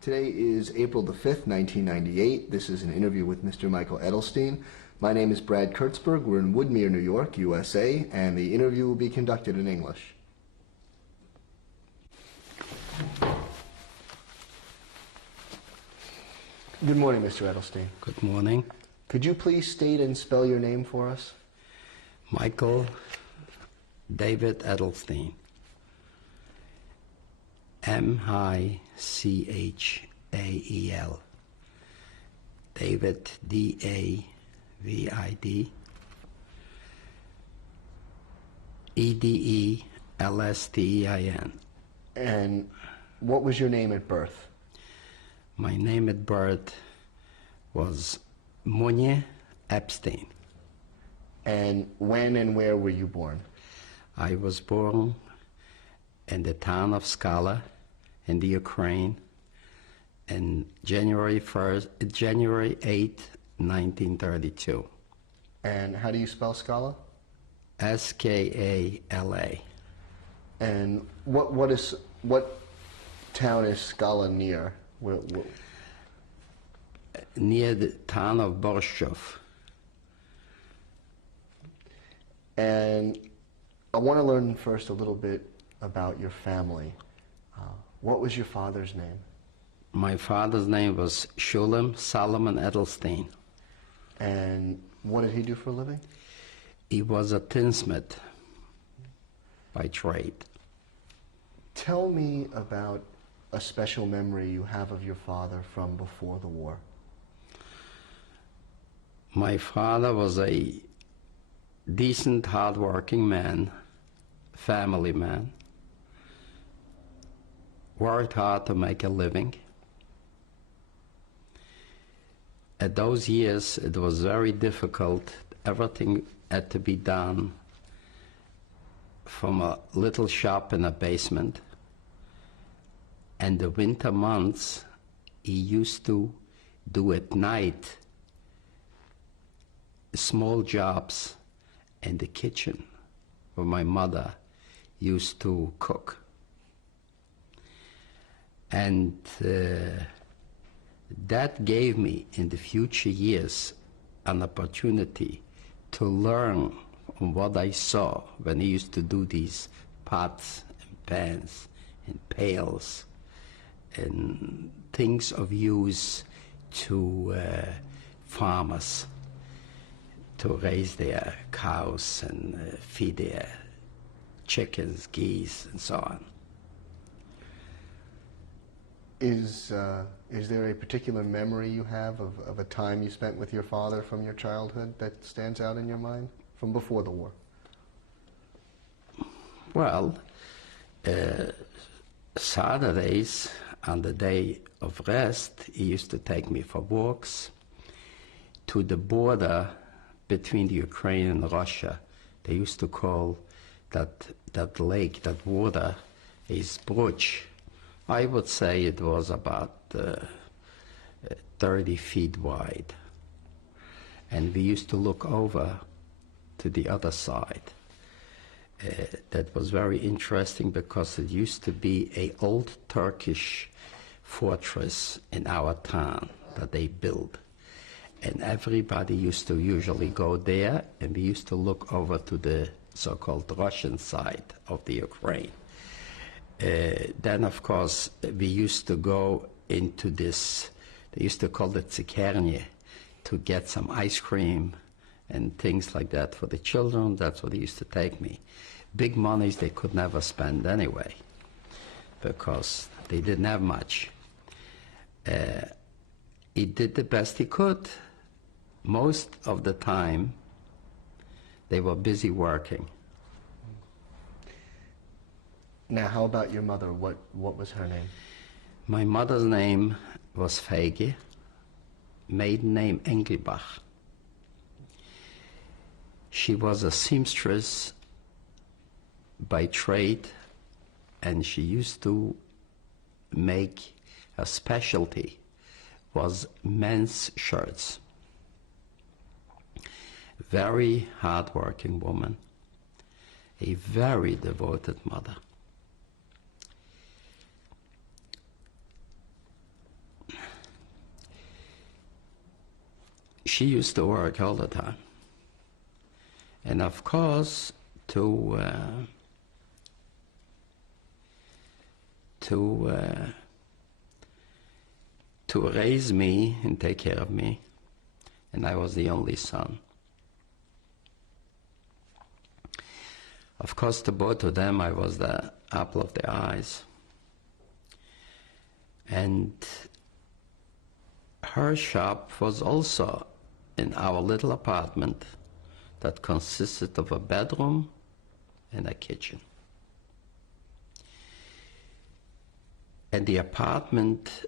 Today is April the 5th, 1998. This is an interview with Mr. Michael Edelstein. My name is Brad Kurtzberg. We're in Woodmere, New York, USA, and the interview will be conducted in English. Good morning, Mr. Edelstein. Good morning. Could you please state and spell your name for us? Michael David Edelstein. M-I-C-H-A-E-L. David, D-A-V-I-D. E-D-E-L-S-T-E-I-N. And what was your name at birth? My name at birth was Munye Epstein. And when and where were you born? I was born in the town of Skala in the Ukraine on January 8, 1932. And how do you spell Skala? S-K-A-L-A. And what town is Skala near? Near the town of Borshov. And I want to learn first a little bit about your family. What was your father's name? My father's name was Shulam Solomon Edelstein. And what did he do for a living? He was a tinsmith by trade. Tell me about a special memory you have of your father from before the war. My father was a decent, hard-working man, family man, worked hard to make a living. At those years, it was very difficult. Everything had to be done from a little shop in a basement. And the winter months, he used to do at night small jobs in the kitchen where my mother used to cook. And that gave me, in the future years, an opportunity to learn from what I saw when he used to do these pots and pans and pails and things of use to farmers to raise their cows and feed their chickens, geese, and so on. Is there a particular memory you have of a time you spent with your father from your childhood that stands out in your mind from before the war? Well, Saturdays, on the day of rest, he used to take me for walks to the border between the Ukraine and Russia. They used to call that lake, that water, is Bruch. I would say it was about 30 feet wide. And we used to look over to the other side. That was very interesting because it used to be an old Turkish fortress in our town that they built. And everybody used to usually go there, and we used to look over to the so-called Russian side of the Ukraine. Then, of course, we used to go into this, they used to call it Tsikernye, to get some ice cream and things like that for the children. That's what they used to take me. Big monies they could never spend anyway, because they didn't have much. He did the best he could. Most of the time, they were busy working. Now, how about your mother? What was her name? My mother's name was Feige, maiden name Engelbach. She was a seamstress by trade, and she used to make a specialty was men's shirts. Very hard-working woman, a very devoted mother. she used to work all the time. And of course, to raise me and take care of me, and I was the only son. Of course, to both of them, I was the apple of their eyes. And her shop was also in our little apartment that consisted of a bedroom and a kitchen. And the apartment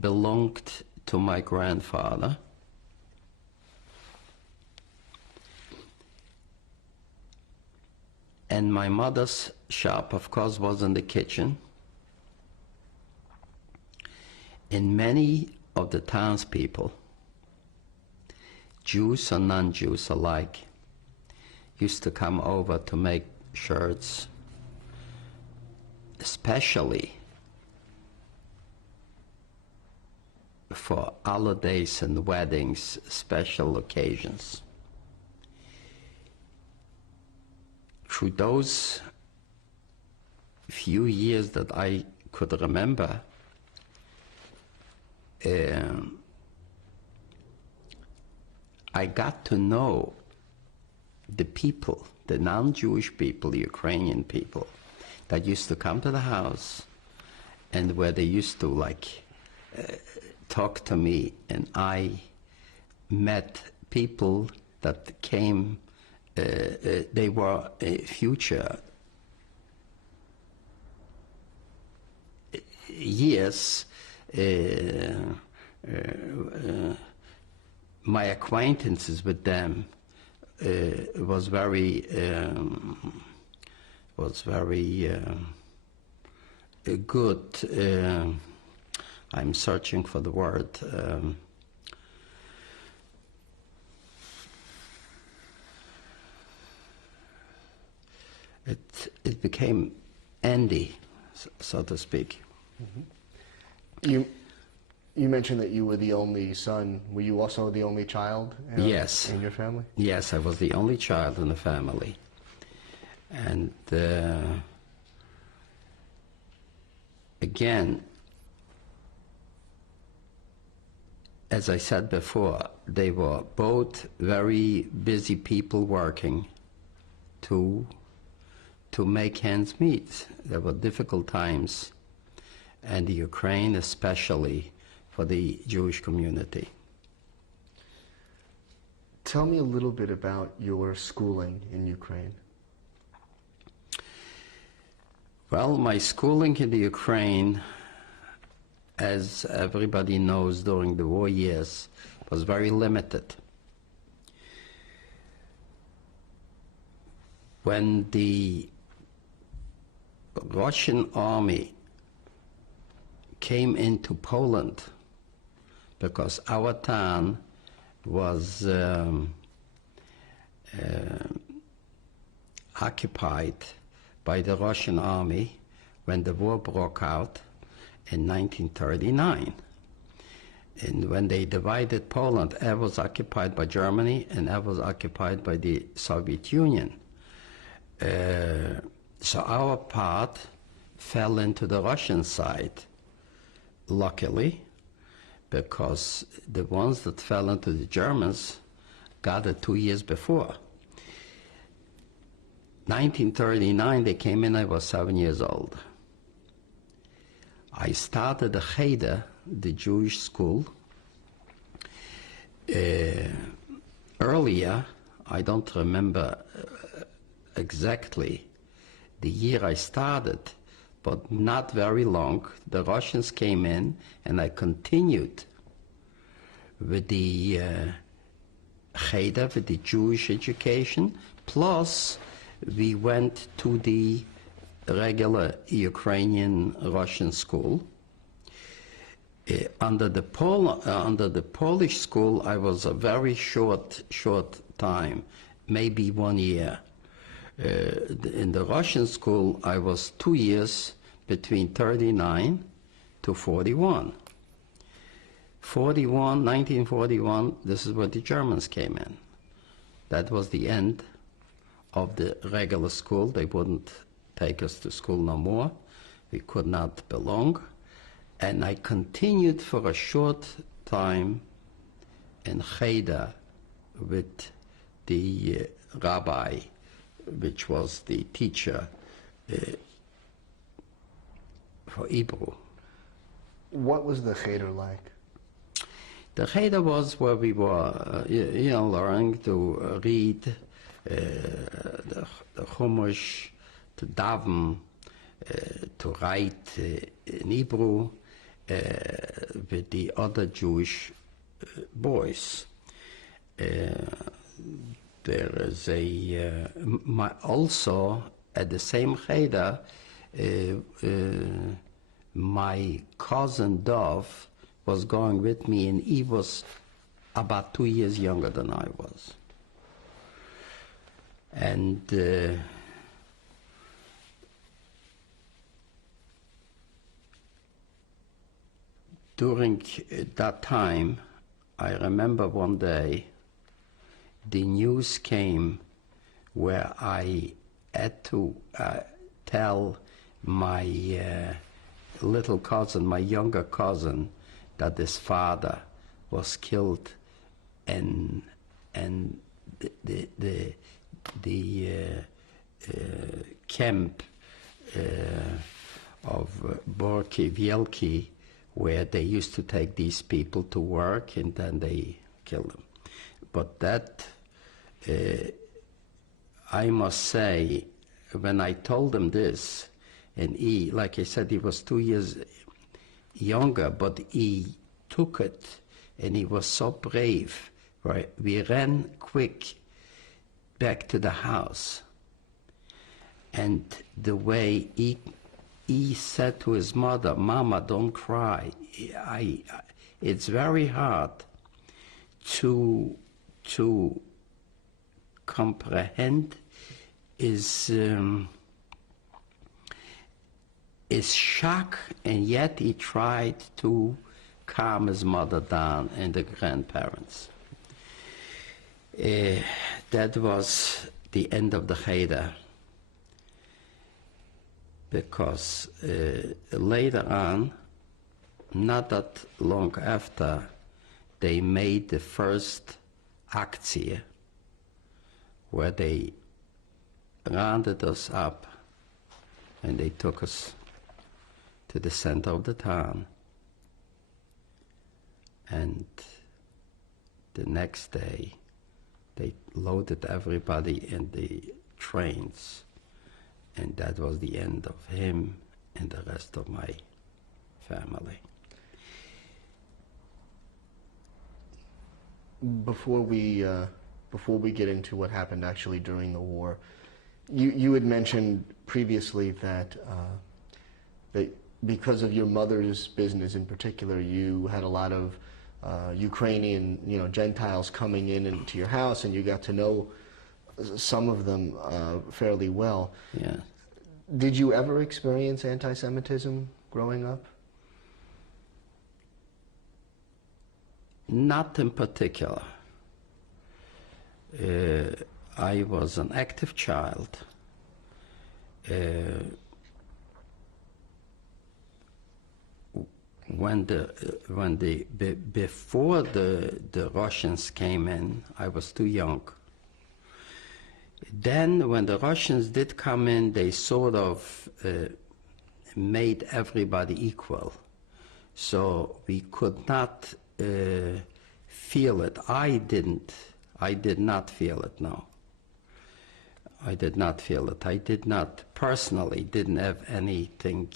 belonged to my grandfather. And my mother's shop, of course, was in the kitchen. And many of the townspeople, Jews and non-Jews alike, used to come over to make shirts, especially for holidays and weddings, special occasions. Through those few years that I could remember, I got to know the people, the non-Jewish people, the Ukrainian people, that used to come to the house and where they used to talk to me, and I met people that came, they were future years, my acquaintances with them was very good. I'm searching for the word. It became Andy, so to speak. Mm-hmm. You mentioned that you were the only son. Were you also the only child Yes. in your family? Yes, I was the only child in the family. And again, as I said before, they were both very busy people working to make ends meet. There were difficult times, and the Ukraine especially, for the Jewish community. Tell me a little bit about your schooling in Ukraine. Well, my schooling in the Ukraine, as everybody knows, during the war years, was very limited. When the Russian army came into Poland, because our town was occupied by the Russian army when the war broke out in 1939. And when they divided Poland, it was occupied by Germany and it was occupied by the Soviet Union. So our part fell into the Russian side, luckily, because the ones that fell into the Germans got it 2 years before. 1939, they came in, I was 7 years old. I started the Cheder, the Jewish school. Earlier, I don't remember exactly the year I started, but not very long, the Russians came in and I continued with the Cheder, with the Jewish education, plus we went to the regular Ukrainian Russian school. Under the Polish school, I was a very short time, maybe 1 year. In the Russian school, I was 2 years, between 39 to 41. 1941, this is when the Germans came in. That was the end of the regular school. They wouldn't take us to school no more. We could not belong. And I continued for a short time in Cheder with the rabbi, which was the teacher for Hebrew. What was the Cheder like? The Cheder was where we were, learning to read the Chumash, to daven, to write in Hebrew with the other Jewish boys. There is also at the same Cheder, my cousin Dov was going with me, and he was about 2 years younger than I was. And during that time, I remember one day, the news came where I had to tell my little cousin, my younger cousin, that his father was killed, and the camp of Borki Wielki, where they used to take these people to work and then they kill them. But that, I must say, when I told him this, and he, like I said, he was 2 years younger, but he took it, and he was so brave. Right? We ran quick back to the house, and the way he said to his mother, "Mama, don't cry. It's very hard to comprehend his shock," and yet he tried to calm his mother down and the grandparents. That was the end of the Cheder, because later on, not that long after, they made the first Aktie, where they rounded us up and they took us to the center of the town. And the next day, they loaded everybody in the trains, and that was the end of him and the rest of my family. Before we get into what happened actually during the war, you had mentioned previously that because of your mother's business in particular, you had a lot of Ukrainian, Gentiles coming into your house, and you got to know some of them fairly well. Yeah. Did you ever experience anti-Semitism growing up? Not in particular. I was an active child. Before the Russians came in, I was too young. Then, when the Russians did come in, they sort of made everybody equal. So we could not feel it. I did not feel it, no. I did not feel it. I did not, personally, didn't have anything.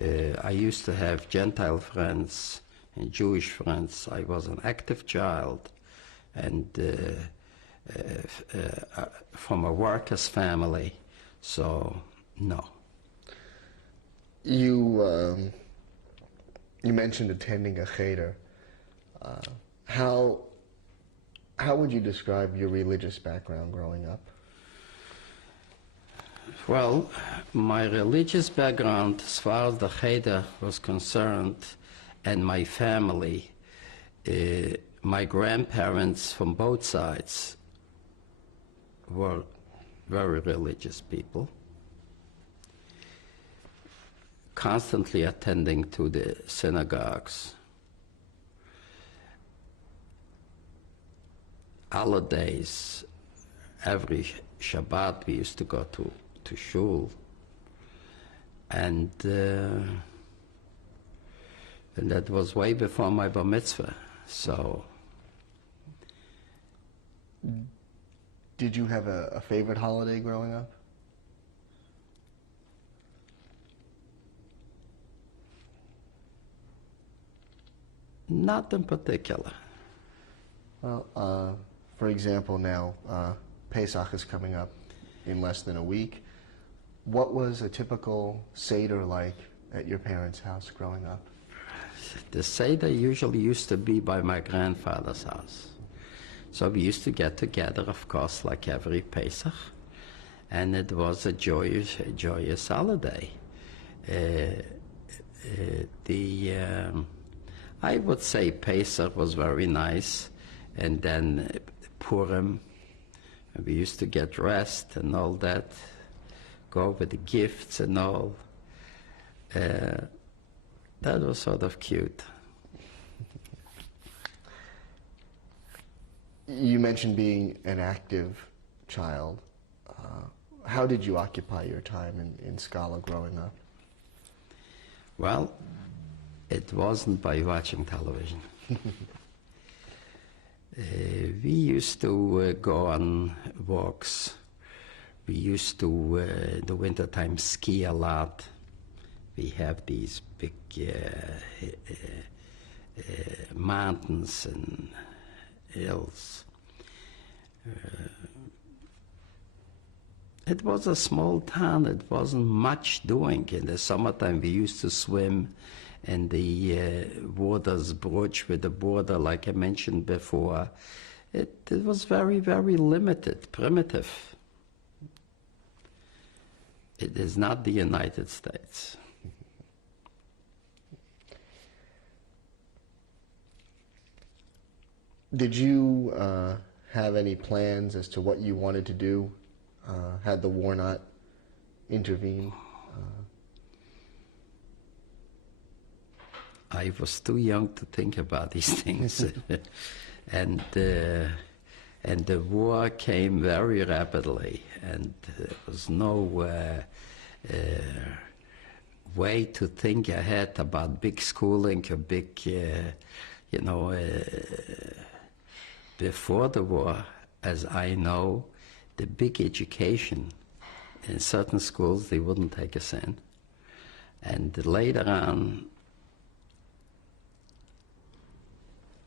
I used to have Gentile friends and Jewish friends. I was an active child, and from a workers' family, so no. You mentioned attending a cheder. How would you describe your religious background growing up? Well, my religious background, as far as the cheder was concerned, and my family, my grandparents from both sides were very religious people, constantly attending to the synagogues. Holidays, every Shabbat we used to go to shul, and that was way before my bar mitzvah. So, did you have a favorite holiday growing up? not in particular. Well, for example, now Pesach is coming up in less than a week. What was a typical Seder like at your parents' house growing up? The Seder usually used to be by my grandfather's house. So we used to get together, of course, like every Pesach, and it was a joyous holiday. I would say Pesach was very nice, and then Purim, we used to get dressed and all that, go with the gifts and all. That was sort of cute. You mentioned being an active child. How did you occupy your time in Skala growing up? Well, it wasn't by watching television. We used to go on walks. We used to, in the wintertime, ski a lot. We have these big mountains and hills. It was a small town. It wasn't much doing. In the summertime, we used to swim in the waters Bruch with the border, like I mentioned before. It was very, very limited, primitive. It is not the United States. Did you have any plans as to what you wanted to do had the war not intervened? I was too young to think about these things. And the war came very rapidly, and there was no way to think ahead about big schooling or big, before the war, as I know, the big education in certain schools, they wouldn't take us in. And later on,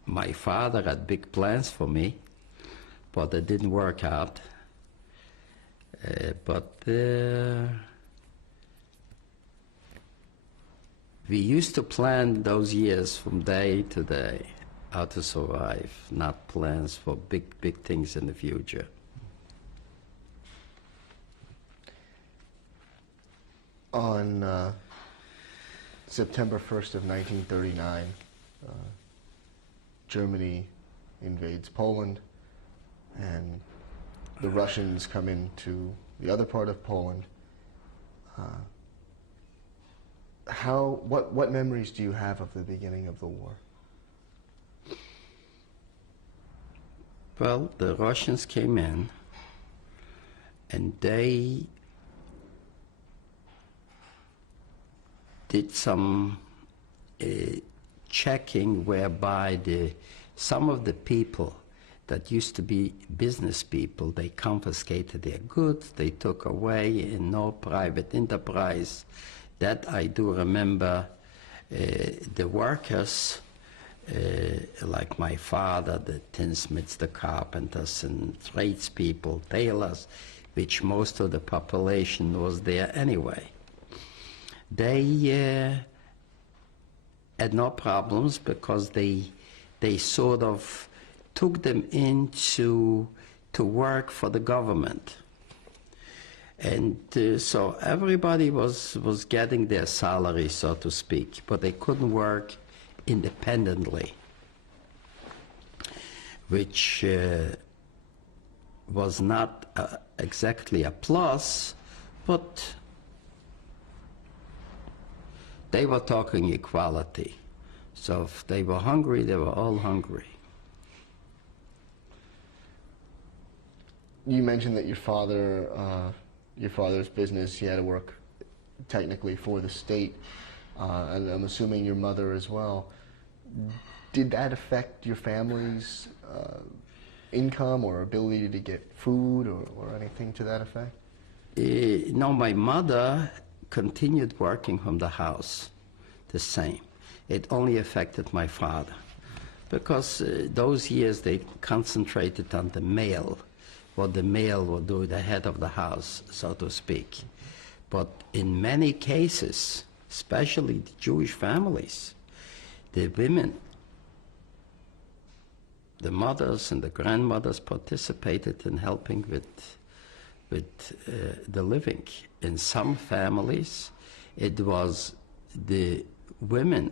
my father had big plans for me, but it didn't work out. We used to plan those years from day to day, how to survive, not plans for big things in the future. On September 1st of 1939, Germany invades Poland, and the Russians come into the other part of Poland. What memories do you have of the beginning of the war? Well, the Russians came in, and they did some checking whereby some of the people that used to be business people, they confiscated their goods, they took away in no private enterprise. That I do remember. The workers, like my father, the tinsmiths, the carpenters, and tradespeople, tailors, which most of the population was there anyway. They had no problems because they sort of took them into to work for the government. And so everybody was getting their salary, so to speak, but they couldn't work independently. which was not exactly a plus, but they were talking equality. So if they were hungry, they were all hungry. You mentioned that your father's business, he had to work technically for the state, and I'm assuming your mother as well. Did that affect your family's income or ability to get food or anything to that effect? No, my mother continued working from the house the same. It only affected my father because those years they concentrated on the male, what the male would do, the head of the house, so to speak. But in many cases, especially the Jewish families, the women, the mothers and the grandmothers participated in helping with the living. In some families, it was the women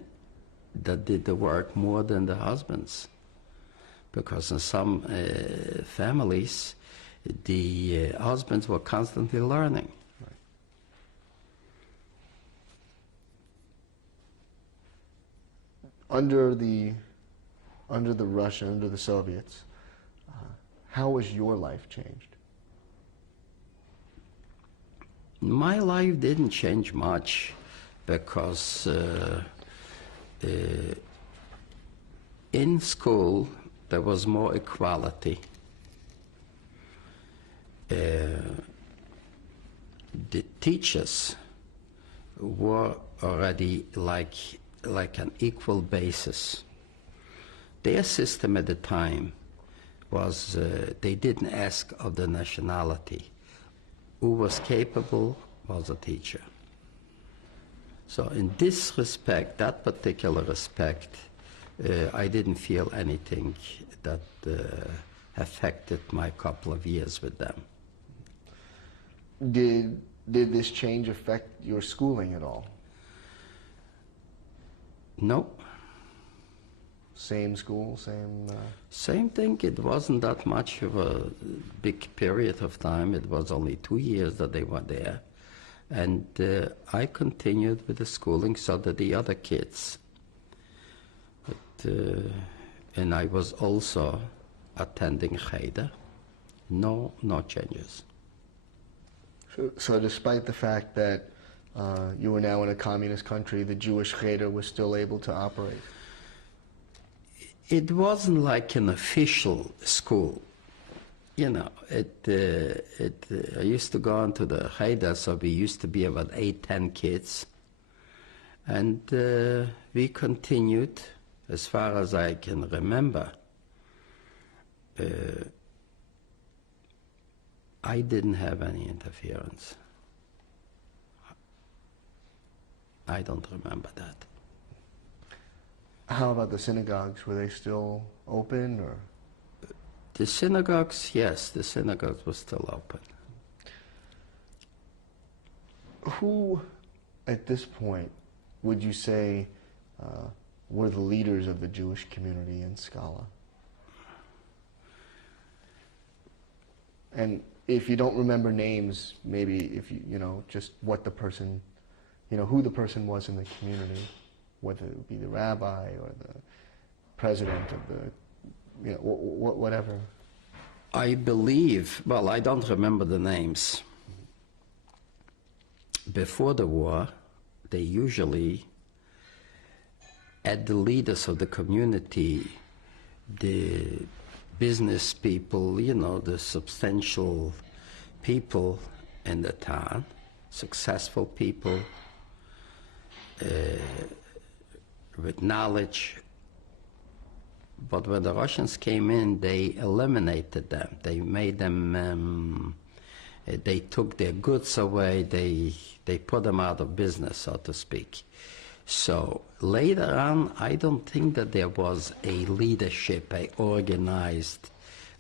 that did the work more than the husbands, because in some families, the husbands were constantly learning. Under the Russia, under the Soviets, how has your life changed? My life didn't change much because in school there was more equality. The teachers were already like an equal basis. Their system at the time was they didn't ask of the nationality. Who was capable was a teacher. So in this respect, that particular respect, I didn't feel anything that affected my couple of years with them. Did this change affect your schooling at all? No. Same school, same... Same thing. It wasn't that much of a big period of time. It was only 2 years that they were there. And I continued with the schooling, so did the other kids. But, and I was also attending Cheder. No changes. So despite the fact that you were now in a communist country, the Jewish Cheder was still able to operate? It wasn't like an official school. You know, I used to go into the Cheder, so we used to be about 8-10 kids. And we continued, as far as I can remember. I didn't have any interference. I don't remember that. How about the synagogues? Were they still open, or? The synagogues, yes, the synagogues were still open. Who, at this point, would you say were the leaders of the Jewish community in Skala? And if you don't remember names, maybe if you know, just what the person, who the person was in the community, whether it would be the rabbi or the president of the, whatever. I believe, well, I don't remember the names. Before the war, they usually, at the leaders of the community, the business people, the substantial people in the town, successful people with knowledge. But when the Russians came in, they eliminated them. They made them, they took their goods away, they put them out of business, so to speak. So later on, I don't think that there was a leadership, a organized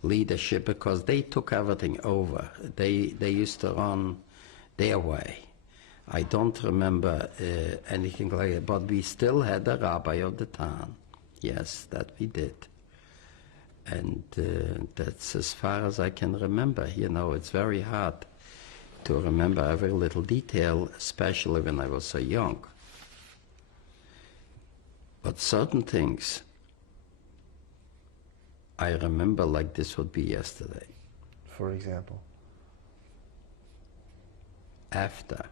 leadership, because they took everything over. They used to run their way. I don't remember anything like that, but we still had the rabbi of the town. Yes, that we did. And that's as far as I can remember. You know, it's very hard to remember every little detail, especially when I was so young. But certain things I remember like this would be yesterday. For example? After.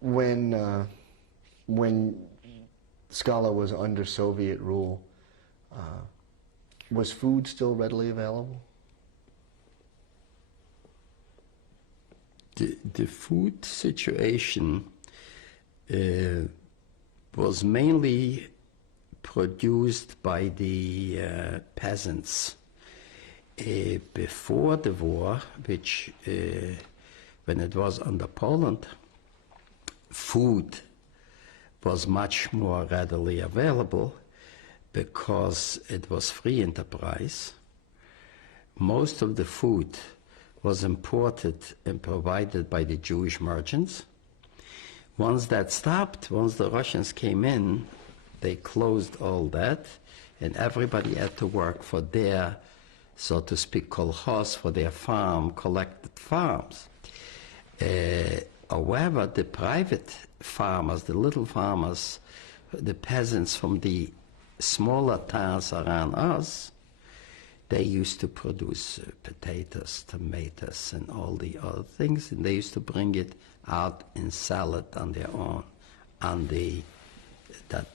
When Skala was under Soviet rule, was food still readily available? The food situation was mainly produced by the peasants. Before the war, which when it was under Poland, food was much more readily available because it was free enterprise. Most of the food was imported and provided by the Jewish merchants. Once that stopped, once the Russians came in, they closed all that, and everybody had to work for their, so to speak, kolkhoz, for their farm, collected farms. However, the private farmers, the little farmers, the peasants from the smaller towns around us, they used to produce potatoes, tomatoes, and all the other things, and they used to bring it out and sell it on their own, on that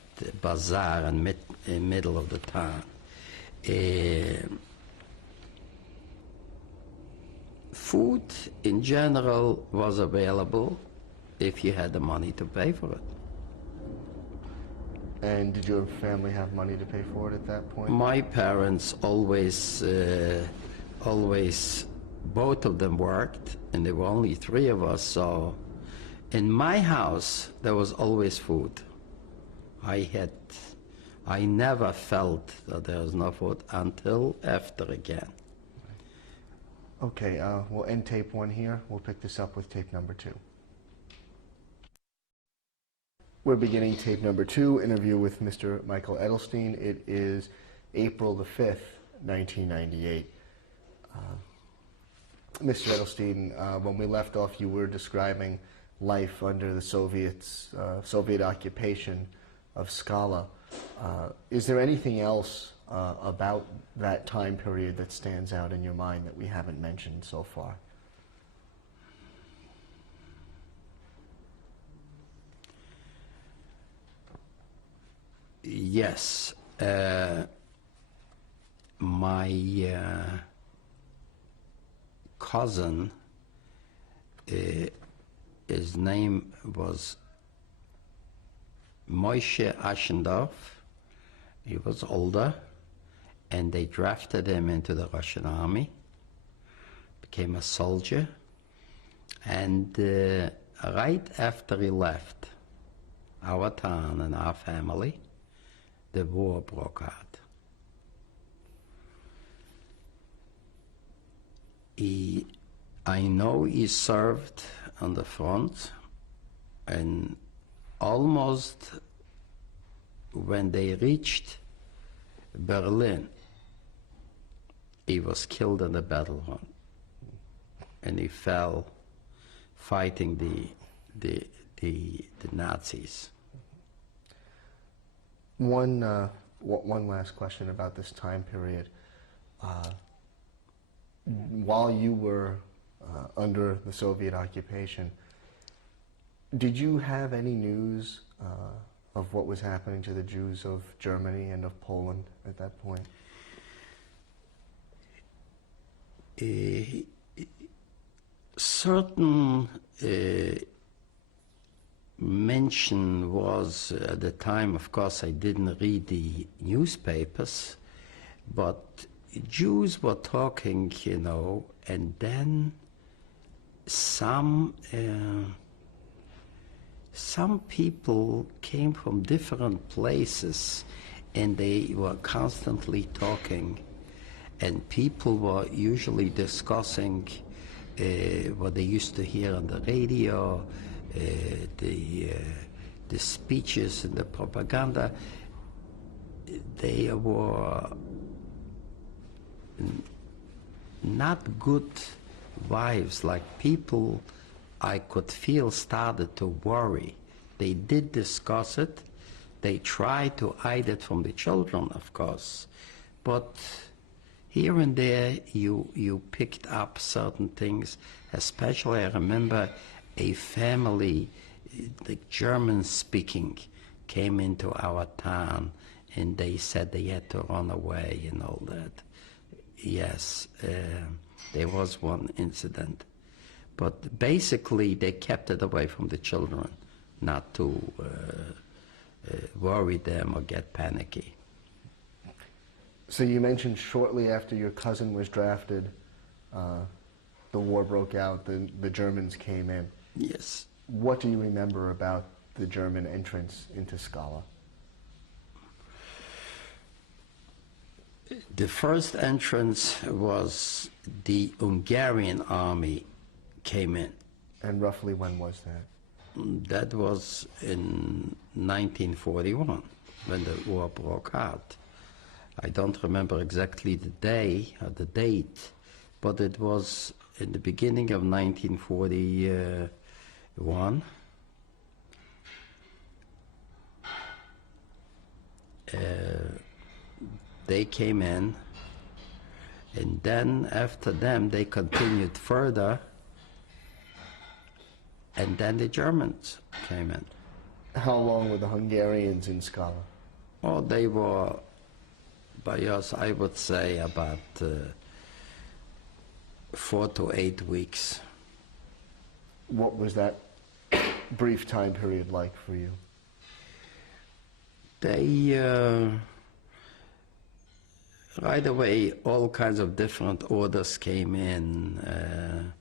bazaar in middle of the town. Food in general was available if you had the money to pay for it. And did your family have money to pay for it at that point? My parents always, both of them worked, and there were only three of us, so in my house there was always food. I never felt that there was no food until after again. Okay, we'll end tape 1 here. We'll pick this up with tape number 2. We're beginning tape number 2, interview with Mr. Michael Edelstein. It is April the 5th, 1998. Mr. Edelstein, when we left off, you were describing life under the Soviet occupation of Skala. Is there anything else about that time period that stands out in your mind that we haven't mentioned so far? Yes. My cousin, his name was Moshe Ashendorf. He was older, and they drafted him into the Russian army, became a soldier, and right after he left our town and our family, the war broke out. I know he served on the front, and almost when they reached Berlin, he was killed in the battle front, and he fell fighting the Nazis. One last question about this time period. While you were under the Soviet occupation, did you have any news of what was happening to the Jews of Germany and of Poland at that point? Certain mention was at the time, of course I didn't read the newspapers, but Jews were talking, you know, and then some people came from different places, and they were constantly talking, and people were usually discussing what they used to hear on the radio, the speeches and the propaganda, they were not good vibes. Like people, I could feel, started to worry. They did discuss it. They tried to hide it from the children, of course, but here and there you picked up certain things. Especially I remember a family, the German speaking, came into our town and they said they had to run away and all that. Yes, there was one incident, but basically they kept it away from the children, not to worry them or get panicky. So you mentioned shortly after your cousin was drafted, the war broke out, the Germans came in. Yes. What do you remember about the German entrance into Skala? The first entrance was the Hungarian army came in. And roughly when was that? That was in 1941, when the war broke out. I don't remember exactly the day or the date, but it was in the beginning of 1941. They came in, and then after them they continued further, and then the Germans came in. How long were the Hungarians in Skala? Oh, they were, by us, I would say about 4 to 8 weeks. What was that brief time period like for you? They, right away, all kinds of different orders came in.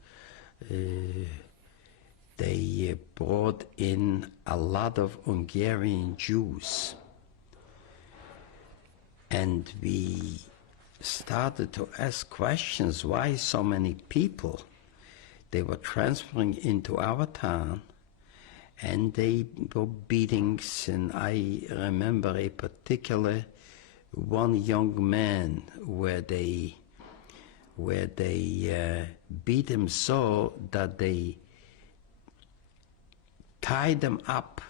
They brought in a lot of Hungarian Jews. And we started to ask questions, why so many people? They were transferring into our town, and they were beatings, and I remember a particular one young man where they beat him so that they tied him up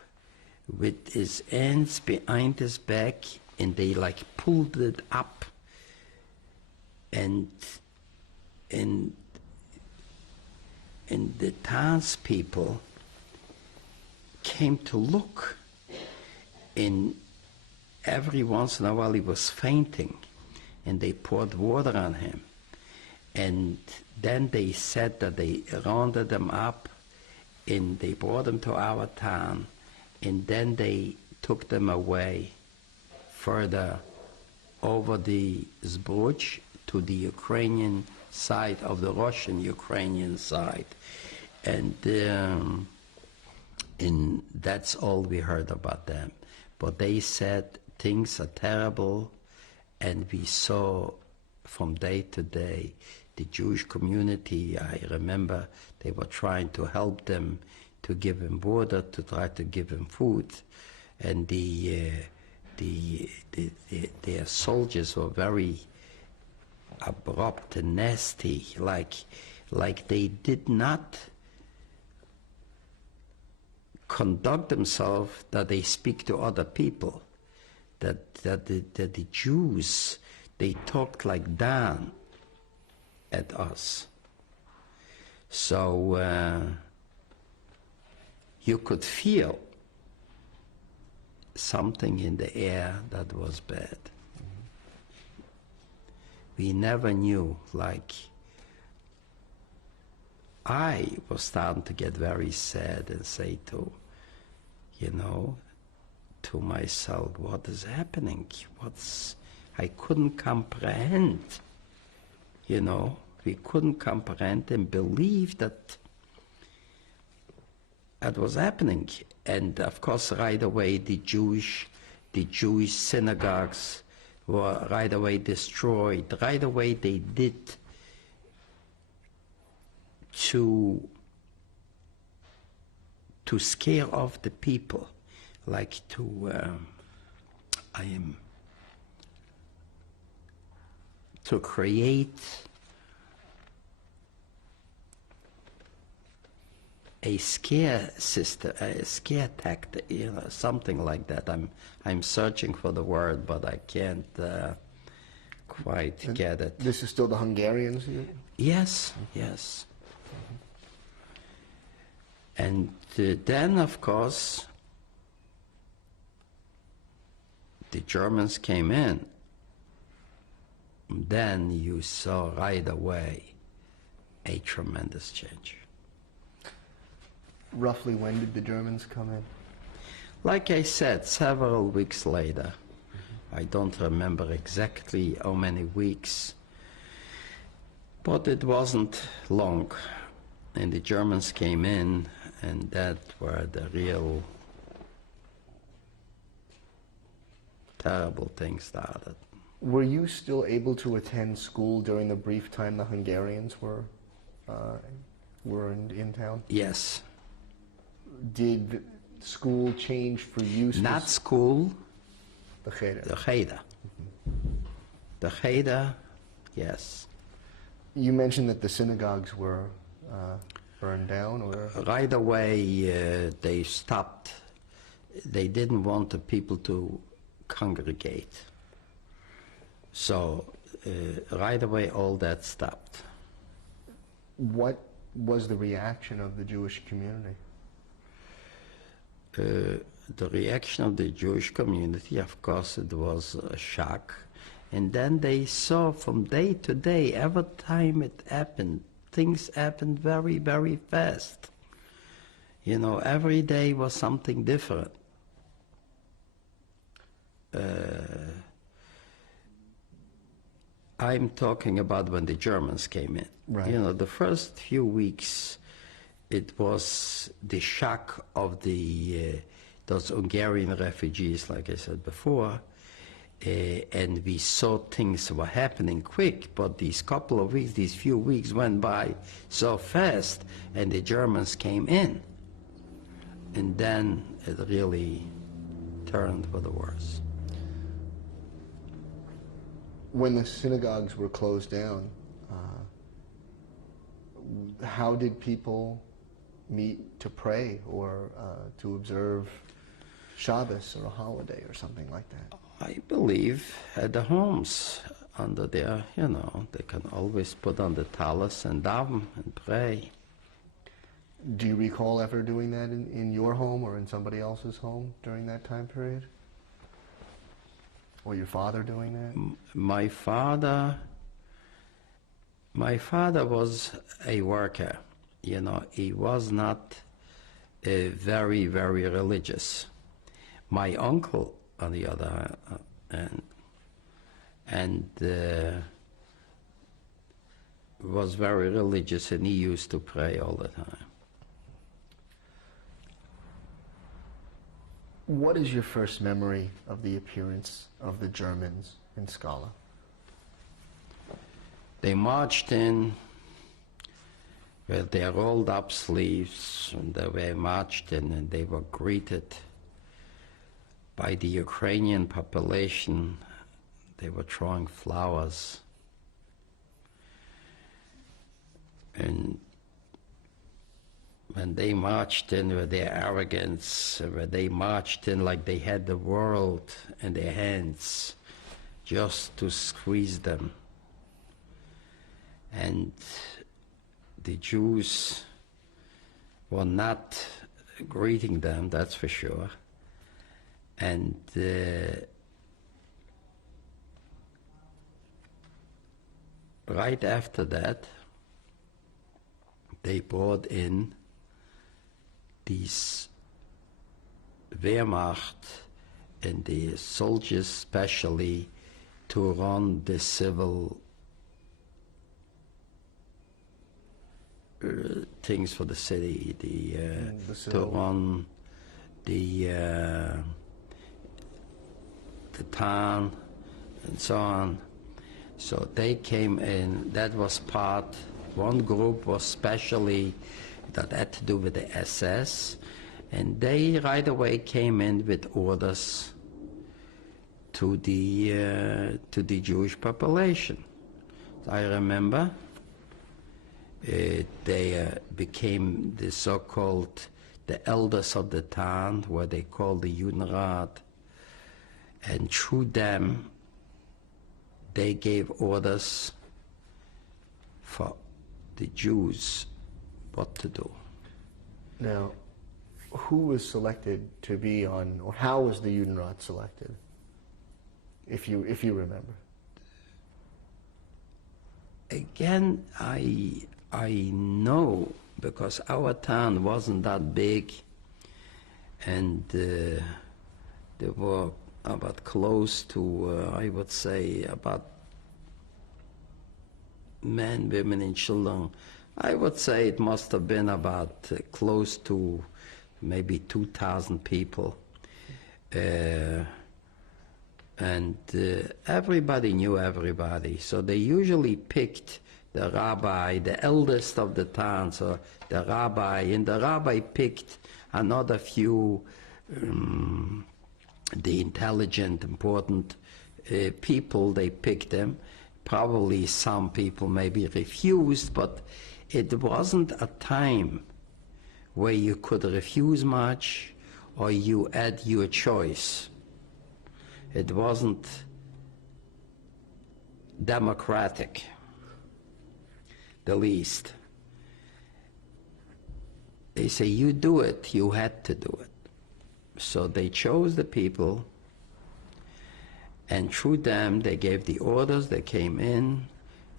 with his hands behind his back, and they like pulled it up, and the townspeople came to look, and every once in a while he was fainting, and they poured water on him, and then they said that they rounded him up, and they brought him to our town, and then they took them away further over the Zbruch to the Ukrainian side of the Russian-Ukrainian side. And that's all we heard about them. But they said things are terrible, and we saw from day to day the Jewish community. I remember they were trying to help them, to give them water, to try to give them food, and their soldiers were very abrupt and nasty, like they did not conduct themselves that they speak to other people, that the Jews, they talked like down at us. So you could feel something in the air that was bad. We never knew, like, I was starting to get very sad and say to myself, what is happening? I couldn't comprehend, we couldn't comprehend and believe that was happening. And of course, right away, the Jewish synagogues were right away destroyed. Right away, they did to to scare off the people, like to create a scare system, a scare tactic, you know, something like that. I'm searching for the word, but I can't quite get it. This is still the Hungarians? Yes, yes. And then, of course, the Germans came in. Then you saw right away a tremendous change. Roughly when did the Germans come in? Like I said, several weeks later. I don't remember exactly how many weeks, but it wasn't long. And the Germans came in, and that were the real terrible things started. Were you still able to attend school during the brief time the Hungarians were in town? Yes. Did school change for you? Not school, The Cheder. the Cheder. The Cheder, yes. You mentioned that the synagogues were burned down, or? Right away, they stopped. They didn't want the people to congregate. So right away, all that stopped. What was the reaction of the Jewish community? The reaction of the Jewish community, of course, it was a shock. And then they saw from day to day, every time it happened, things happened very, very fast. You know, every day was something different. I'm talking about when the Germans came in. Right. You know, the first few weeks, it was the shock of those Hungarian refugees, like I said before, and we saw things were happening quick, but these couple of weeks, these few weeks went by so fast, and the Germans came in. And then it really turned for the worse. When the synagogues were closed down, how did people meet to pray or to observe Shabbos or a holiday or something like that? I believe at the homes, under there, you know, they can always put on the tallis and daven and pray. Do you recall ever doing that in your home or in somebody else's home during that time period? Or your father doing that? My father was a worker. You know, he was not very, very religious. My uncle, on the other hand, was very religious, and he used to pray all the time. What is your first memory of the appearance of the Germans in Skala? They marched in with their rolled up sleeves, and they were marched in, and they were greeted by the Ukrainian population. They were throwing flowers. And when they marched in with their arrogance, when they marched in like they had the world in their hands just to squeeze them. And the Jews were not greeting them, that's for sure. And right after that, they brought in these Wehrmacht and the soldiers specially to run the civil things for the city, to run the town and so on. So they came in, that was one group was specially that had to do with the SS, And they right away came in with orders to the Jewish population. I remember they became the so-called the elders of the town, what they call the Judenrat, and through them they gave orders for the Jews what to do. Now, who was selected to be on, or how was the Judenrat selected, if you remember? Again, I know, because our town wasn't that big, and there were about close to, I would say, about men, women, and children. I would say it must have been about close to maybe 2,000 people. And everybody knew everybody, so they usually picked the rabbi, the eldest of the town, so the rabbi, and the rabbi picked another few, the intelligent, important people, they picked them. Probably some people maybe refused, but it wasn't a time where you could refuse much or you had your choice. It wasn't democratic, the least. They say, you do it, you had to do it. So they chose the people, and through them they gave the orders, they came in.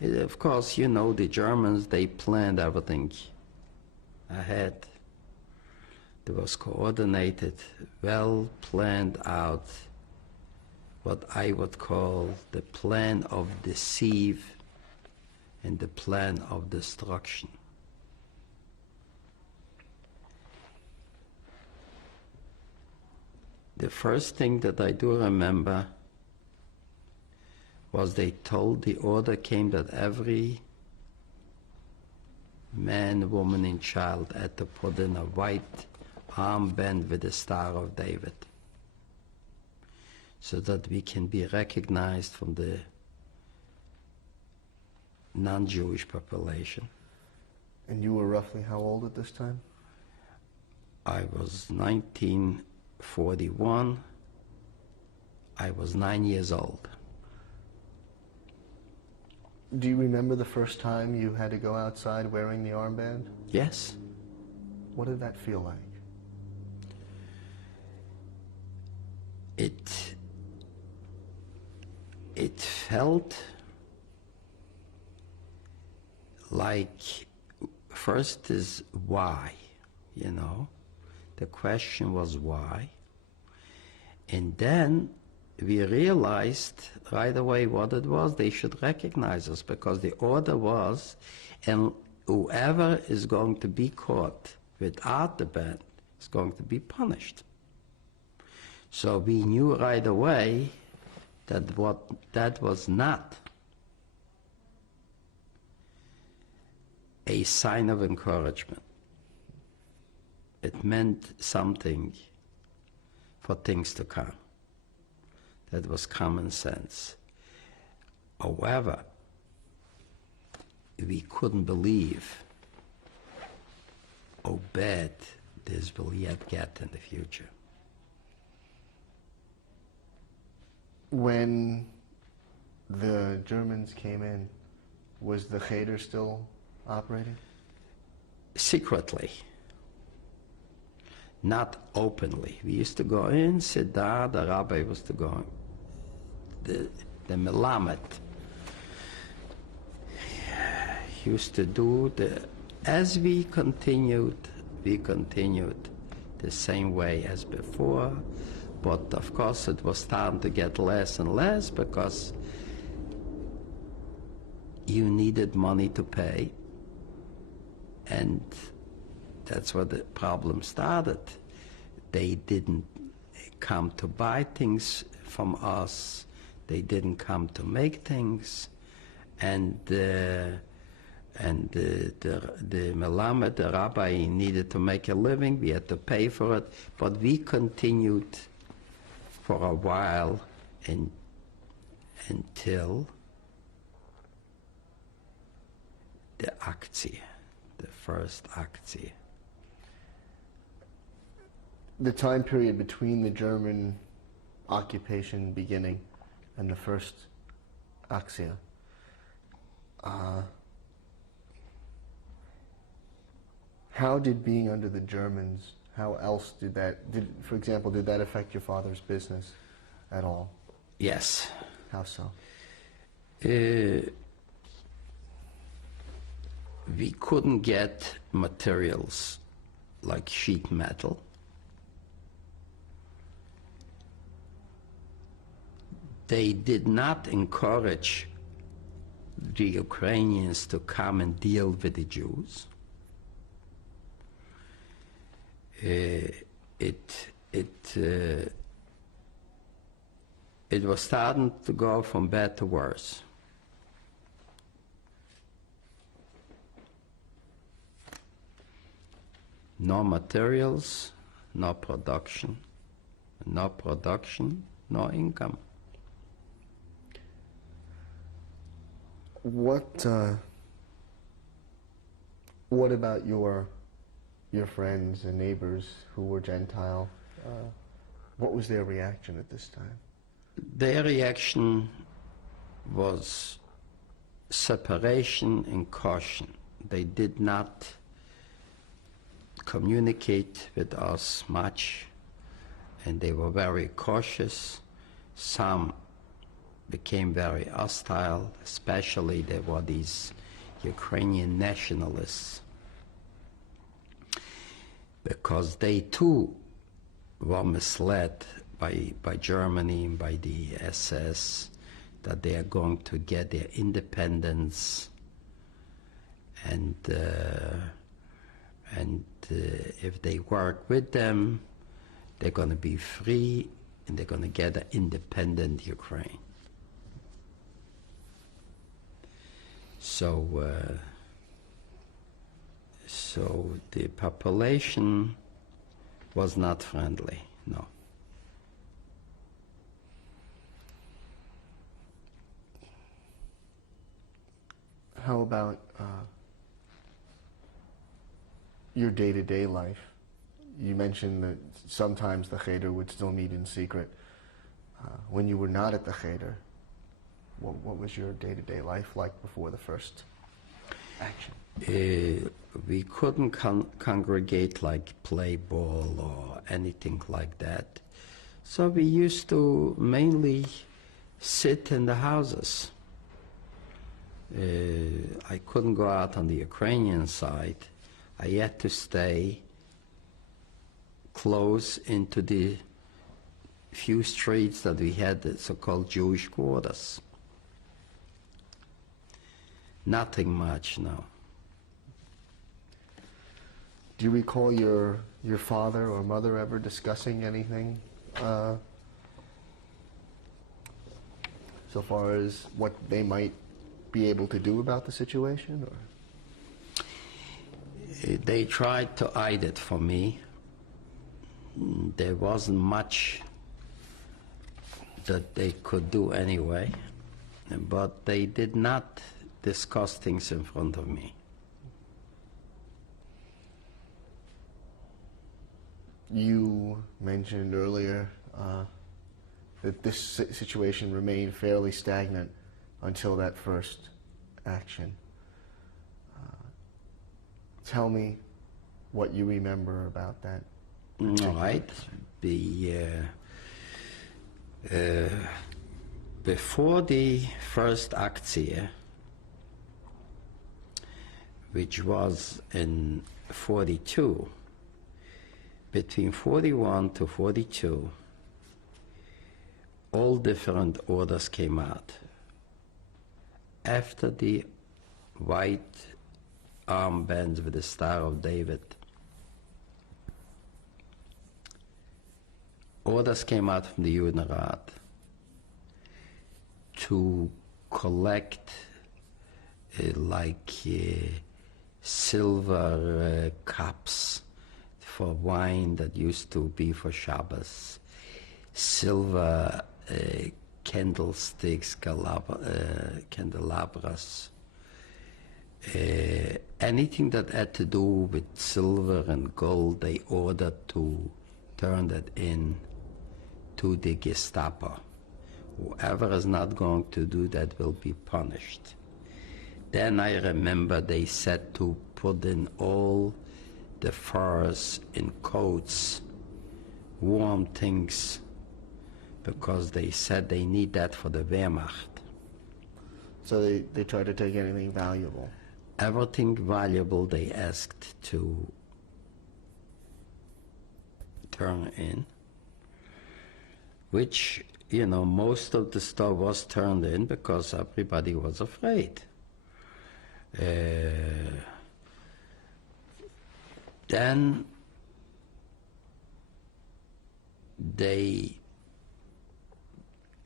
Of course, you know, the Germans, they planned everything ahead. It was coordinated, well planned out, what I would call the plan of deceive and the plan of destruction. The first thing that I do remember was they told, the order came that every man, woman, and child had to put in a white armband with the Star of David, so that we can be recognized from the non-Jewish population. And you were roughly how old at this time? I was 1941. I was 9 years old. Do you remember the first time you had to go outside wearing the armband? Yes. What did that feel like? It felt like, first is why, you know. The question was why. And then we realized right away what it was. They should recognize us, because the order was, and whoever is going to be caught without the band is going to be punished. So we knew right away that that was not a sign of encouragement. It meant something for things to come. That was common sense. However, we couldn't believe how bad this will yet get in the future. When the Germans came in, was the Cheder still operating? Secretly, not openly. We used to go in, sit down, the rabbi was to go, the Melamed used to do as we continued the same way as before. But of course it was starting to get less and less, because you needed money to pay, and that's where the problem started. They didn't come to buy things from us, they didn't come to make things, and And the Melamed, the rabbi, needed to make a living. We had to pay for it. But we continued for a while until the Aktie, the first Aktie. The time period between the German occupation beginning and the first Aktie. How did being under the Germans, how else did that, for example, did that affect your father's business at all? Yes. How so? We couldn't get materials like sheet metal. They did not encourage the Ukrainians to come and deal with the Jews. It was starting to go from bad to worse. No materials, no production. No production, no income. What about your friends and neighbors who were Gentile? What was their reaction at this time? Their reaction was separation and caution. They did not communicate with us much, and they were very cautious. Some became very hostile, especially there were these Ukrainian nationalists, because they too were misled by Germany and by the SS that they are going to get their independence, and if they work with them, they're going to be free and they're going to get an independent Ukraine. So the population was not friendly, no. How about your day-to-day life? You mentioned that sometimes the Cheder would still meet in secret. When you were not at the Cheder, what was your day-to-day life like before the first action? We couldn't congregate like play ball or anything like that. So we used to mainly sit in the houses. I couldn't go out on the Ukrainian side. I had to stay close into the few streets that we had, the so-called Jewish quarters. Nothing much, no. Do you recall your father or mother ever discussing anything so far as what they might be able to do about the situation? Or? They tried to hide it from me. There wasn't much that they could do anyway, but they did not discuss things in front of me. You mentioned earlier that this situation remained fairly stagnant until that first action. Tell me what you remember about that. All right. Before the first Aktie, which was in 42, between 41 to 42, all different orders came out. After the white armbands with the Star of David, orders came out from the Judenrat to collect like silver cups for wine that used to be for Shabbos, silver candlesticks, candelabras, anything that had to do with silver and gold, they ordered to turn that in to the Gestapo. Whoever is not going to do that will be punished. Then I remember they said to put in all the furs in coats, warm things, because they said they need that for the Wehrmacht. So they tried to take anything valuable. Everything valuable they asked to turn in, which, you know, most of the stuff was turned in because everybody was afraid. Then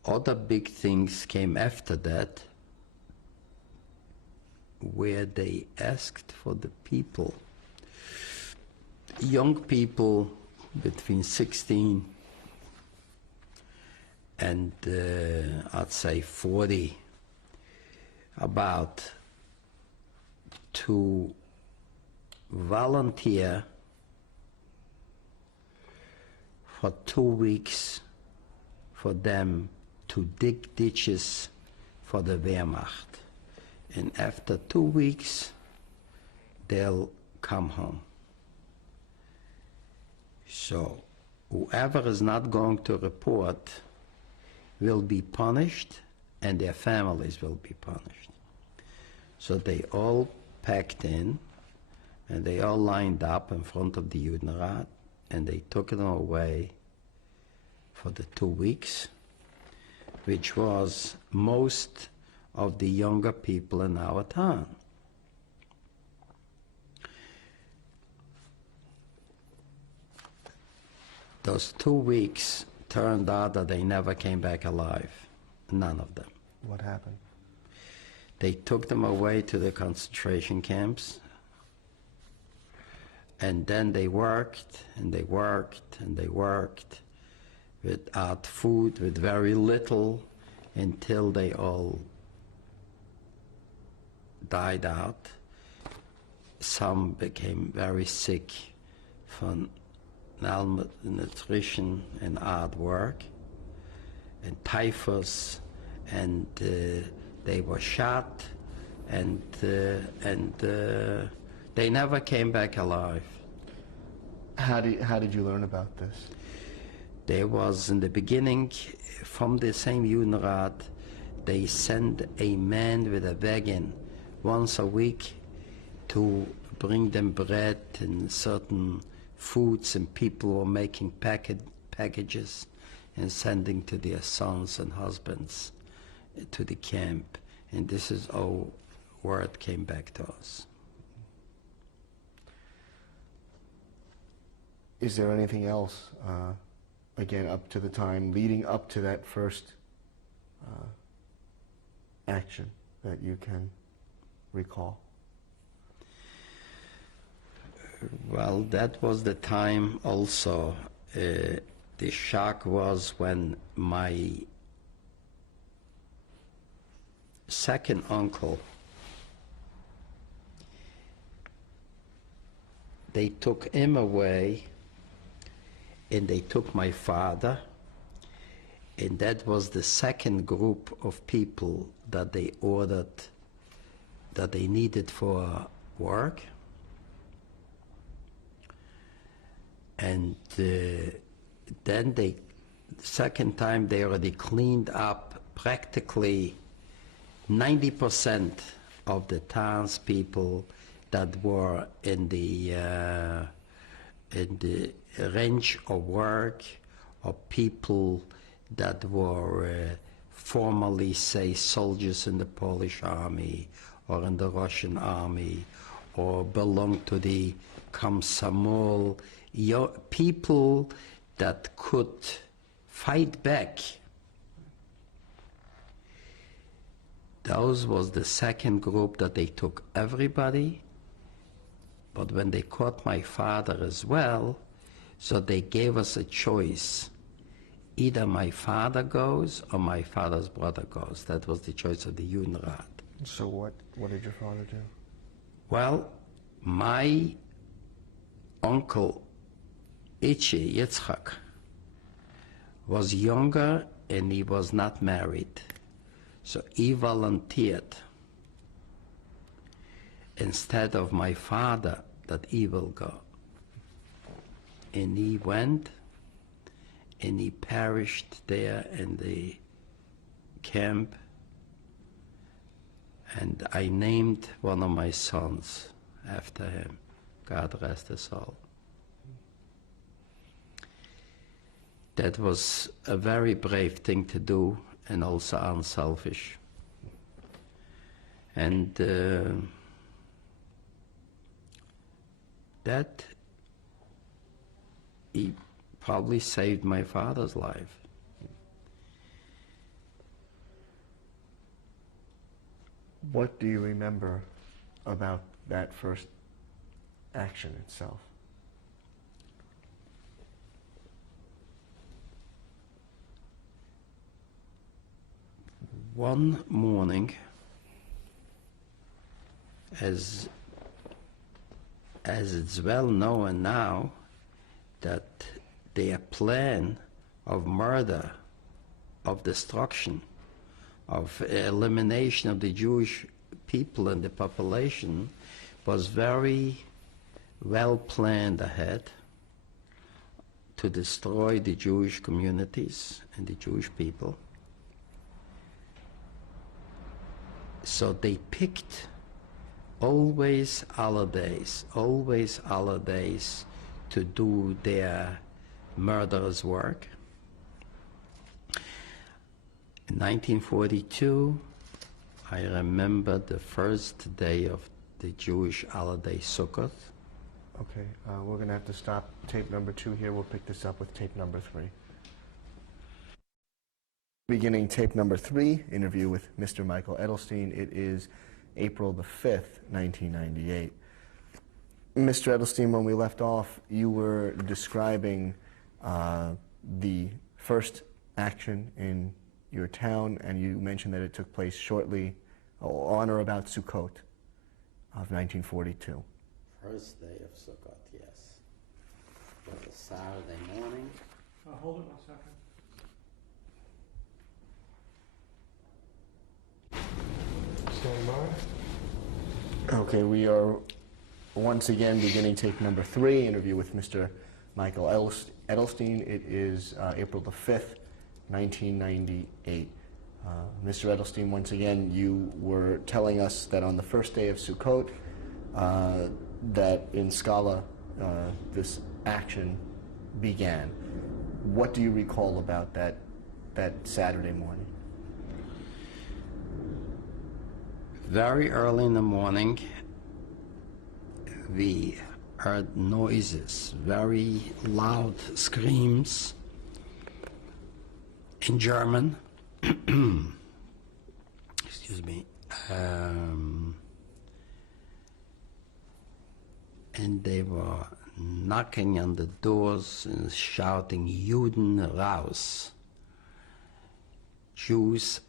other big things came after that, where they asked for the people, young people between 16 and I'd say 40, about to volunteer for 2 weeks for them to dig ditches for the Wehrmacht. And after 2 weeks, they'll come home. So whoever is not going to report will be punished, and their families will be punished. So they all packed in, and they all lined up in front of the Judenrat, and they took them away for the 2 weeks, which was most of the younger people in our town. Those 2 weeks turned out that they never came back alive, none of them. What happened? They took them away to the concentration camps, and then they worked, and they worked, and they worked without food, with very little, until they all died out. Some became very sick from malnutrition and hard work, and typhus, and they were shot, and they never came back alive. How did you learn about this? There was, in the beginning, from the same Judenrat, they sent a man with a wagon once a week to bring them bread and certain foods, and people were making packages and sending to their sons and husbands to the camp. And this is how word came back to us. Is there anything else, again, up to the time leading up to that first action that you can recall? Well, that was the time also. The shock was when my second uncle, they took him away, and they took my father, and that was the second group of people that they ordered, that they needed for work. And then the second time they already cleaned up practically 90% of the townspeople that were in the range of work, of people that were formerly, say, soldiers in the Polish army or in the Russian army, or belonged to the Komsomol, people that could fight back. those was the second group that they took everybody, but when they caught my father as well, so they gave us a choice. Either my father goes or my father's brother goes. That was the choice of the Judenrat. So what did your father do? Well, my uncle Ichi Yitzchak was younger and he was not married. So he volunteered instead of my father that he will go. And he went and he perished there in the camp. And I named one of my sons after him. God rest his soul. That was a very brave thing to do and also unselfish. And that he probably saved my father's life. What do you remember about that first action itself? One morning, as it's well known now, that their plan of murder, of destruction, of elimination of the Jewish people and the population was very well planned ahead to destroy the Jewish communities and the Jewish people. So they picked always holidays to do their murderous work. In 1942, I remember the first day of the Jewish holiday Sukkot. Okay, we're going to have to stop tape number 2 here. We'll pick this up with tape number 3. Beginning tape number 3, interview with Mr. Michael Edelstein. It is April the 5th, 1998. Mr. Edelstein, when we left off, you were describing the first action in your town, and you mentioned that it took place shortly on or about Sukkot of 1942. First day of Sukkot, yes. It was a Saturday morning. Hold it 1 second. Stand by. Okay, we are once again beginning tape number 3, interview with Mr. Michael Edelstein. It is April the 5th, 1998. Mr. Edelstein, once again, you were telling us that on the first day of Sukkot, that in Skala, this action began. What do you recall about that Saturday morning? Very early in the morning, we heard noises, very loud screams in German. Excuse me. And they were knocking on the doors and shouting, Juden raus. Jews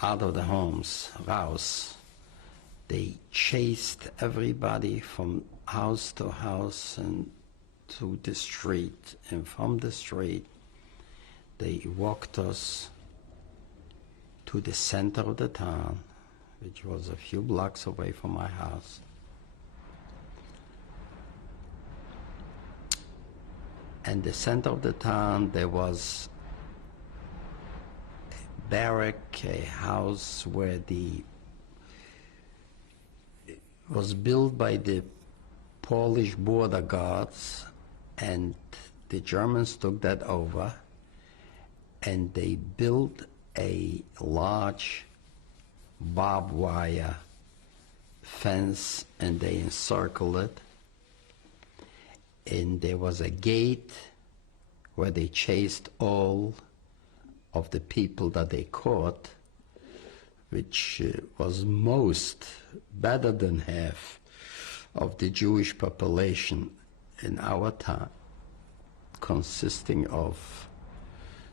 out of the homes, raus. They chased everybody from house to house and to the street. And from the street, they walked us to the center of the town, which was a few blocks away from my house. And the center of the town, there was a barrack, a house where it was built by the Polish border guards, and the Germans took that over, and they built a large barbed wire fence, and they encircled it. And there was a gate where they chased all of the people that they caught which was better than half of the Jewish population in our town, consisting of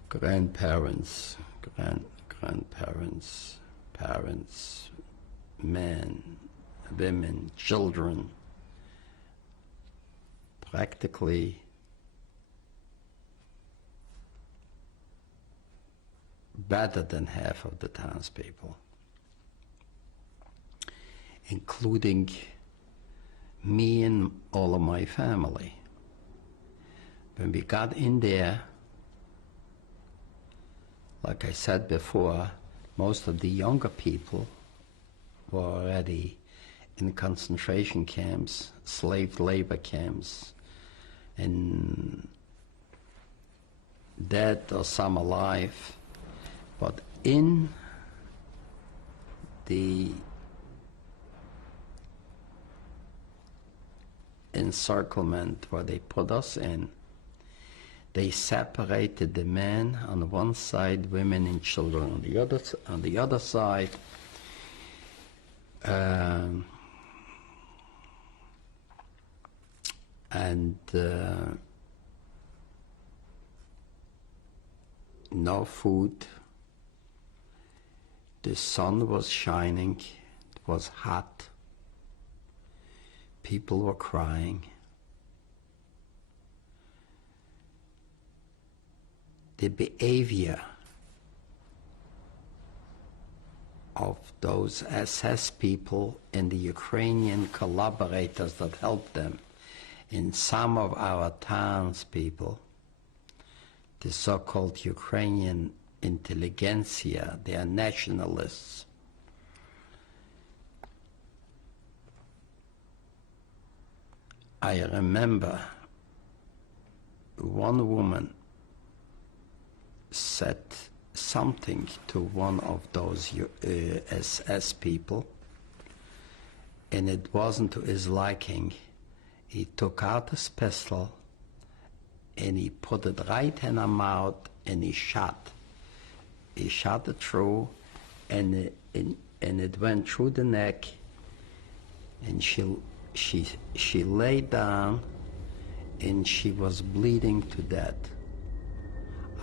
grandparents, grandparents, parents, men, women, children, practically better than half of the townspeople, including me and all of my family. When we got in there, like I said before, most of the younger people were already in concentration camps, slave labor camps, and dead or some alive. But in the encirclement where they put us in, they separated the men on one side, women and children on the other side. No food. The sun was shining. It was hot. People were crying. The behavior of those SS people and the Ukrainian collaborators that helped them, in some of our townspeople, the so-called Ukrainian intelligentsia, they are nationalists. I remember one woman said something to one of those SS people, and it wasn't to his liking. He took out his pistol and he put it right in her mouth and he shot. He shot it through, and it went through the neck, and she lay down and she was bleeding to death.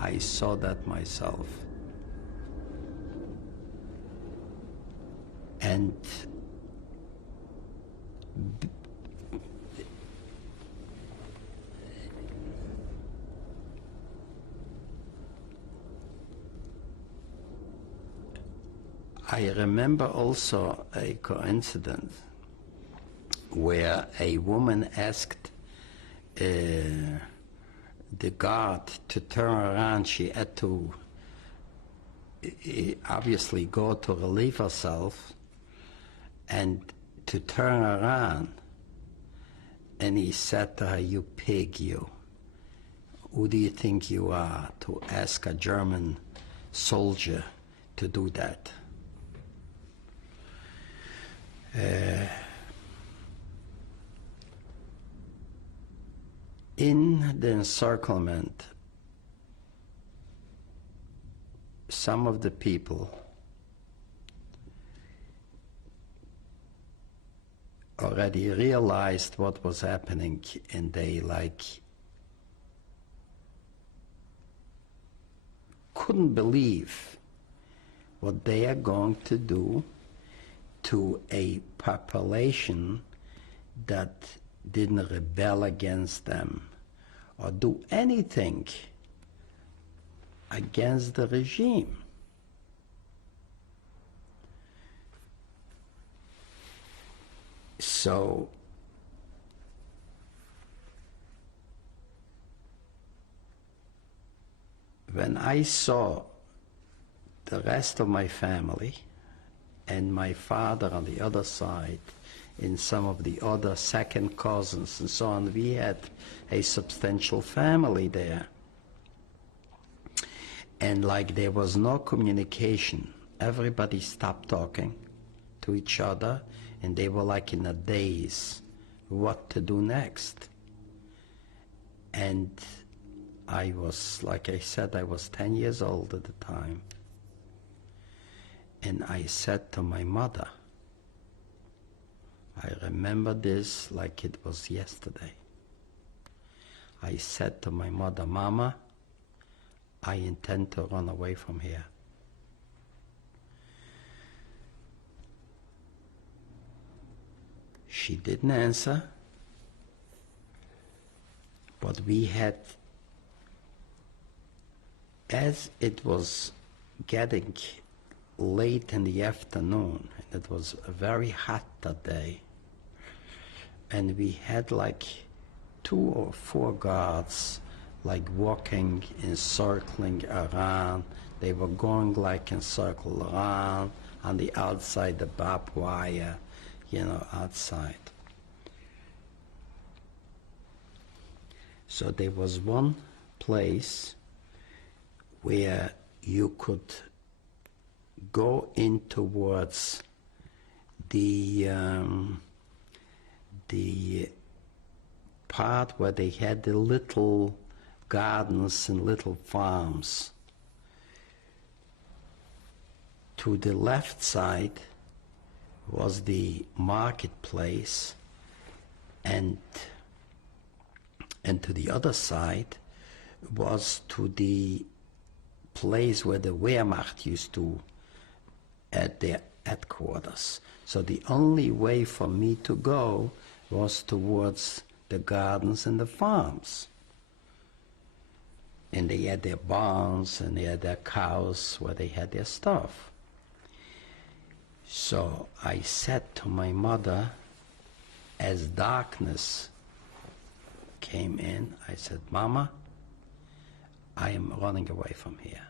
I saw that myself. And I remember also a coincidence where a woman asked the guard to turn around. She had to obviously go to relieve herself and to turn around. And he said to her, "You pig, you. Who do you think you are to ask a German soldier to do that?" In the encirclement, some of the people already realized what was happening, and they couldn't believe what they are going to do to a population that didn't rebel against them or do anything against the regime. So when I saw the rest of my family and my father on the other side, in some of the other second cousins and so on, we had a substantial family there. And like there was no communication, everybody stopped talking to each other, and they were like in a daze, what to do next. And I was, like I said, I was 10 years old at the time. And I said to my mother, I remember this like it was yesterday. I said to my mother, Mama, I intend to run away from here. She didn't answer, but we had, as it was getting late in the afternoon, and it was very hot that day, and we had like 2 or 4 guards like walking and circling around. They were going like in circle around on the outside, the barbed wire, you know, outside. So there was one place where you could go in towards the part where they had the little gardens and little farms. To the left side was the marketplace, and to the other side was to the place where the Wehrmacht used to at their headquarters. So the only way for me to go was towards the gardens and the farms. And they had their barns and they had their cows where they had their stuff. So I said to my mother, as darkness came in, I said, Mama, I am running away from here.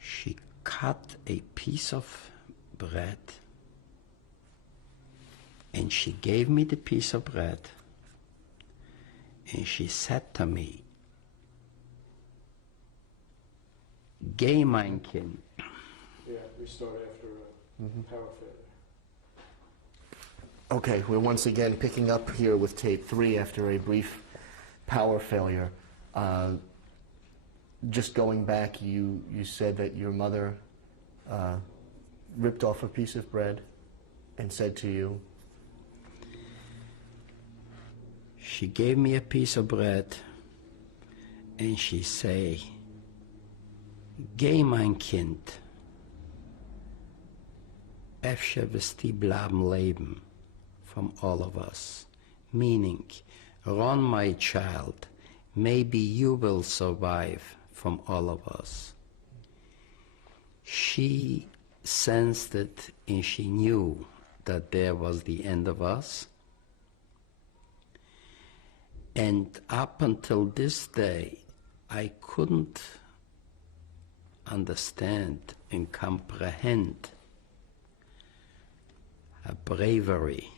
She cut a piece of bread and she gave me the piece of bread and she said to me, Geh, mein Kind. Yeah, we start after a power failure. Okay, we're once again picking up here with tape 3 after a brief power failure. Just going back, you said that your mother ripped off a piece of bread and said to you, she gave me a piece of bread and she say, Geh, mein Kind, Efsche wirst die bleiben leben, from all of us. Meaning, run, my child, maybe you will survive from all of us. She sensed it and she knew that there was the end of us. And up until this day, I couldn't understand and comprehend her bravery.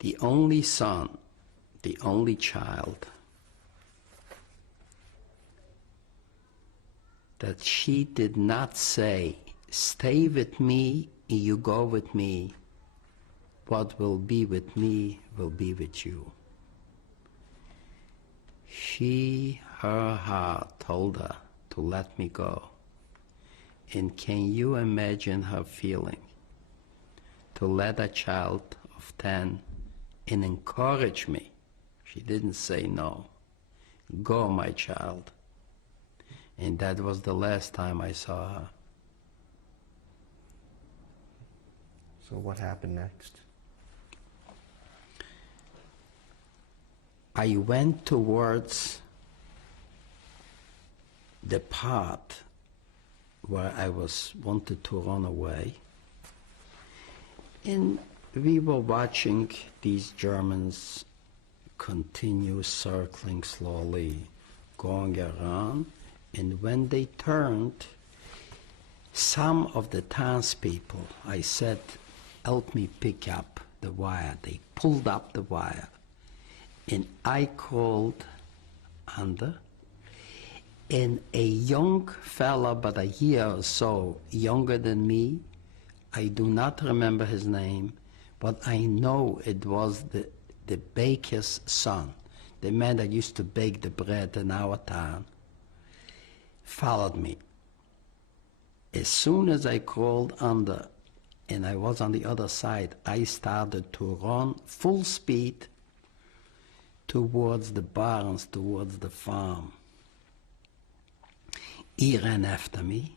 The only son, the only child that she did not say, stay with me, you go with me, what will be with me will be with you. Her heart told her to let me go. And can you imagine her feeling to let a child of 10 and encourage me? She didn't say no. Go, my child. And that was the last time I saw her. so what happened next? I went towards the part where I wanted to run away, and we were watching these Germans continue circling slowly, going around, and when they turned, some of the townspeople, I said, help me pick up the wire. They pulled up the wire, and I crawled under, and a young fella, but a year or so younger than me, I do not remember his name, but I know it was the baker's son, the man that used to bake the bread in our town. followed me. As soon as I crawled under and I was on the other side, I started to run full speed towards the barns, towards the farm. He ran after me,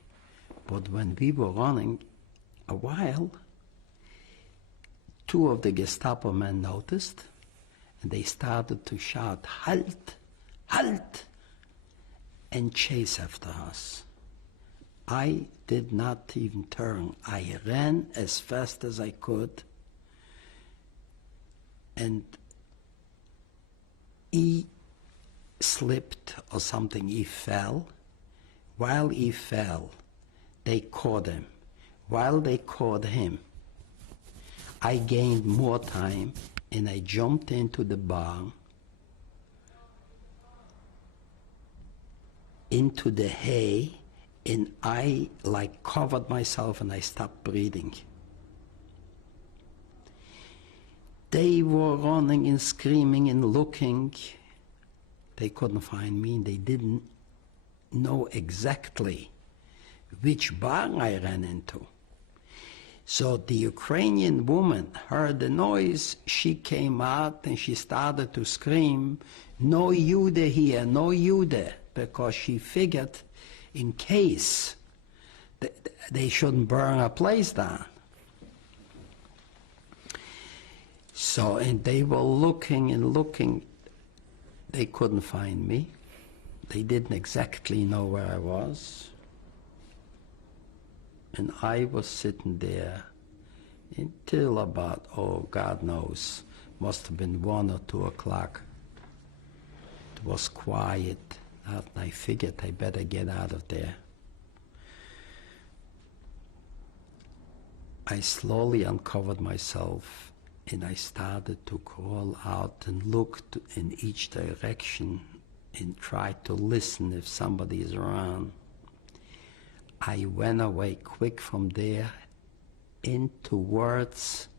but when we were running a while, two of the Gestapo men noticed, and they started to shout, "Halt! Halt!" and chase after us. I did not even turn. I ran as fast as I could, and he slipped or something, he fell. While he fell, they caught him. While they caught him, I gained more time and I jumped into the barn, into the hay, and I covered myself and I stopped breathing. They were running and screaming and looking. They couldn't find me, and they didn't know exactly which barn I ran into. So the Ukrainian woman heard the noise, she came out and she started to scream, "No Jude here, no Jude," because she figured in case they shouldn't burn a place down. So, and they were looking and looking, they couldn't find me. They didn't exactly know where I was. And I was sitting there until about, oh, God knows, must have been 1 or 2 o'clock. It was quiet, and I figured I better get out of there. I slowly uncovered myself, and I started to crawl out and looked in each direction and tried to listen if somebody is around. I went away quick from there in towards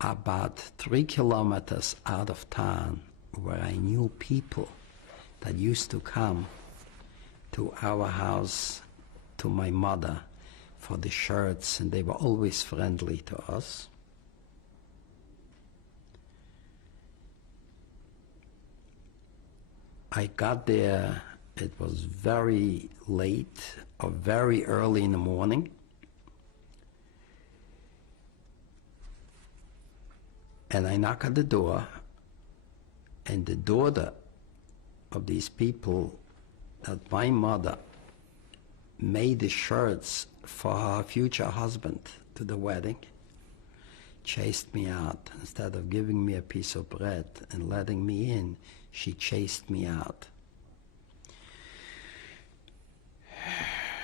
about 3 kilometers out of town, where I knew people that used to come to our house, to my mother, for the shirts, and they were always friendly to us. I got there, it was very late or very early in the morning. And I knock at the door, and the daughter of these people that my mother made the shirts for her future husband to the wedding chased me out. Instead of giving me a piece of bread and letting me in, she chased me out.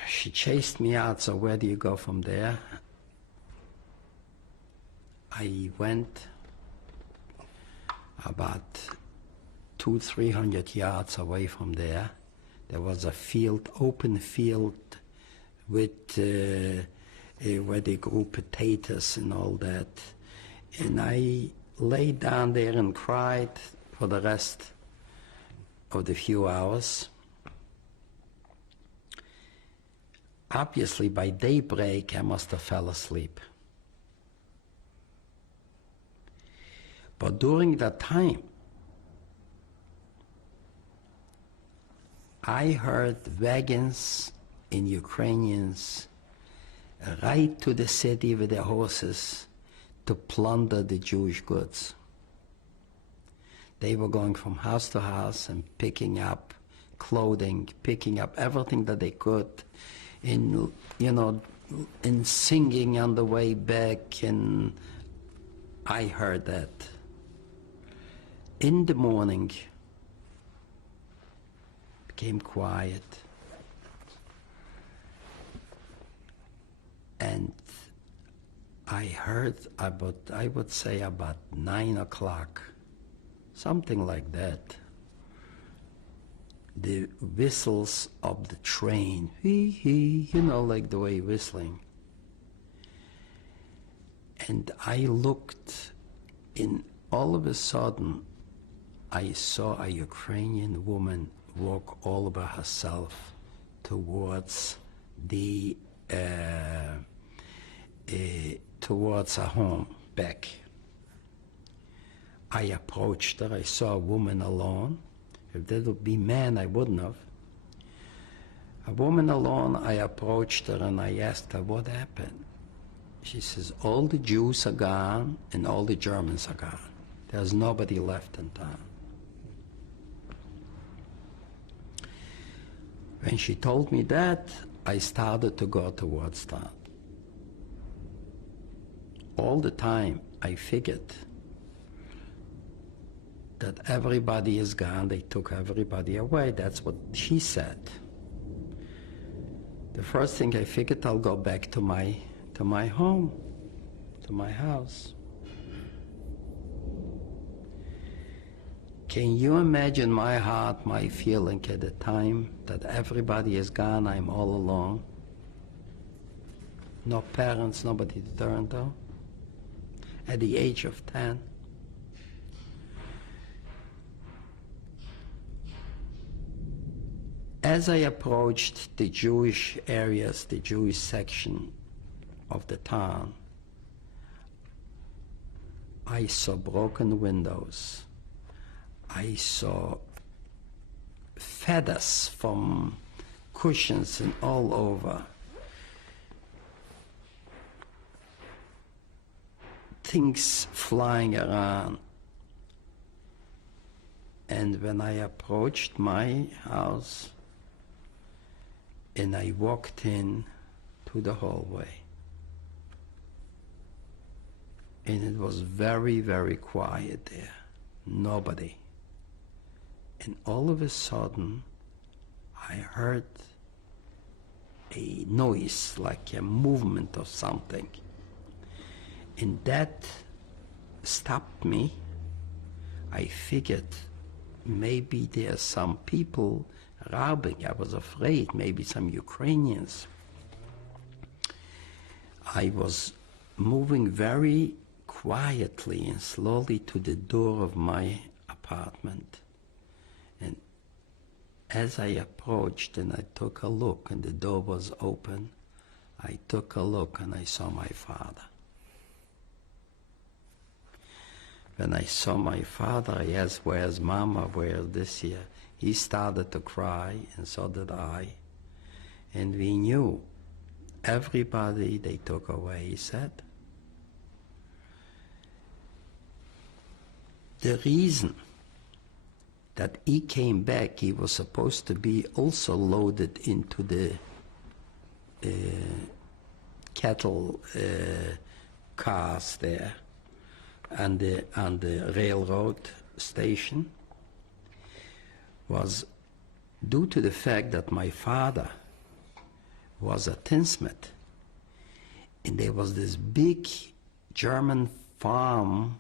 She chased me out, so where do you go from there? I went about 200-300 yards away from there. There was a field, open field, with where they grew potatoes and all that. And I lay down there and cried for the rest of the few hours. Obviously, by daybreak, I must have fell asleep. But during that time, I heard wagons and Ukrainians ride to the city with their horses to plunder the Jewish goods. They were going from house to house and picking up clothing, picking up everything that they could, and, you know, and singing on the way back, and I heard that. In the morning, it became quiet, and I heard about, I would say about 9 o'clock, something like that, the whistles of the train, hee, you know, like the way whistling. And I looked, and all of a sudden, I saw a Ukrainian woman walk all by herself towards the towards her home back. I approached her. I saw a woman alone. If that would be man, I wouldn't have. A woman alone. I approached her and I asked her what happened. She says, all the Jews are gone and all the Germans are gone. There's nobody left in town. When she told me that, I started to go towards town. All the time I figured that everybody is gone, they took everybody away. That's what she said. The first thing I figured, I'll go back to my home, to my house. Can you imagine my heart, my feeling at the time that everybody is gone, I'm all alone? No parents, nobody to turn to. At the age of 10. As I approached the Jewish areas, the Jewish section of the town, I saw broken windows. I saw feathers from cushions and all over. Things flying around. And when I approached my house and I walked in to the hallway, and it was very, very quiet there, nobody. And all of a sudden, I heard a noise, like a movement of something. And that stopped me. I figured maybe there are some people robbing. I was afraid, maybe some Ukrainians. I was moving very quietly and slowly to the door of my apartment. And as I approached and I took a look and the door was open, I took a look and I saw my father. When I saw my father, I asked, where's Mama, where's this here? He started to cry, and so did I. And we knew everybody they took away, he said. The reason that he came back, he was supposed to be also loaded into the cattle cars there on the railroad station, was due to the fact that my father was a tinsmith, and there was this big German farm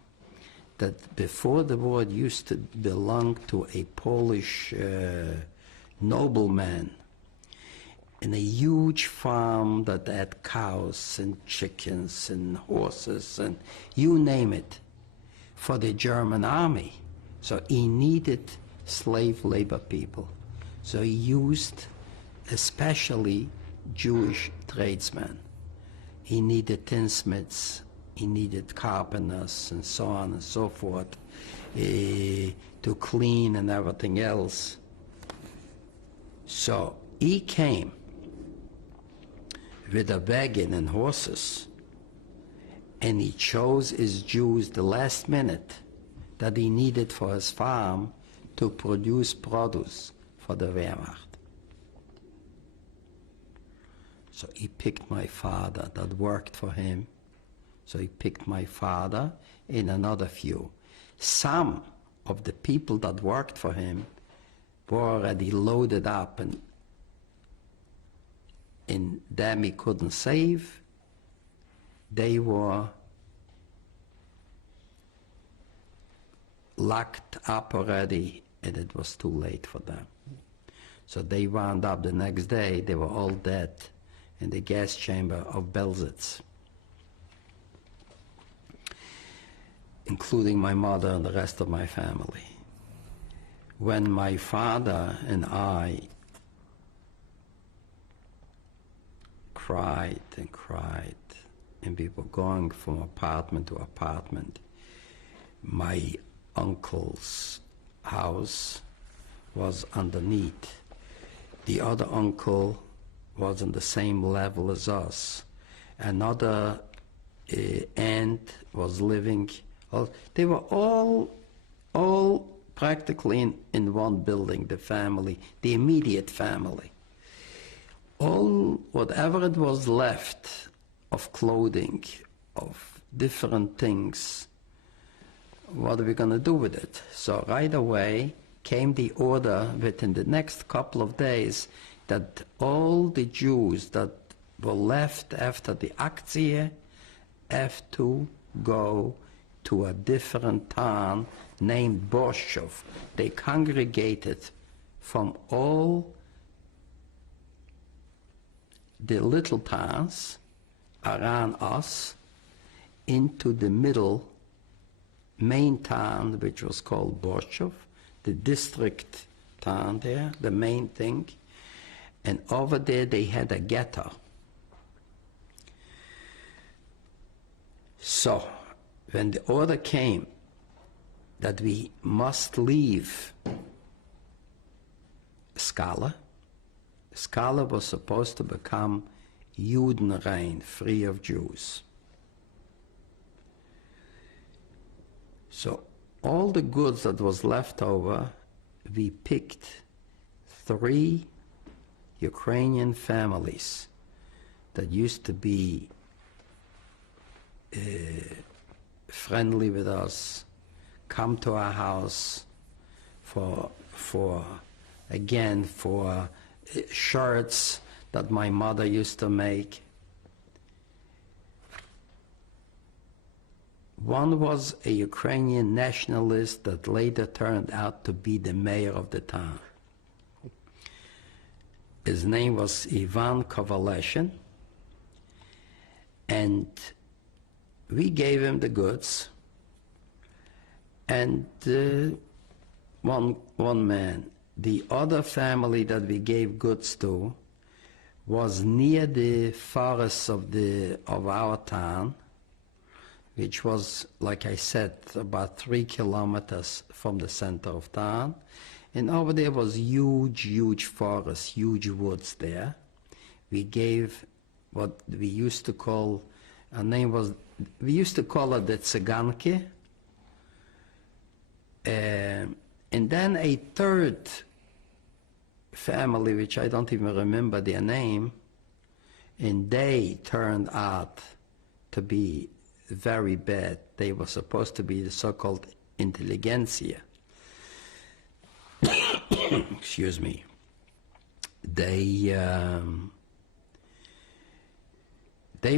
that before the war used to belong to a Polish nobleman, in a huge farm that had cows and chickens and horses and you name it, for the German army. So he needed slave labor people. So he used especially Jewish tradesmen. He needed tinsmiths, he needed carpenters and so on and so forth to clean and everything else. So he came with a wagon and horses, and he chose his Jews the last minute that he needed for his farm to produce produce for the Wehrmacht. So he picked my father that worked for him. So he picked my father and another few. Some of the people that worked for him were already loaded up, and them he couldn't save. They were locked up already, and it was too late for them. So they wound up the next day, they were all dead in the gas chamber of Belzec, including my mother and the rest of my family. when my father and I cried and cried, and we were going from apartment to apartment, my uncle's house was underneath. The other uncle was on the same level as us. Another aunt was living. They were all practically in one building, the family, the immediate family. All, whatever it was left of clothing, of different things, what are we going to do with it? So right away came the order within the next couple of days that all the Jews that were left after the Aktie have to go to a different town named Borshov. They congregated from all the little towns around us into the middle main town, which was called Borshov, the district town there, the main thing. And over there they had a ghetto. So when the order came that we must leave Skala was supposed to become Judenrein, free of Jews. So all the goods that was left over, we picked 3 Ukrainian families that used to be friendly with us, come to our house for shirts that my mother used to make. One was a Ukrainian nationalist that later turned out to be the mayor of the town. His name was Ivan Kovaleshin, and we gave him the goods, and one man. The other family that we gave goods to was near the forests of our town, which was, like I said, about 3 kilometers from the center of town. And over there was huge forests, huge woods there. We gave what we used to call, we used to call it the Tsiganki. And then a third family, which I don't even remember their name, and they turned out to be very bad. They were supposed to be the so-called intelligentsia. Excuse me. They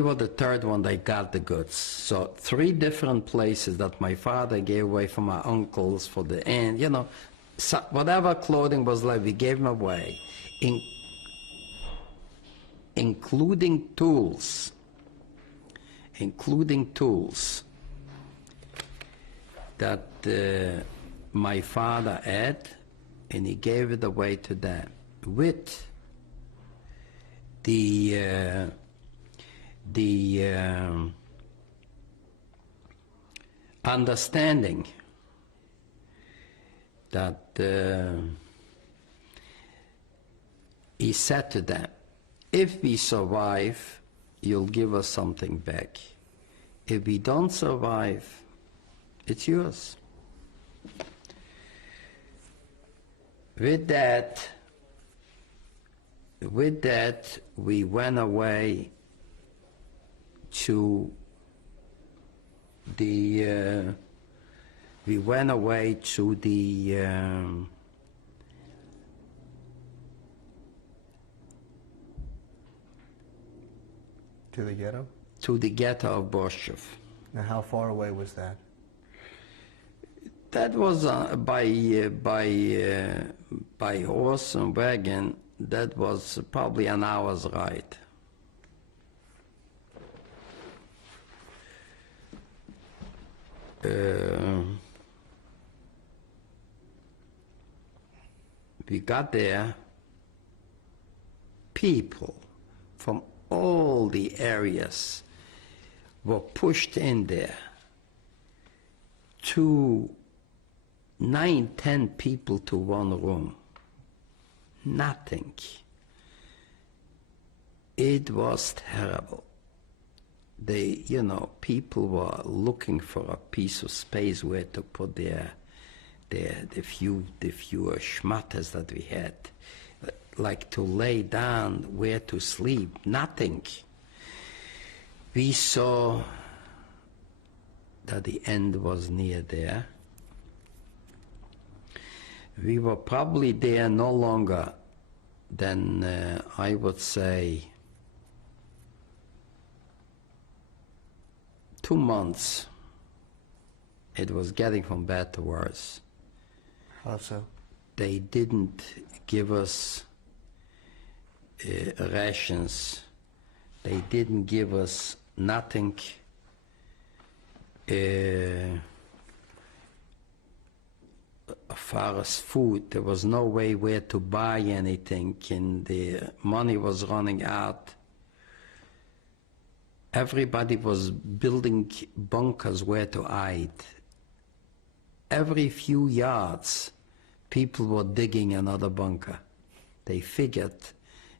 were the third one that got the goods. So 3 different places that my father gave away from my uncles for the end, you know, so whatever clothing was left, we gave them away, including tools that my father had, and he gave it away to them with the understanding that he said to them, if we survive, you'll give us something back. If we don't survive, it's yours. With that, we went away to the To the ghetto? To the ghetto of Borshov. Now, how far away was that? That was by horse and wagon. That was probably an hour's ride. we got there, people from all the areas were pushed in there. 9, 10 people to one room. Nothing. It was terrible. People were looking for a piece of space where to put the few schmatters that we had, like to lay down, where to sleep, nothing. We saw that the end was near there. We were probably there no longer than, I would say, 2 months. It was getting from bad to worse. How so? They didn't give us rations. They didn't give us nothing. As far as food, there was no way where to buy anything, and the money was running out. Everybody was building bunkers where to hide. Every few yards, people were digging another bunker. They figured,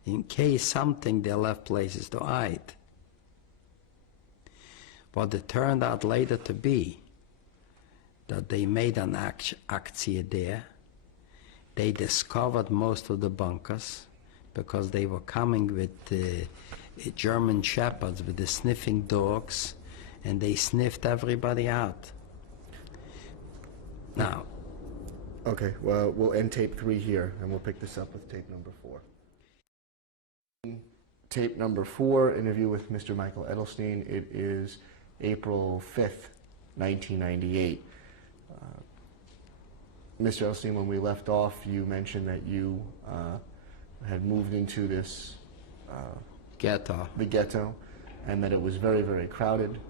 in case something, they left places to hide. What it turned out later to be, that they made an action there. They discovered most of the bunkers because they were coming with German shepherds with the sniffing dogs, and they sniffed everybody out. Now, Okay, well, we'll end tape 3 here, and we'll pick this up with tape number 4. Tape number 4, interview with Mr. Michael Edelstein. It is April 5th, 1998. Mr. Edelstein, when we left off, you mentioned that you had moved into this ghetto. The ghetto, and that it was very, very crowded,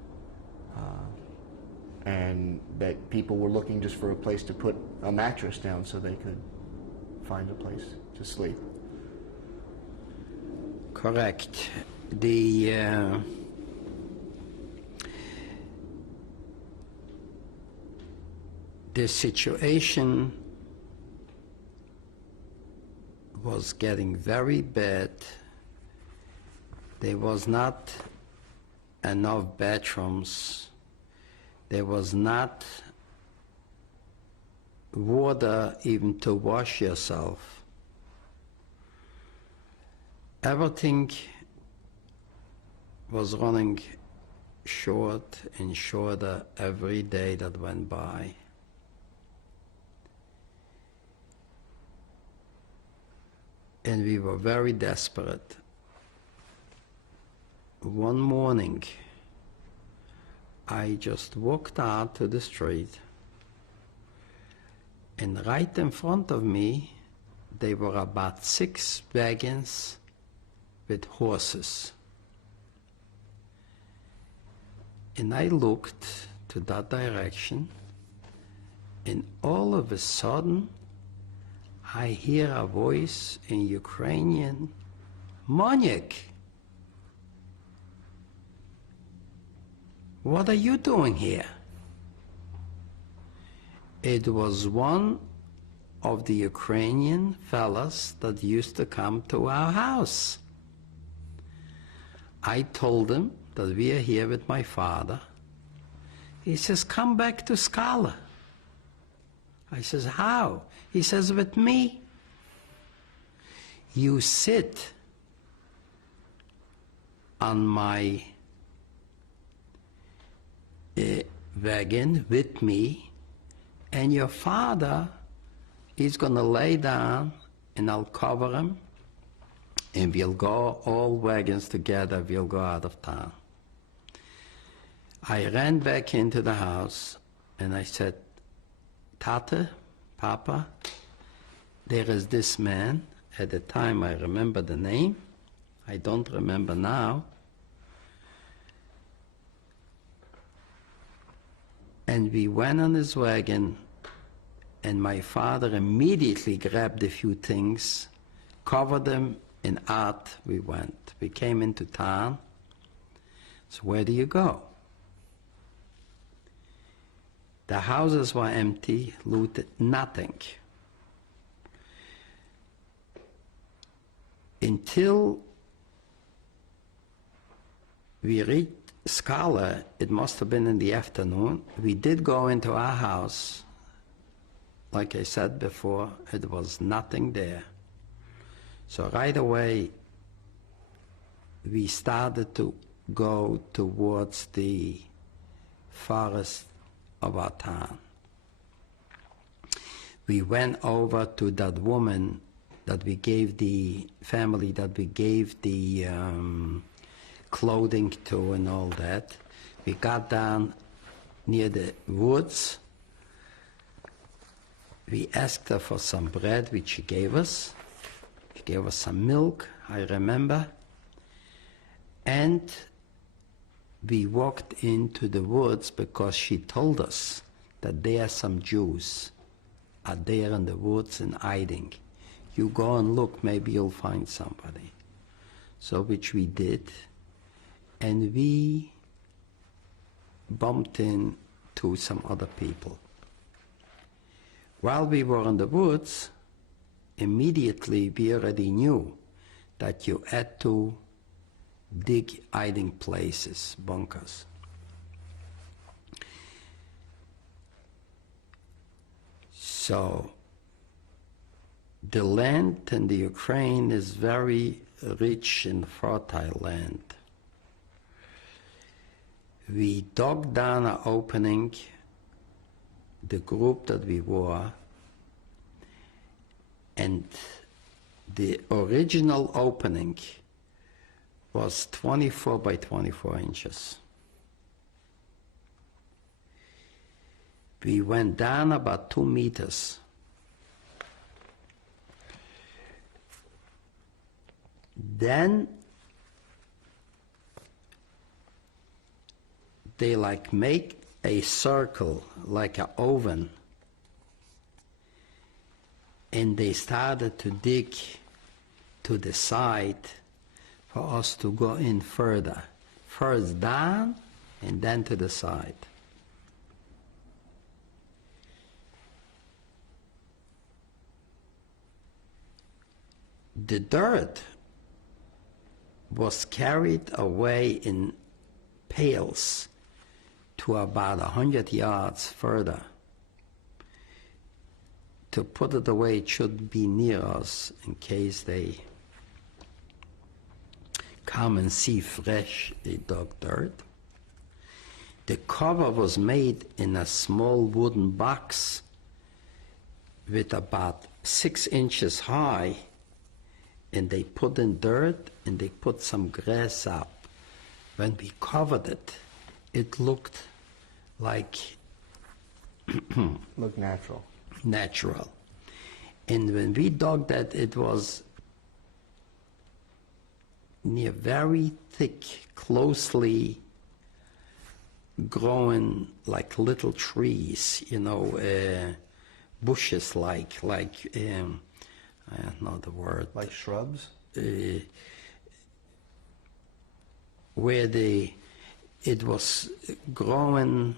and that people were looking just for a place to put a mattress down so they could find a place to sleep. Correct. The situation was getting very bad. There was not enough bedrooms. There was not water even to wash yourself. Everything was running short and shorter every day that went by. And we were very desperate. One morning, I just walked out to the street, and right in front of me, there were about 6 wagons with horses. And I looked to that direction, and all of a sudden, I hear a voice in Ukrainian, "Moniek, what are you doing here?" It was one of the Ukrainian fellas that used to come to our house. I told him that we are here with my father. He says, "Come back to Skala." I says, "How?" He says, "With me. You sit on my wagon with me, and your father is going to lay down, and I'll cover him, and we'll go all wagons together, we'll go out of town." I ran back into the house, and I said, "Tata, Papa, there is this man." At the time I remember the name, I don't remember now. And we went on his wagon, And my father immediately grabbed a few things, covered them, and out we went. We came into town. So where do you go? The houses were empty, looted, nothing. Until we reached Scala, it must have been in the afternoon. We did go into our house. Like I said before, it was nothing there. So right away, we started to go towards the forest of our town. We went over to that woman that we gave the family, that we gave the clothing to and all that. We got down near the woods. We asked her for some bread, which she gave us. She gave us some milk, I remember. And we walked into the woods because she told us that there are some Jews are there in the woods and hiding. You go and look, maybe you'll find somebody. So which we did, and we bumped into some other people. While we were in the woods, immediately we already knew that you had to dig hiding places, bunkers. So the land in the Ukraine is very rich and fertile land. We dug down an opening, the group that we were, and the original opening was 24 by 24 inches. We went down about 2 meters. Then they make a circle like an oven, and they started to dig to the side for us to go in further. First down and then to the side. The dirt was carried away in pails to about 100 yards further. To put it away, it should be near us in case they come and see fresh dug dirt. The cover was made in a small wooden box with about 6 inches high, and they put in dirt and they put some grass up. When we covered it, it looked like Look natural. natural. And when we dug that, it was near very thick, closely growing like little trees, bushes like I don't know the word. Like shrubs? Where it was growing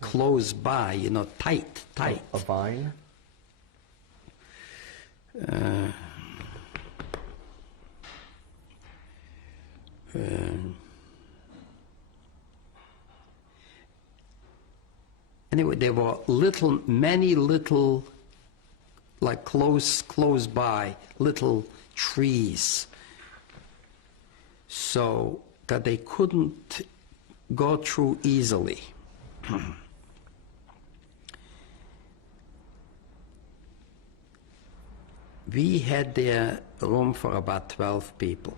close by, tight. A vine? Anyway, there were many little, like close by, little trees, so that they couldn't go through easily. We had there room for about 12 people.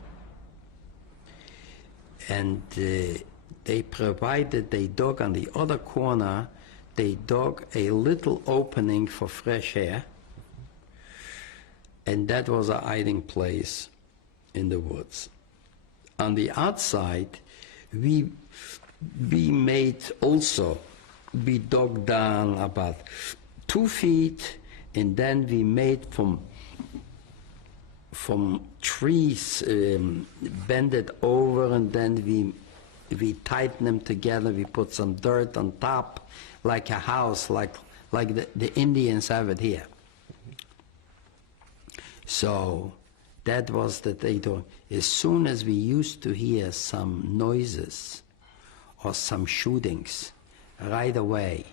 And they dug on the other corner, they dug a little opening for fresh air, and that was a hiding place in the woods. On the outside, we dug down about 2 feet, and then we made from trees, bend it over, and then we tighten them together. We put some dirt on top, like a house, like the Indians have it here. So that was the they do. As soon as we used to hear some noises or some shootings, right away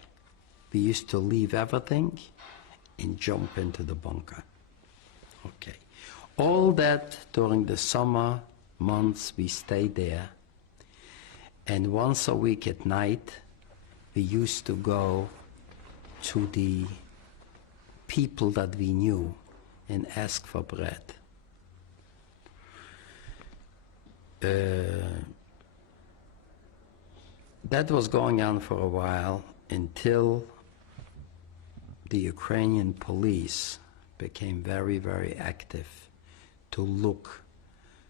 we used to leave everything and jump into the bunker. Okay. All that during the summer months we stayed there, and once a week at night we used to go to the people that we knew and ask for bread. That was going on for a while until the Ukrainian police became very, very active to look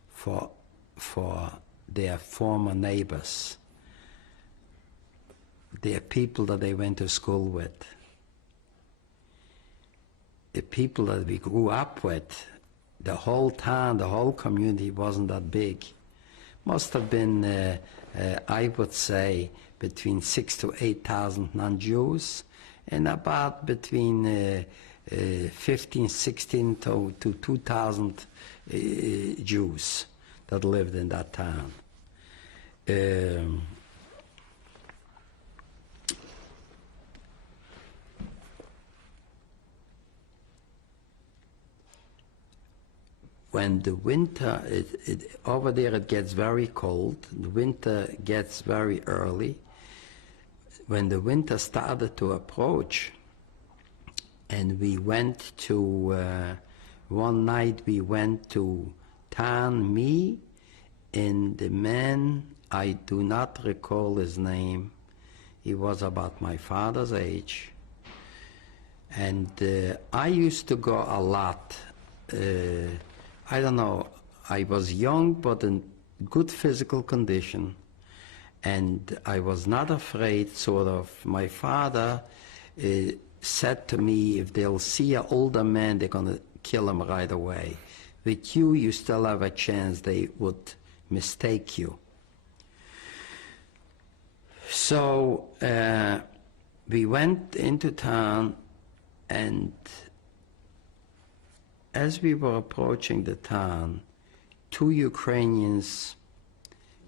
for their former neighbors, their people that they went to school with, the people that we grew up with. The whole town, the whole community wasn't that big. Must have been, I would say, between 6,000 to 8,000 non-Jews, and about between 15, 16 to 2,000 Jews that lived in that town. When the winter, over there it gets very cold, the winter gets very early. When the winter started to approach, and we went to, one night we went to town, me and the man, I do not recall his name, he was about my father's age, and I used to go a lot. I don't know, I was young but in good physical condition, and I was not afraid, sort of. My father said to me, if they'll see an older man, they're going to kill him right away. With you, you still have a chance they would mistake you. So we went into town, and as we were approaching the town, 2 Ukrainians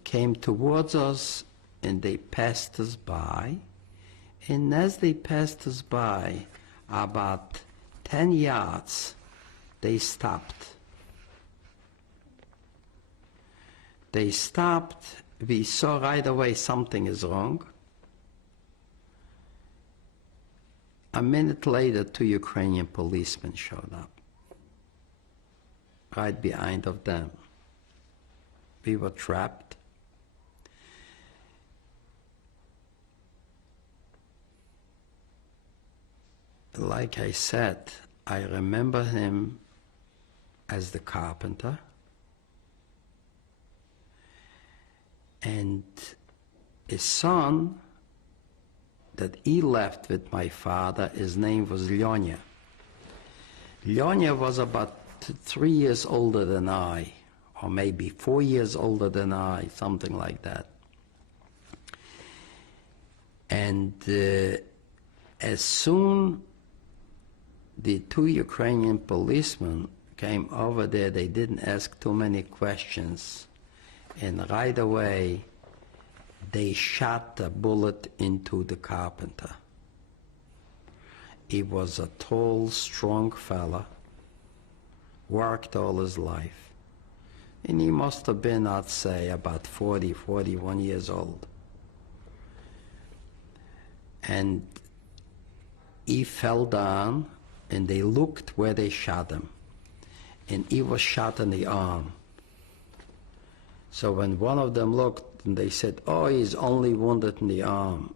came towards us and they passed us by. And as they passed us by, about 10 yards, they stopped. They stopped. We saw right away something is wrong. A minute later, 2 Ukrainian policemen showed up, right behind of them. We were trapped. Like I said, I remember him as the carpenter, and his son that he left with my father, his name was Lyonya. Lyonya was about 3 years older than I, or maybe 4 years older than I, something like that. And as soon the 2 Ukrainian policemen came over there, they didn't ask too many questions, and right away they shot a bullet into the carpenter. He was a tall, strong fella, worked all his life, and he must have been, I'd say, about 40, 41 years old. And he fell down, and they looked where they shot him, and he was shot in the arm. So when one of them looked, and they said, oh, he's only wounded in the arm.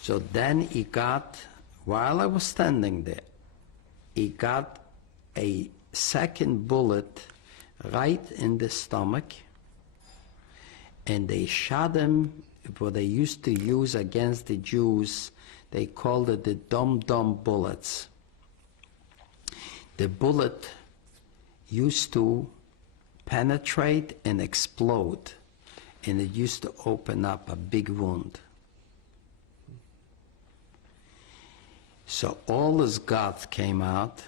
So then he got, while I was standing there, he got a second bullet right in the stomach, and they shot him what they used to use against the Jews, they called it the dum-dum bullets. The bullet used to penetrate and explode, and it used to open up a big wound. So all his guts came out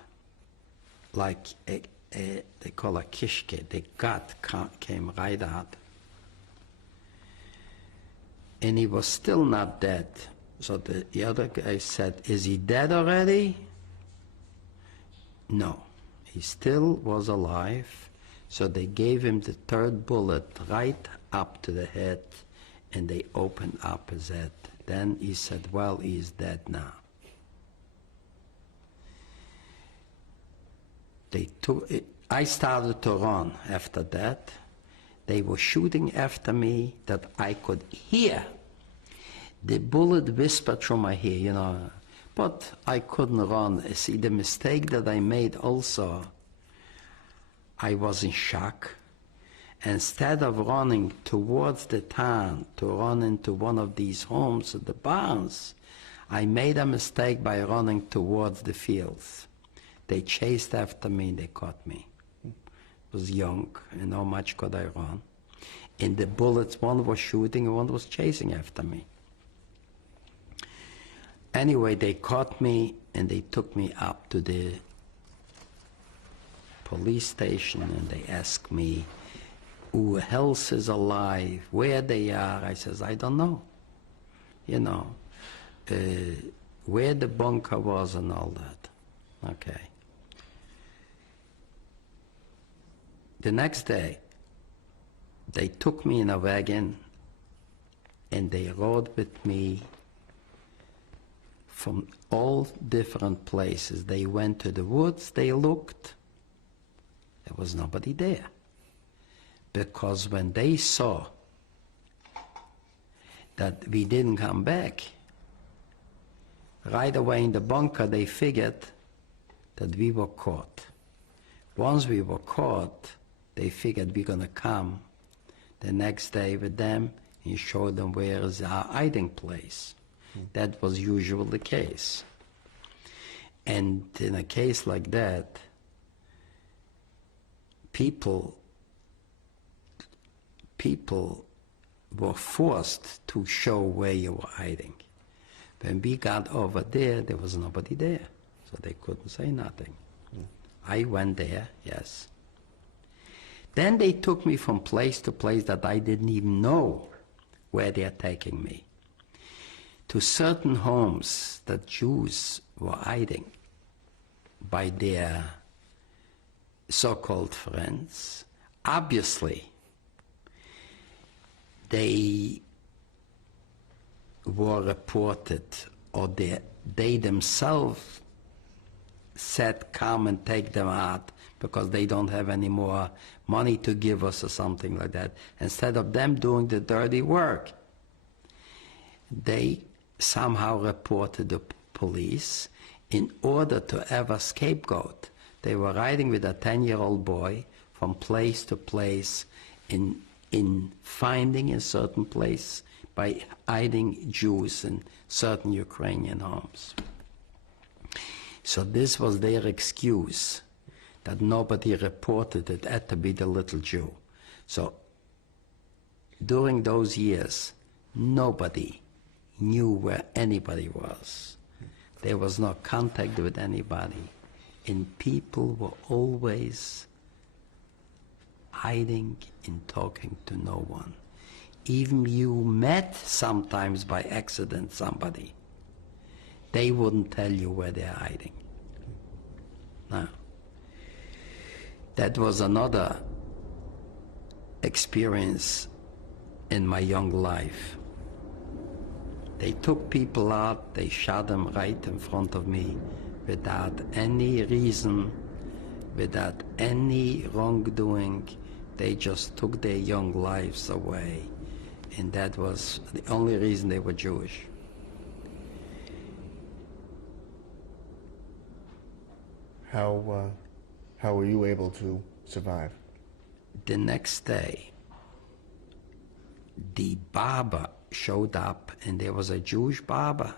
like they call a kishke. The gut came right out. And he was still not dead. So the other guy said, "Is he dead already?" No, he still was alive. So they gave him the third bullet right up to the head, and they opened up his head. Then he said, "Well, he's dead now." I started to run after that. They were shooting after me that I could hear. The bullet whispered through my ear, you know, but I couldn't run. See, the mistake that I made also, I was in shock. Instead of running towards the town to run into one of these homes at the barns, I made a mistake by running towards the fields. They chased after me and they caught me. I was young, and how much could I run? And the bullets, one was shooting and one was chasing after me. Anyway, they caught me and they took me up to the police station and they asked me, who else is alive, where they are. I says, I don't know, you know, where the bunker was and all that. Okay. The next day, they took me in a wagon and they rode with me from all different places. They went to the woods, they looked, there was nobody there. Because when they saw that we didn't come back, right away in the bunker they figured that we were caught. Once we were caught, they figured we're gonna come the next day with them and show them where is our hiding place. That was usually the case. And in a case like that, people were forced to show where you were hiding. When we got over there was nobody there, so they couldn't say nothing. I went there, yes. Then they took me from place to place that I didn't even know where they are taking me. To certain homes that Jews were hiding by their so-called friends. Obviously, they were reported, or they themselves said, come and take them out because they don't have any more money to give us or something like that. Instead of them doing the dirty work, they somehow reported the police in order to have a scapegoat. They were riding with a 10-year-old boy from place to place in finding a certain place by hiding Jews in certain Ukrainian homes. So this was their excuse, that nobody reported it had to be the little Jew. So during those years, nobody knew where anybody was. There was no contact with anybody, and people were always hiding and talking to no one. Even you met sometimes by accident somebody, they wouldn't tell you where they're hiding. No. That was another experience in my young life. They took people out, they shot them right in front of me without any reason, without any wrongdoing. They just took their young lives away. And that was the only reason they were Jewish. How were you able to survive? The next day, the barber showed up, and there was a Jewish barber.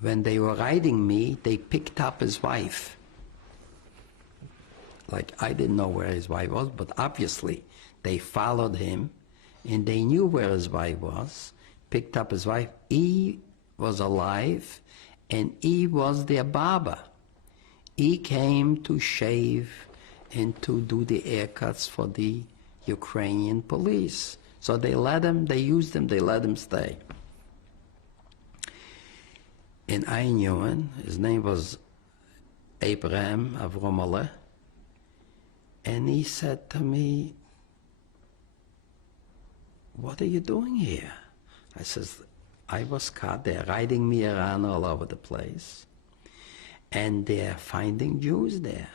When they were riding me, they picked up his wife. Like, I didn't know where his wife was, but obviously they followed him, and they knew where his wife was, picked up his wife. He was alive, and he was their barber. He came to shave and to do the haircuts for the Ukrainian police. So they let him, they used him, they let him stay. And I knew him. His name was Abraham Avromale. And he said to me, "What are you doing here?" I says, "I was caught. They're riding me around all over the place. And they're finding Jews there."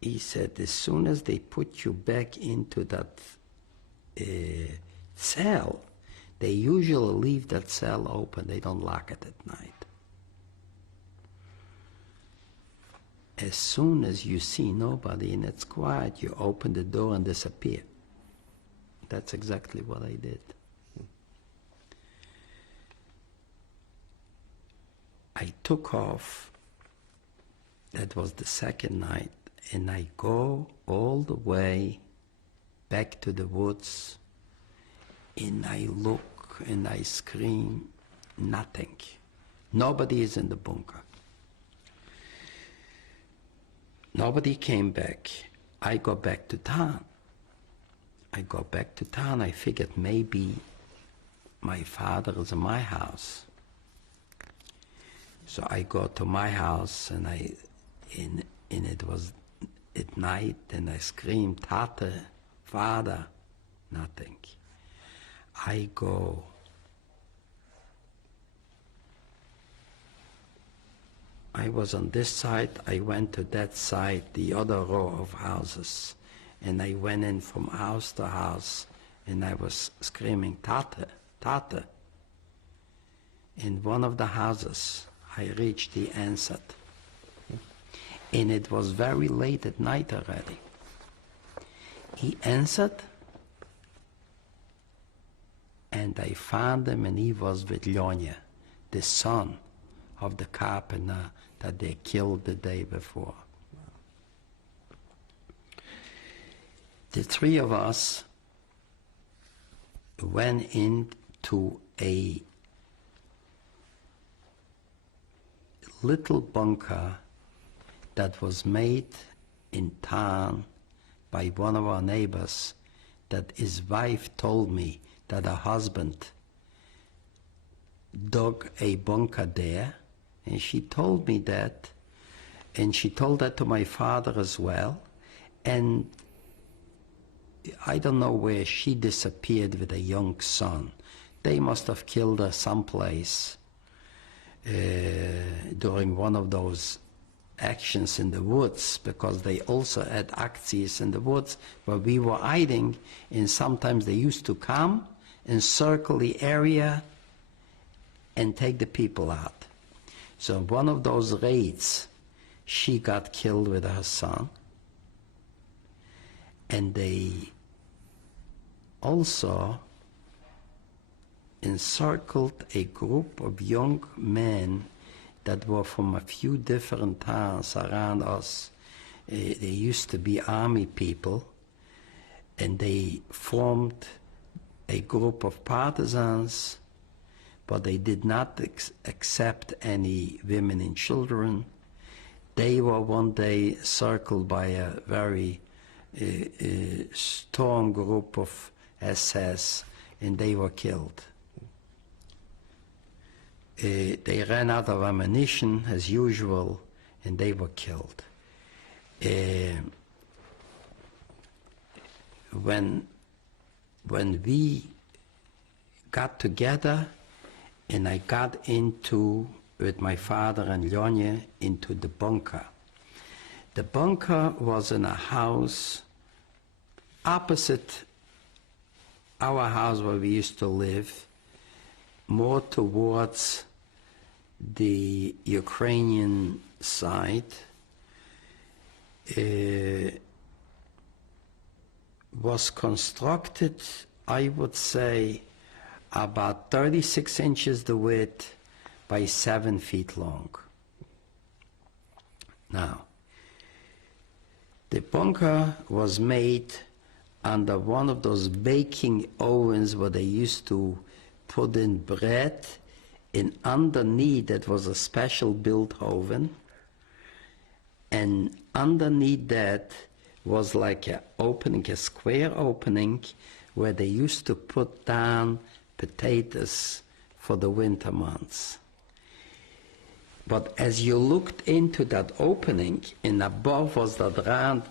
He said, "As soon as they put you back into that cell, they usually leave that cell open. They don't lock it at night. As soon as you see nobody and it's quiet, you open the door and disappear." That's exactly what I did. I took off. That was the second night, and I go all the way back to the woods, and I look and I scream, nothing. Nobody is in the bunker. Nobody came back. I go back to town. I figured maybe my father is in my house. So I go to my house, and it was at night, and I screamed, "Tate, Father," nothing. I was on this side, I went to that side, the other row of houses, and I went in from house to house, and I was screaming, "Tate, Tate." In one of the houses, I reached, he answered. And it was very late at night already. He answered, and I found him, and he was with Lyonya, the son of the carpenter that they killed the day before. The three of us went into a little bunker that was made in town by one of our neighbors, that his wife told me that her husband dug a bunker there, and she told me that, and she told that to my father as well, and I don't know where she disappeared with a young son. They must have killed her someplace during one of those actions in the woods, because they also had actions in the woods where we were hiding, and sometimes they used to come and circle the area and take the people out. So one of those raids, she got killed with her son, and they also encircled a group of young men that were from a few different towns around us. They used to be army people, and they formed a group of partisans, but they did not accept any women and children. They were one day circled by a very strong group of SS, and they were killed. They ran out of ammunition as usual, and they were killed. When we got together, and I got with my father and Lyonya, into the bunker. The bunker was in a house opposite our house where we used to live, more towards the Ukrainian side. Was constructed I would say, about 36 inches the width by 7 feet long. Now, the bunker was made under one of those baking ovens where they used to put in bread, and underneath that was a special built oven, and underneath that was like an opening, a square opening, where they used to put down potatoes for the winter months. But as you looked into that opening, and above was that round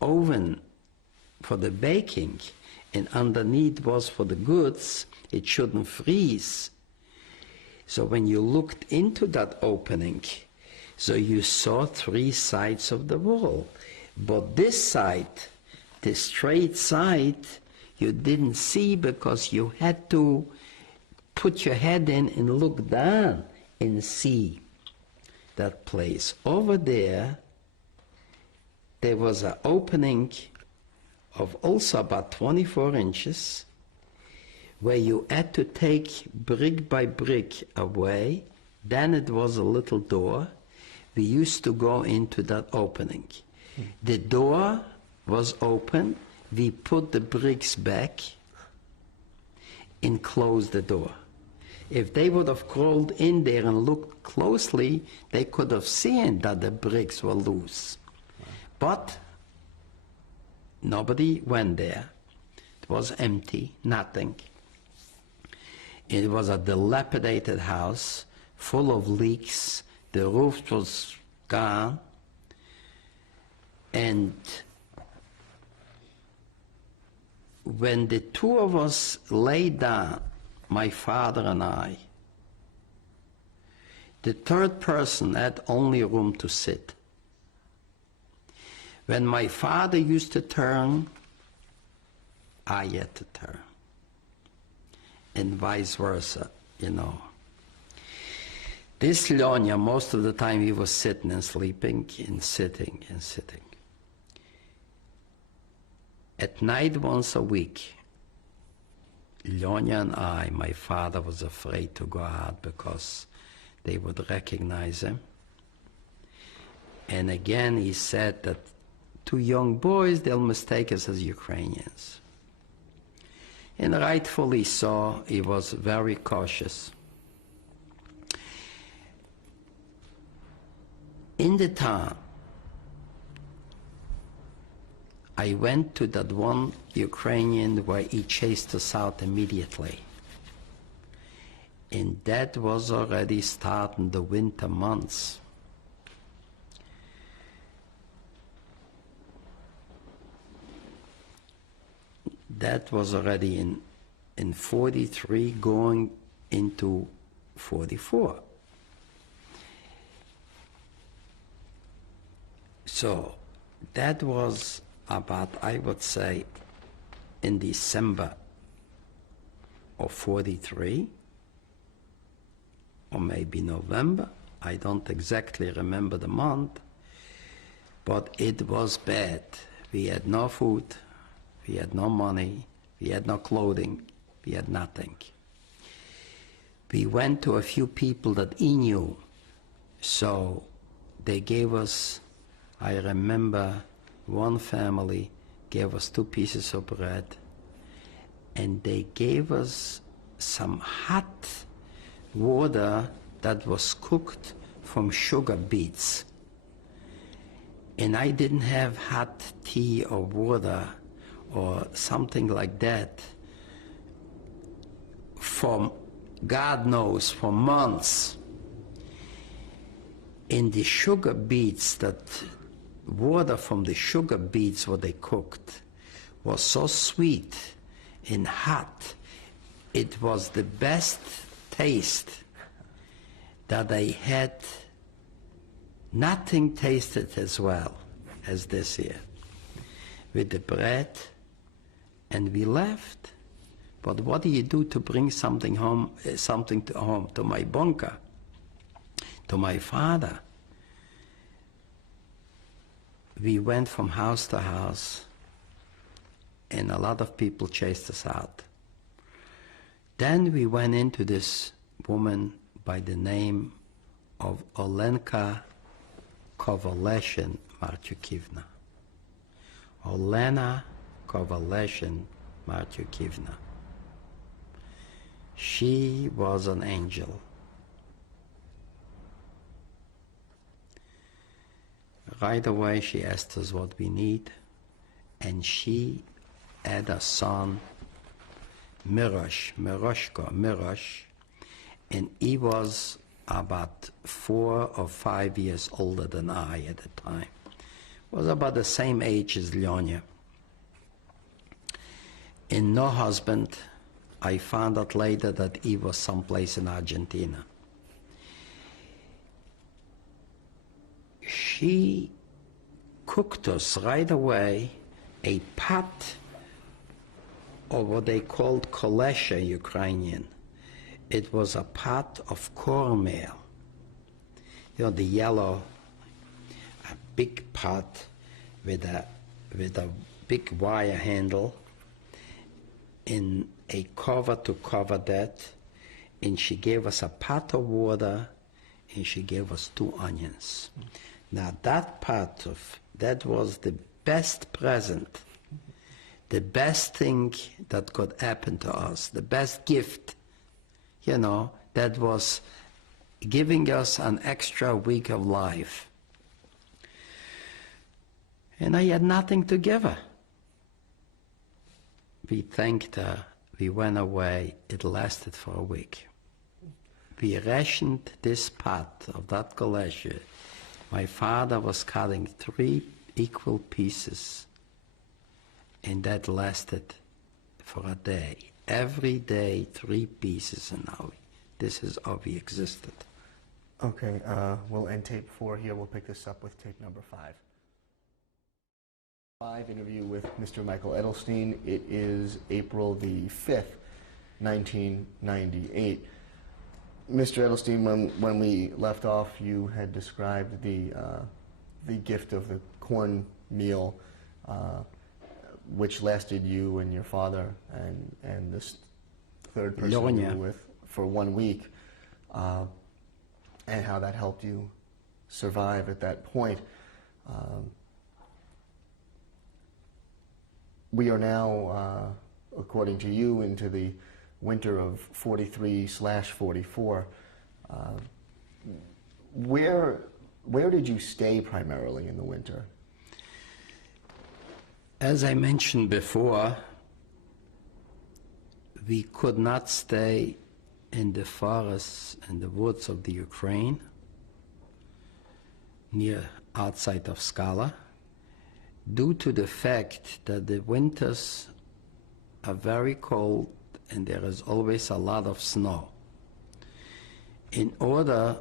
oven for the baking, and underneath was for the goods, it shouldn't freeze. So when you looked into that opening, so you saw 3 sides of the wall. But this side, the straight side, you didn't see because you had to put your head in and look down and see that place. Over there, there was an opening of also about 24 inches where you had to take brick by brick away. Then it was a little door. We used to go into that opening. The door was open. We put the bricks back and closed the door. If they would have crawled in there and looked closely, they could have seen that the bricks were loose. But nobody went there. It was empty, nothing. It was a dilapidated house, full of leaks. The roof was gone. And when the 2 of us lay down, my father and I, the 3rd person had only room to sit. When my father used to turn, I had to turn. And vice versa, you know. This Lyonya, most of the time he was sitting and sleeping and sitting and sitting. At night once a week, Lyonya and I, my father was afraid to go out because they would recognize him. And again he said that 2 young boys, they'll mistake us as Ukrainians. And rightfully so, he was very cautious. In the town, I went to that one Ukrainian where he chased us out immediately. And that was already starting the winter months. That was already in 43 going into 44. So that was about, I would say, in December of 43, or maybe November. I don't exactly remember the month, but it was bad. We had no food, we had no money, we had no clothing, we had nothing. We went to a few people that he knew, so they gave us, I remember one family gave us 2 pieces of bread, and they gave us some hot water that was cooked from sugar beets. And I didn't have hot tea or water or something like that for God knows, for months. In the sugar beets, that water from the sugar beets what they cooked was so sweet and hot. It was the best taste that I had. Nothing tasted as well as this here. With the bread, and we left. But what do you do to bring something home, to my bunker, to my father? We went from house to house, and a lot of people chased us out. Then we went into this woman by the name of Olenka Kovaleshin Marchukivna. Olena Kovaleshin Marchukivna. She was an angel. Right away she asked us what we need, and she had a son, Mirosh, and he was about 4 or 5 years older than I at the time. Was about the same age as Lyonya. And no husband. I found out later that he was someplace in Argentina. She cooked us right away a pot of what they called kolesha Ukrainian. It was a pot of cornmeal. You know, the yellow, a big pot with a big wire handle, in a cover to cover that, and she gave us a pot of water, and she gave us 2 onions. Now that was the best present, the best thing that could happen to us, the best gift, you know, that was giving us an extra week of life. And I had nothing to give her. We thanked her, we went away, it lasted for a week. We rationed this pot of that kolesha. My father was cutting 3 equal pieces, and that lasted for a day. Every day, 3 pieces, and now this is how we existed. Okay, we'll end tape 4 here. We'll pick this up with tape number 5. Live interview with Mr. Michael Edelstein. It is April the 5th, 1998. Mr. Edelstein, when we left off, you had described the gift of the cornmeal, which lasted you and your father and this third person you were with for 1 week, and how that helped you survive at that point. We are now, according to you, into the winter of 43/44. Where did you stay primarily in the winter? As I mentioned before, we could not stay in the forests and the woods of the Ukraine, near outside of Skala, due to the fact that the winters are very cold and there is always a lot of snow. In order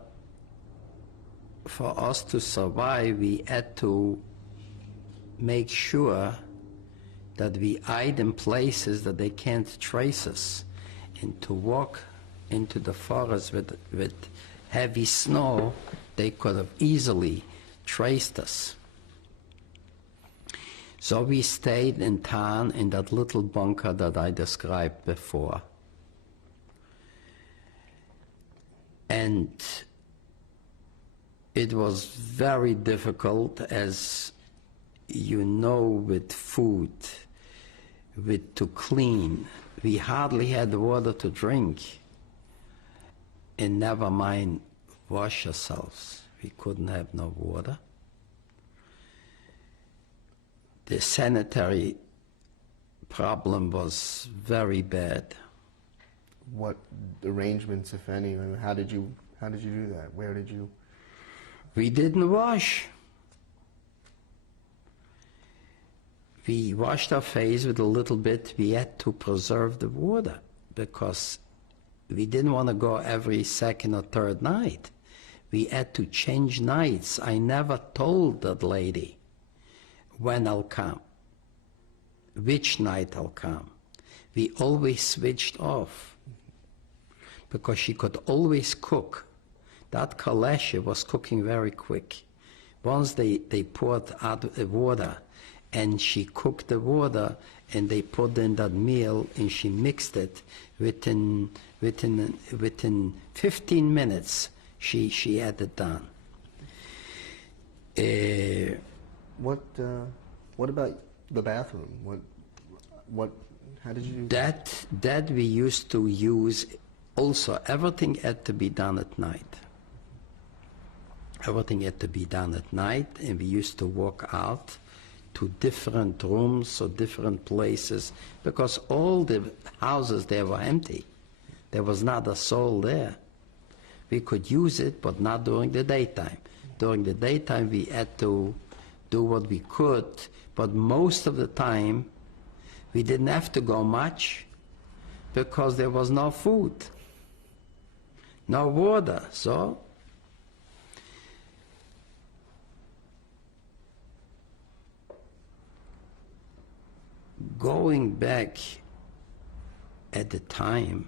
for us to survive, we had to make sure that we hide in places that they can't trace us, and to walk into the forest with heavy snow, they could have easily traced us. So we stayed in town in that little bunker that I described before. And it was very difficult, as you know, with food, to clean. We hardly had water to drink, and never mind wash ourselves. We couldn't have no water. The sanitary problem was very bad. What arrangements, if any? How did you do that? Where did you? We didn't wash. We washed our face with a little bit. We had to preserve the water because we didn't want to go every second or third night. We had to change nights. I never told that lady when I'll come, which night I'll come. We always switched off because she could always cook. That kolesha was cooking very quick. Once they poured out the water and she cooked the water, and they put in that meal, and she mixed it. Within 15 minutes, she had it done. What about the bathroom? How did you? That we used to use also. Everything had to be done at night. Everything had to be done at night, and we used to walk out to different rooms or different places, because all the houses there were empty. There was not a soul there. We could use it, but not during the daytime. During the daytime, we had to do what we could, but most of the time, we didn't have to go much because there was no food, no water, so going back at the time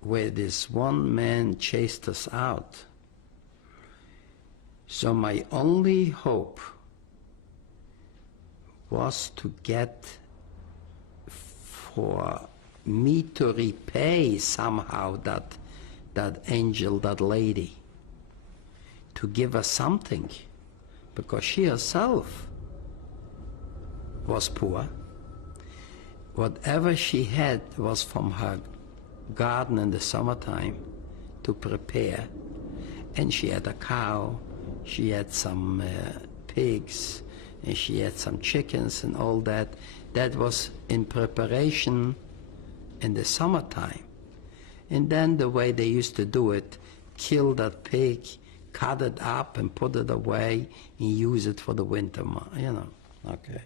where this one man chased us out, so my only hope was to get for me to repay somehow that angel, that lady, to give us something, because she herself was poor. Whatever she had was from her garden in the summertime to prepare, and she had a cow, she had some pigs, and she had some chickens and all that. That was in preparation in the summertime. And then the way they used to do it, kill that pig, cut it up and put it away and use it for the winter, you know, okay.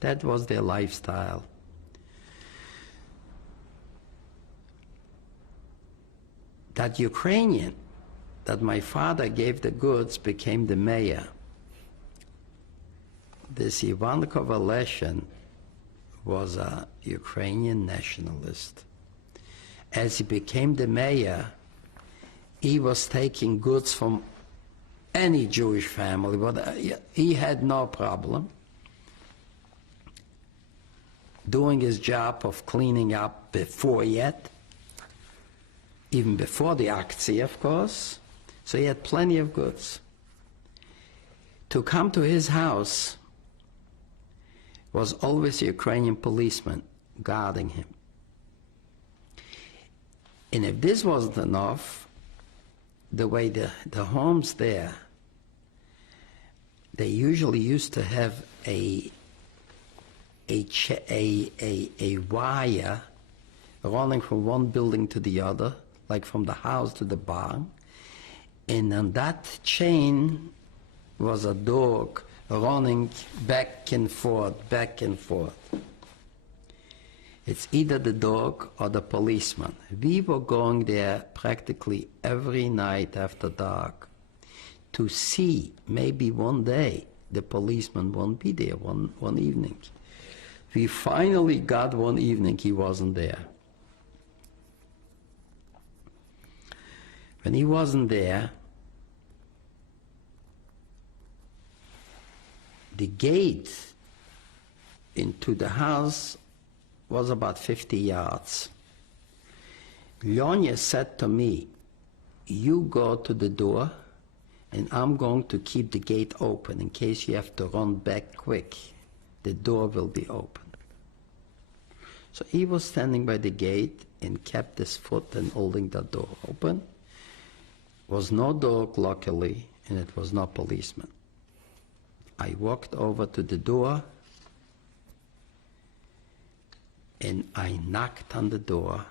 That was their lifestyle. That Ukrainian that my father gave the goods became the mayor. This Ivan Kovaleshin was a Ukrainian nationalist. As he became the mayor, he was taking goods from any Jewish family, but he had no problem doing his job of cleaning up before yet, even before the Aktie, of course. So he had plenty of goods. To come to his house was always a Ukrainian policeman guarding him. And if this wasn't enough, the way the homes there, they usually used to have a wire running from one building to the other, like from the house to the barn, and on that chain was a dog running back and forth, back and forth. It's either the dog or the policeman. We were going there practically every night after dark to see maybe one day the policeman won't be there one evening. We finally got one evening he wasn't there. When he wasn't there, the gate into the house was about 50 yards. Lyonya said to me, "You go to the door, and I'm going to keep the gate open in case you have to run back quick. The door will be open." So he was standing by the gate and kept his foot and holding the door open. Was no dog, luckily, and it was no policeman. I walked over to the door and I knocked on the door,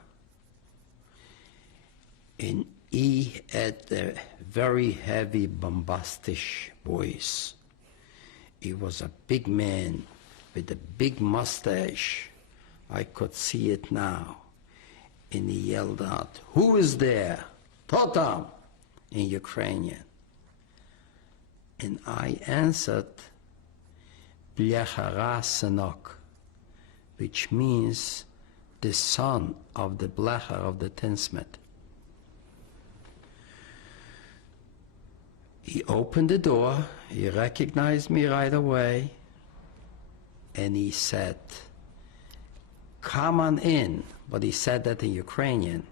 and he had a very heavy, bombastic voice. He was a big man with a big mustache. I could see it now. And he yelled out, "Who is there? Totam!" in Ukrainian. And I answered, "Blechara Senok," which means the son of the blecher, of the tinsmith. He opened the door, he recognized me right away, and he said, "Come on in," but he said that in Ukrainian,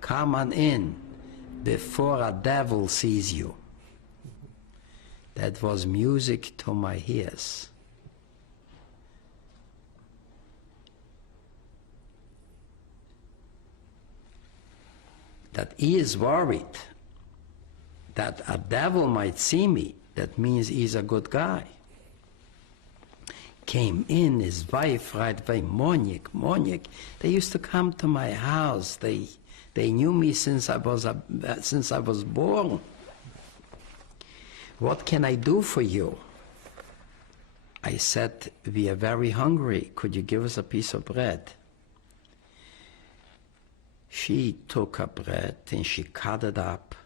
"Come on in before a devil sees you." That was music to my ears. That he is worried that a devil might see me, that means he's a good guy. Came in, his wife right away, Monique. They used to come to my house. They knew me since I was born. "What can I do for you?" I said, "We are very hungry. Could you give us a piece of bread?" She took a bread and she cut it up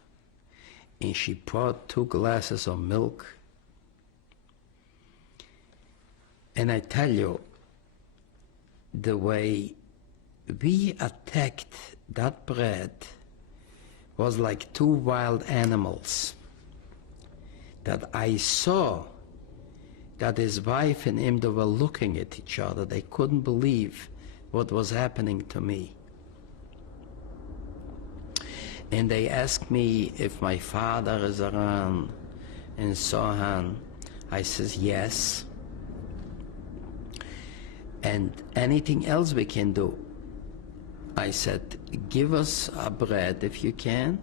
and she poured 2 glasses of milk. And I tell you, the way we attacked that bread was like 2 wild animals. That I saw that his wife and him, they were looking at each other. They couldn't believe what was happening to me. And they asked me if my father is around and so on. I says, yes. And anything else we can do? I said, give us a bread if you can.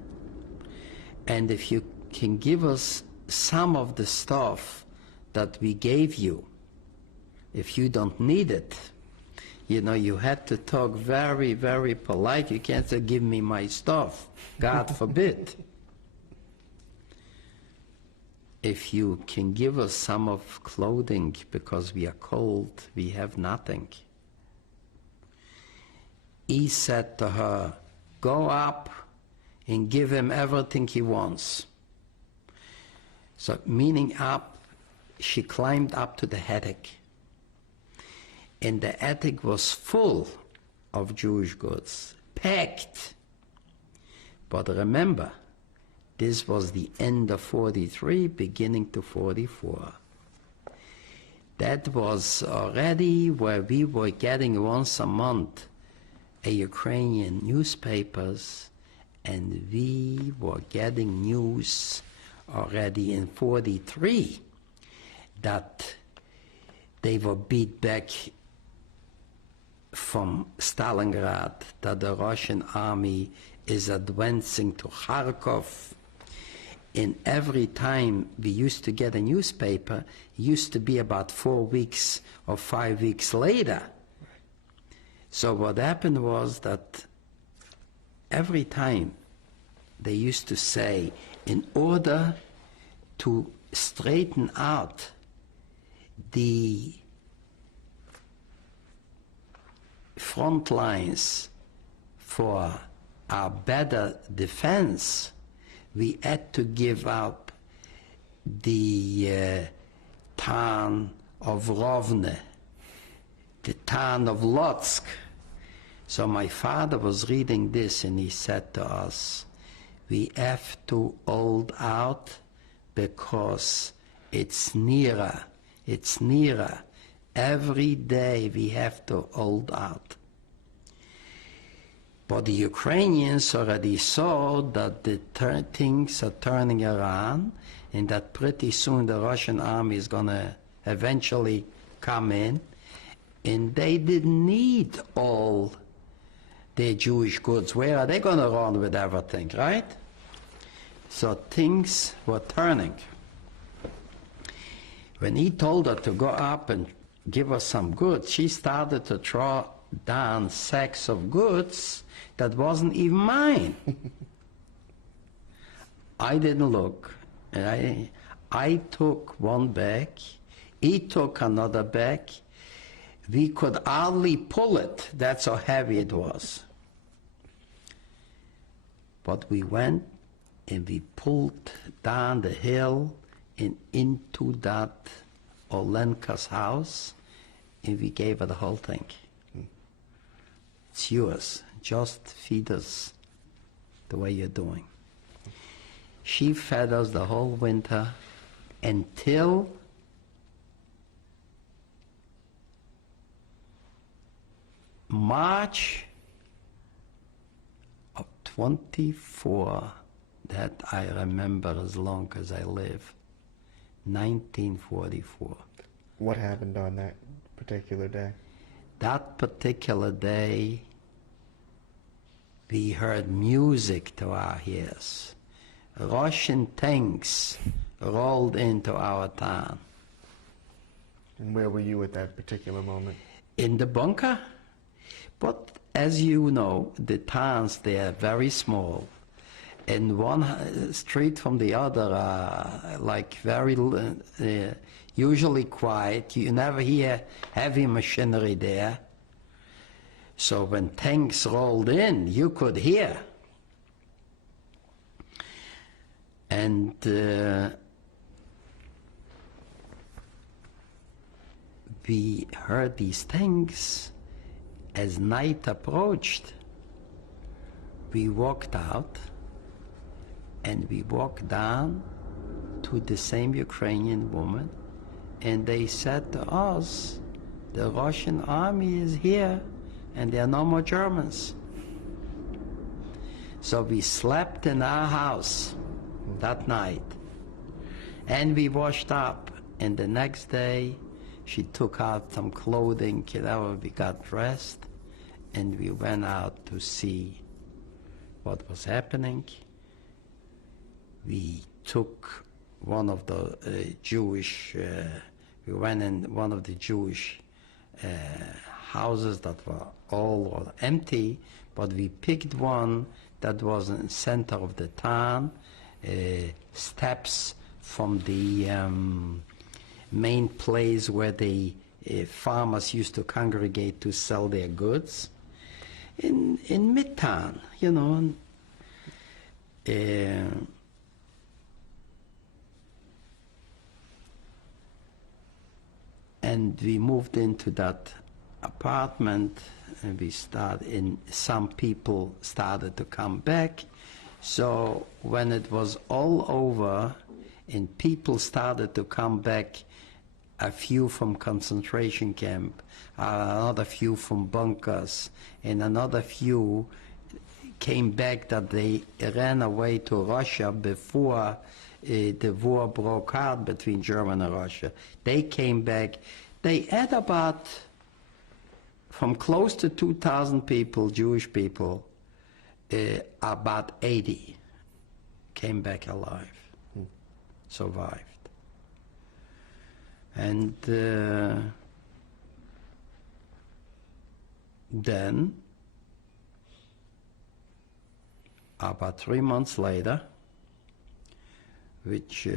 And if you can give us some of the stuff that we gave you, if you don't need it, you know, you had to talk very, very polite. You can't say, give me my stuff. God forbid. If you can give us some of clothing because we are cold, we have nothing. He said to her, go up and give him everything he wants. So meaning up, she climbed up to the attic. And the attic was full of Jewish goods, packed. But remember, this was the end of 43, beginning to 44. That was already where we were getting once a month a Ukrainian newspapers, and we were getting news already in 43 that they were beat back from Stalingrad, that the Russian army is advancing to Kharkov. And every time we used to get a newspaper, it used to be about 4 weeks or 5 weeks later. So what happened was that every time they used to say, in order to straighten out the front lines for our better defense, we had to give up the town of Rovne, the town of Lotsk. So my father was reading this and he said to us, we have to hold out because it's nearer. Every day we have to hold out. But the Ukrainians already saw that the things are turning around and that pretty soon the Russian army is going to eventually come in, and they didn't need all their Jewish goods. Where are they going to run with everything, right? So things were turning. When he told her to go up and give us some goods, she started to throw down sacks of goods that wasn't even mine. I didn't look. I took one bag, he took another bag. We could hardly pull it, that's how heavy it was. But we went and we pulled down the hill and into that Olenka's house, and we gave her the whole thing. It's yours, just feed us the way you're doing. She fed us the whole winter until March of 24, that I remember as long as I live, 1944. What happened on that particular day? That particular day, we heard music to our ears. Russian tanks rolled into our town. And where were you at that particular moment? In the bunker? But as you know, the towns, they are very small. And one street from the other are like very, usually quiet. You never hear heavy machinery there. So when tanks rolled in, you could hear. And we heard these things. As night approached, we walked out and we walked down to the same Ukrainian woman, and they said to us, the Russian army is here and there are no more Germans. So we slept in our house that night, and we washed up, and the next day she took out some clothing, we got dressed, and we went out to see what was happening. We took one of the we went in one of the Jewish houses that were all empty, but we picked one that was in the center of the town, steps from the main place where the farmers used to congregate to sell their goods in Midtown, you know. And we moved into that apartment, and some people started to come back. So when it was all over and people started to come back, a few from concentration camp, another few from bunkers, and another few came back that they ran away to Russia before the war broke out between Germany and Russia. They came back. They had about, from close to 2,000 people, Jewish people, about 80 came back alive, survived. And then, about 3 months later, which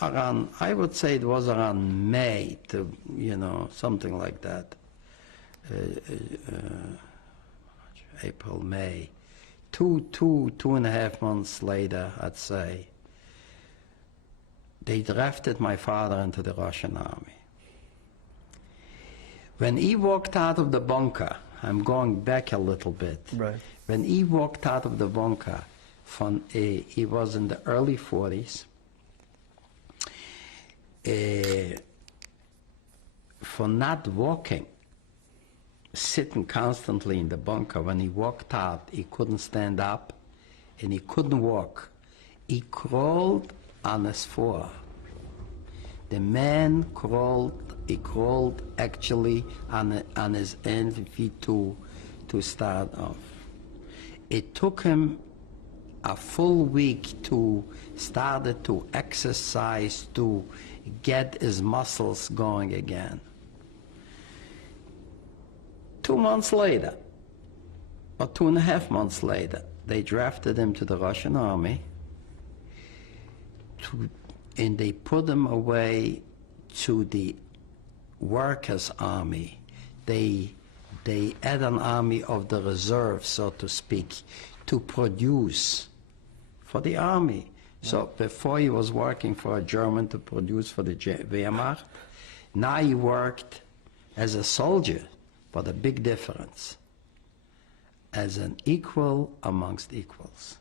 around, I would say it was around May, something like that. April, May. Two and a half months later, I'd say, they drafted my father into the Russian army. When he walked out of the bunker, I'm going back a little bit. Right. When he walked out of the bunker, he was in the early 40s. For not walking, sitting constantly in the bunker, when he walked out, he couldn't stand up and he couldn't walk. He crawled on his floor. The man he crawled actually on his hands and feet to start off. It took him a full week to start to exercise to get his muscles going again. 2 months later, or 2.5 months later, they drafted him to the Russian army, and they put him away to the workers' army. They had an army of the reserve, so to speak, to produce for the army. So before he was working for a German to produce for the Wehrmacht, now he worked as a soldier, but a big difference, as an equal amongst equals.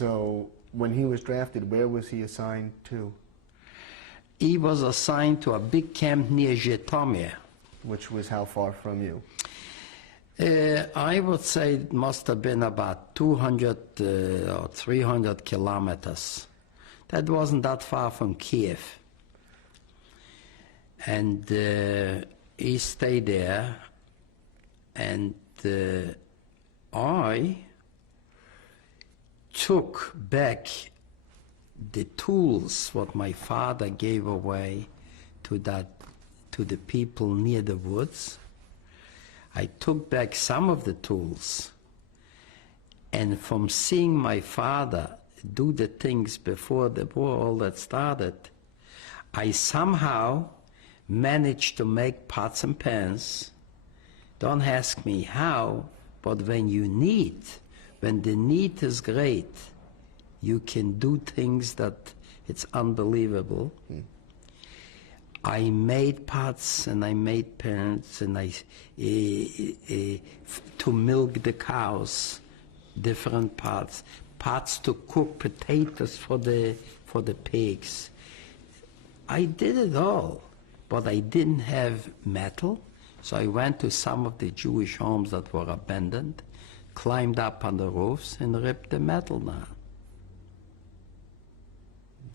So when he was drafted, where was he assigned to? He was assigned to a big camp near Zhytomyr. Which was how far from you? I would say it must have been about 200 or 300 kilometers. That wasn't that far from Kiev. And he stayed there, and I took back the tools what my father gave away to the people near the woods. I took back some of the tools, and from seeing my father do the things before the war all that started, I somehow managed to make pots and pans. Don't ask me how, but when the need is great, you can do things that it's unbelievable. I made pots and I made pans, and to milk the cows, different pots to cook potatoes for the pigs. I did it all, but I didn't have metal, so I went to some of the Jewish homes that were abandoned, climbed up on the roofs and ripped the metal down.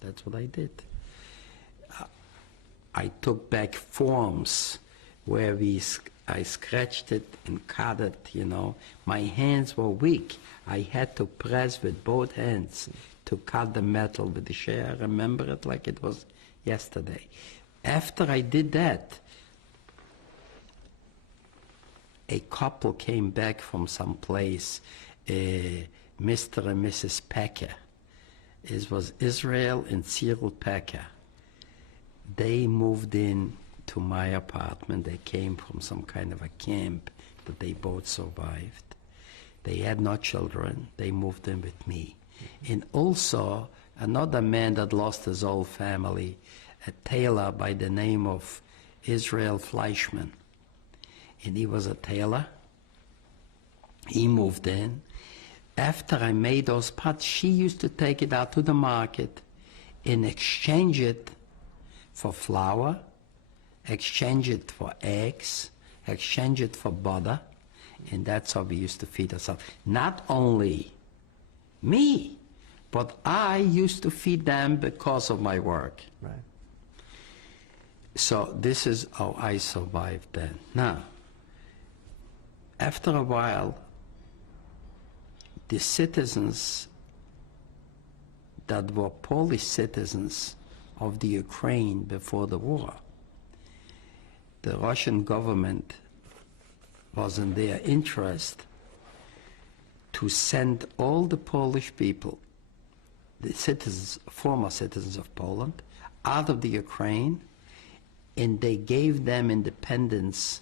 That's what I did. I took back forms where I scratched it and cut it, you know. My hands were weak. I had to press with both hands to cut the metal with the share. I remember it like it was yesterday. After I did that, a couple came back from some place, Mr. and Mrs. Packer. It was Israel and Cyril Packer. They moved in to my apartment. They came from some kind of a camp that they both survived. They had no children. They moved in with me. And also another man that lost his whole family, a tailor by the name of Israel Fleischman. And he was a tailor. He moved in. After I made those pots, she used to take it out to the market and exchange it for flour, exchange it for eggs, exchange it for butter, and that's how we used to feed ourselves. Not only me, but I used to feed them because of my work. Right. So this is how I survived then. Now, after a while, the citizens that were Polish citizens of the Ukraine before the war, the Russian government was in their interest to send all the Polish people, the citizens, former citizens of Poland, out of the Ukraine, and they gave them independence,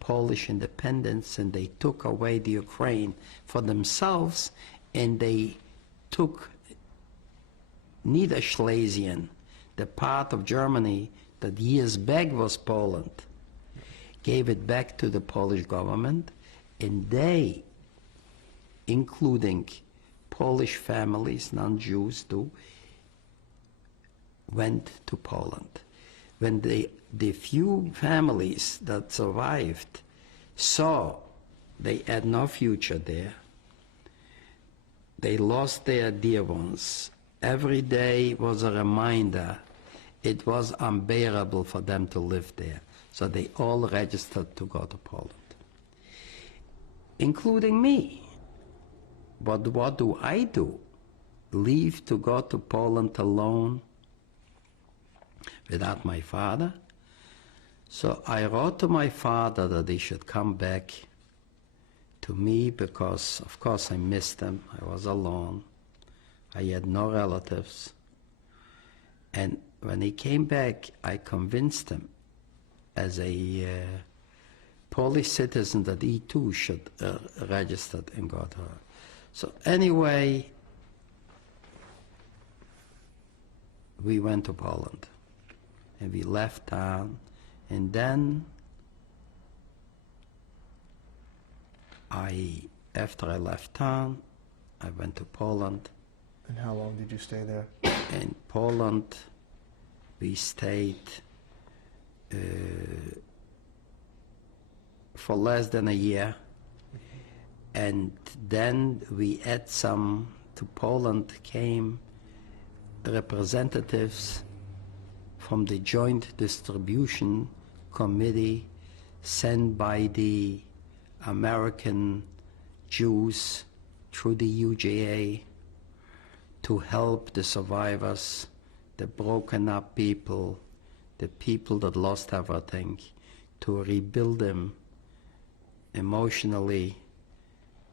Polish independence, and they took away the Ukraine for themselves, and they took Niederschlesien, the part of Germany that years back was Poland, gave it back to the Polish government, and they, including Polish families, non-Jews too, went to Poland. When the few families that survived saw they had no future there, they lost their dear ones. Every day was a reminder it was unbearable for them to live there. So they all registered to go to Poland, including me. But what do? Leave to go to Poland alone without my father? So I wrote to my father that he should come back to me because, of course, I missed him. I was alone. I had no relatives. And when he came back, I convinced him as a Polish citizen that he too should register and go to her. So anyway, we went to Poland and we left town, and then after I left town, I went to Poland. And how long did you stay there? In Poland, we stayed for less than a year, and then we add some to Poland came representatives from the Joint Distribution Committee sent by the American Jews through the UJA to help the survivors, the broken up people, the people that lost everything, to rebuild them emotionally,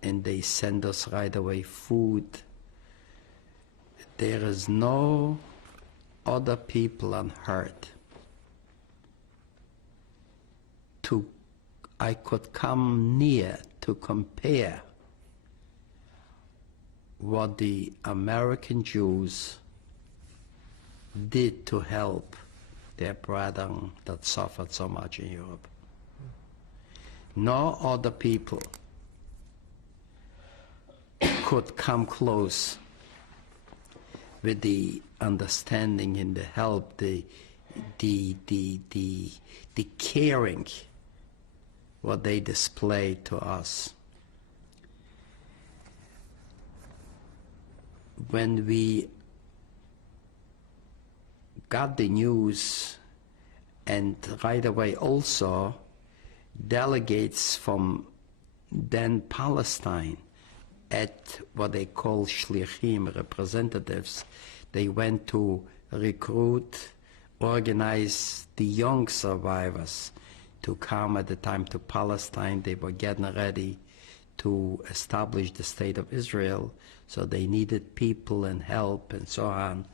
and they send us right away food. There is no other people on earth I could come near to compare what the American Jews did to help their brethren that suffered so much in Europe. No other people could come close with the understanding and the help, the caring what they displayed to us. When we got the news, and right away also delegates from then Palestine at what they call shlichim, representatives, they went to recruit, organize the young survivors to come at the time to Palestine. They were getting ready to establish the state of Israel, so they needed people and help and so on.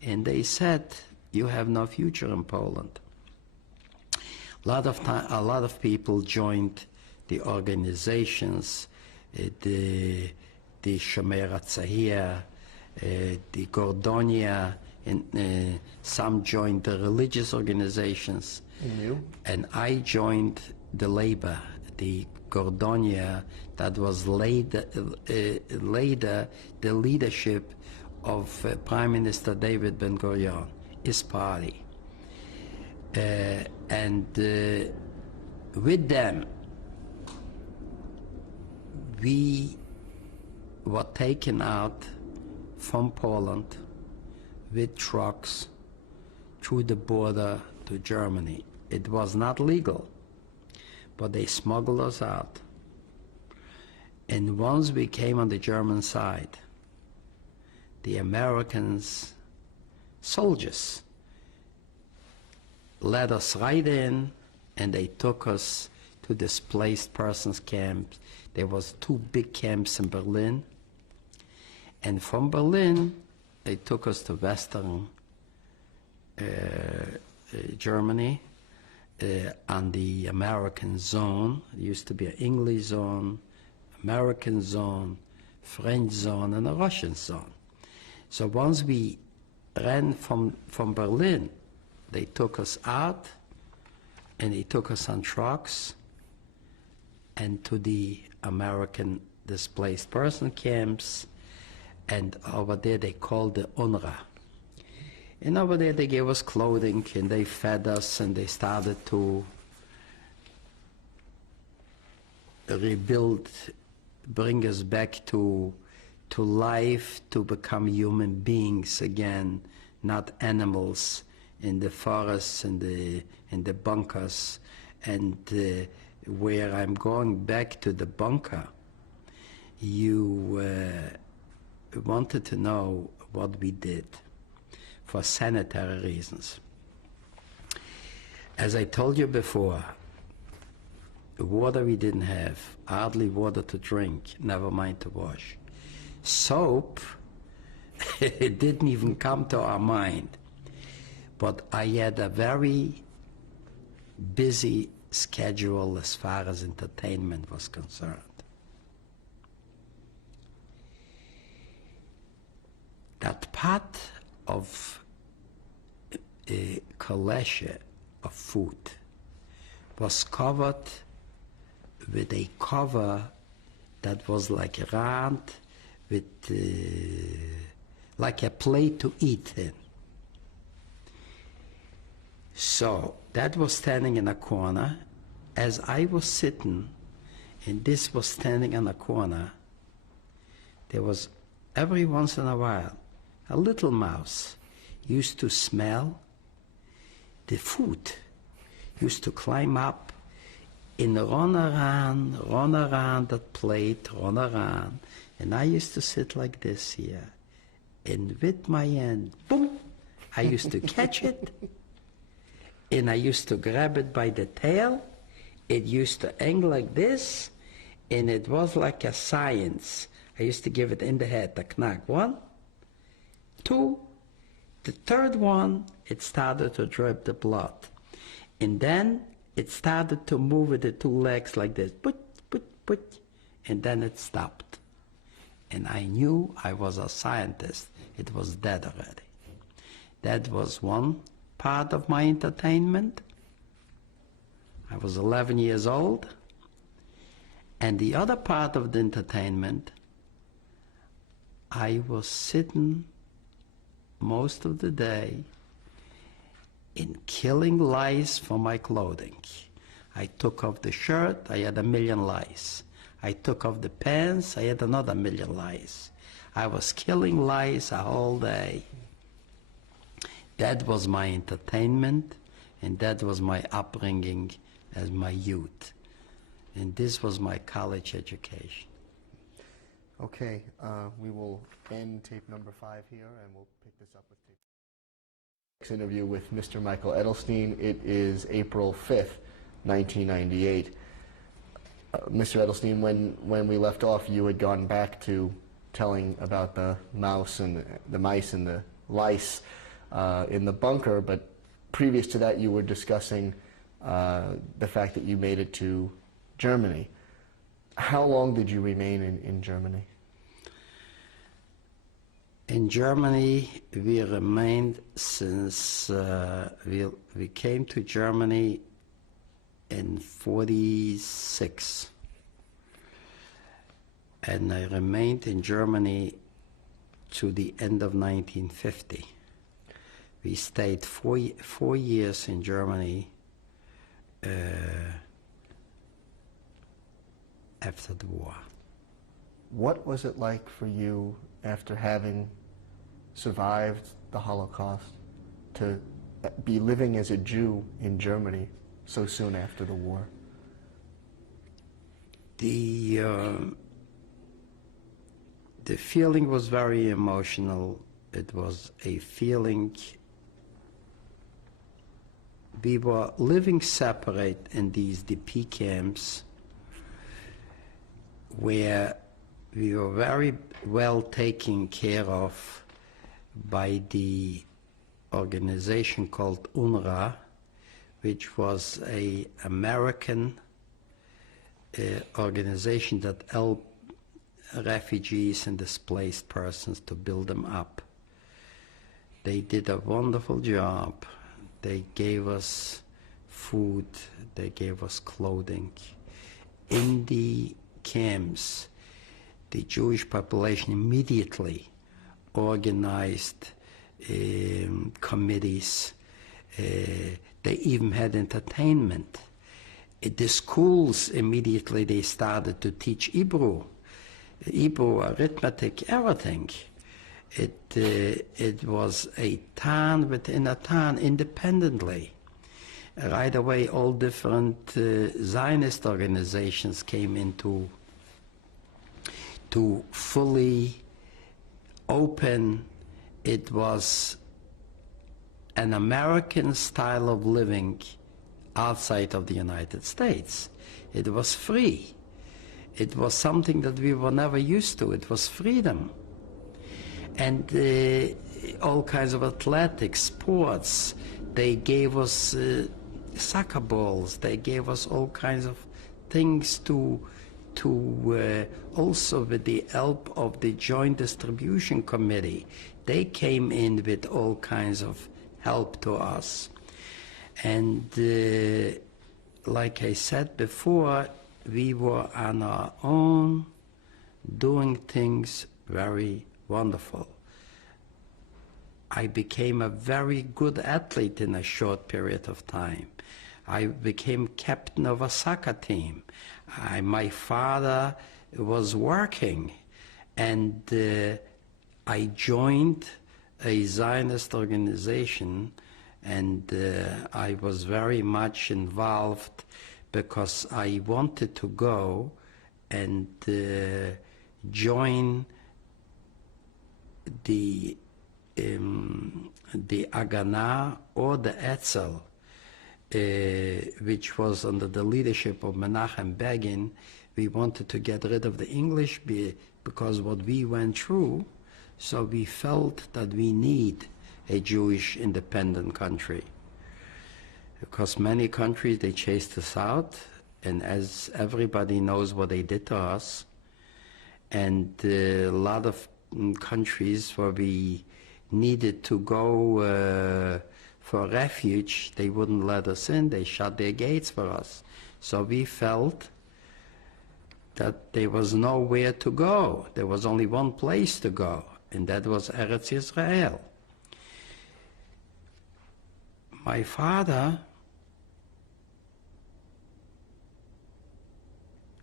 And they said, you have no future in Poland. A lot of people joined the organizations, the Shomer HaTzahir, the Gordonia, and some joined the religious organizations. And you? And I joined the labor, the Gordonia, that was later the leadership of Prime Minister David Ben-Gurion, his party. And with them, we were taken out from Poland with trucks through the border to Germany. It was not legal, but they smuggled us out. And once we came on the German side, the Americans, soldiers, led us right in, and they took us to displaced persons camps. There was 2 big camps in Berlin, and from Berlin they took us to Western Germany on the American zone. It used to be an English zone, American zone, French zone, and a Russian zone. So once we ran from Berlin, they took us out, and they took us on trucks and to the American displaced person camps, and over there they called the UNRWA. And over there they gave us clothing, and they fed us, and they started to rebuild, bring us back to life, to become human beings again, not animals in the forests and the bunkers. And where I'm going back to the bunker, you wanted to know what we did for sanitary reasons. As I told you before, water we didn't have, hardly water to drink, never mind to wash. Soap, it didn't even come to our mind. But I had a very busy schedule as far as entertainment was concerned. That pot of kaleshe of food was covered with a cover that was like round with like a plate to eat in. So that was standing in a corner. As I was sitting, and this was standing in a corner, there was every once in a while a little mouse used to smell the food, used to climb up and run around that plate, run around. And I used to sit like this here, and with my hand, boom, I used to catch it, and I used to grab it by the tail. It used to hang like this, and it was like a science. I used to give it in the head, a knack. 1, 2, the third one, it started to drip the blood. And then it started to move with the 2 legs like this, put, and then it stopped. And I knew I was a scientist. It was dead already. That was one part of my entertainment. I was 11 years old. And the other part of the entertainment, I was sitting most of the day in killing lice for my clothing. I took off the shirt, I had 1,000,000 lice. I took off the pants, I had another 1,000,000 lice. I was killing lice a whole day. That was my entertainment, and that was my upbringing as my youth. And this was my college education. Okay, we will end tape number 5 here, and we'll pick this up with tape. Next interview with Mr. Michael Edelstein. It is April 5th, 1998. Mr. Edelstein, when we left off, you had gone back to telling about the mice and the lice in the bunker, but previous to that, you were discussing the fact that you made it to Germany. How long did you remain in Germany? In Germany, we remained since we came to Germany in 1946. And I remained in Germany to the end of 1950. We stayed four years in Germany after the war. What was it like for you, after having survived the Holocaust, to be living as a Jew in Germany so soon after the war? The feeling was very emotional. It was a feeling. We were living separate in these DP camps, where we were very well taken care of by the organization called UNRWA, which was an American organization that helped refugees and displaced persons to build them up. They did a wonderful job. They gave us food, they gave us clothing. In the camps, the Jewish population immediately organized committees. They even had entertainment. The schools immediately, they started to teach Hebrew, arithmetic, everything. It was a town within a town, independently. Right away, all different Zionist organizations came into to fully open. It was an American style of living outside of the United States. It was free. It was something that we were never used to. It was freedom. And all kinds of athletics, sports. They gave us soccer balls. They gave us all kinds of things to also with the help of the Joint Distribution Committee. They came in with all kinds of help to us. And like I said before, we were on our own, doing things very wonderful. I became a very good athlete in a short period of time. I became captain of a soccer team. My father was working, and I joined a Zionist organization, and I was very much involved because I wanted to go and join the Haganah or the Etzel, which was under the leadership of Menachem Begin. We wanted to get rid of the English because what we went through, so we felt that we need a Jewish independent country. Because many countries, they chased us out, and as everybody knows what they did to us, and a lot of countries where we needed to go for refuge, they wouldn't let us in. They shut their gates for us. So we felt that there was nowhere to go. There was only one place to go, and that was Eretz Yisrael. My father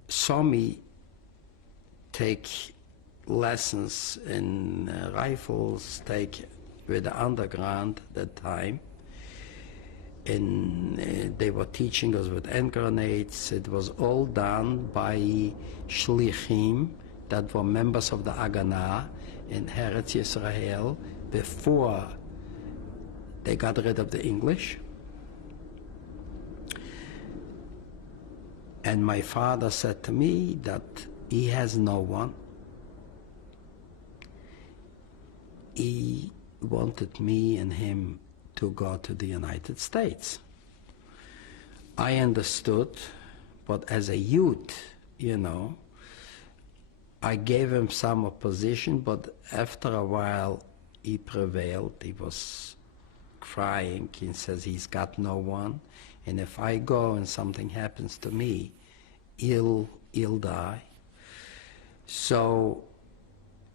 saw me take lessons in rifles, take with the underground at that time, and they were teaching us with hand grenades. It was all done by shlichim that were members of the Haganah in Eretz Yisrael before they got rid of the English. And my father said to me that he has no one. He wanted me and him to go to the United States. I understood, but as a youth, you know, I gave him some opposition, but after a while he prevailed. He was crying. He says he's got no one, and if I go and something happens to me, he'll die. So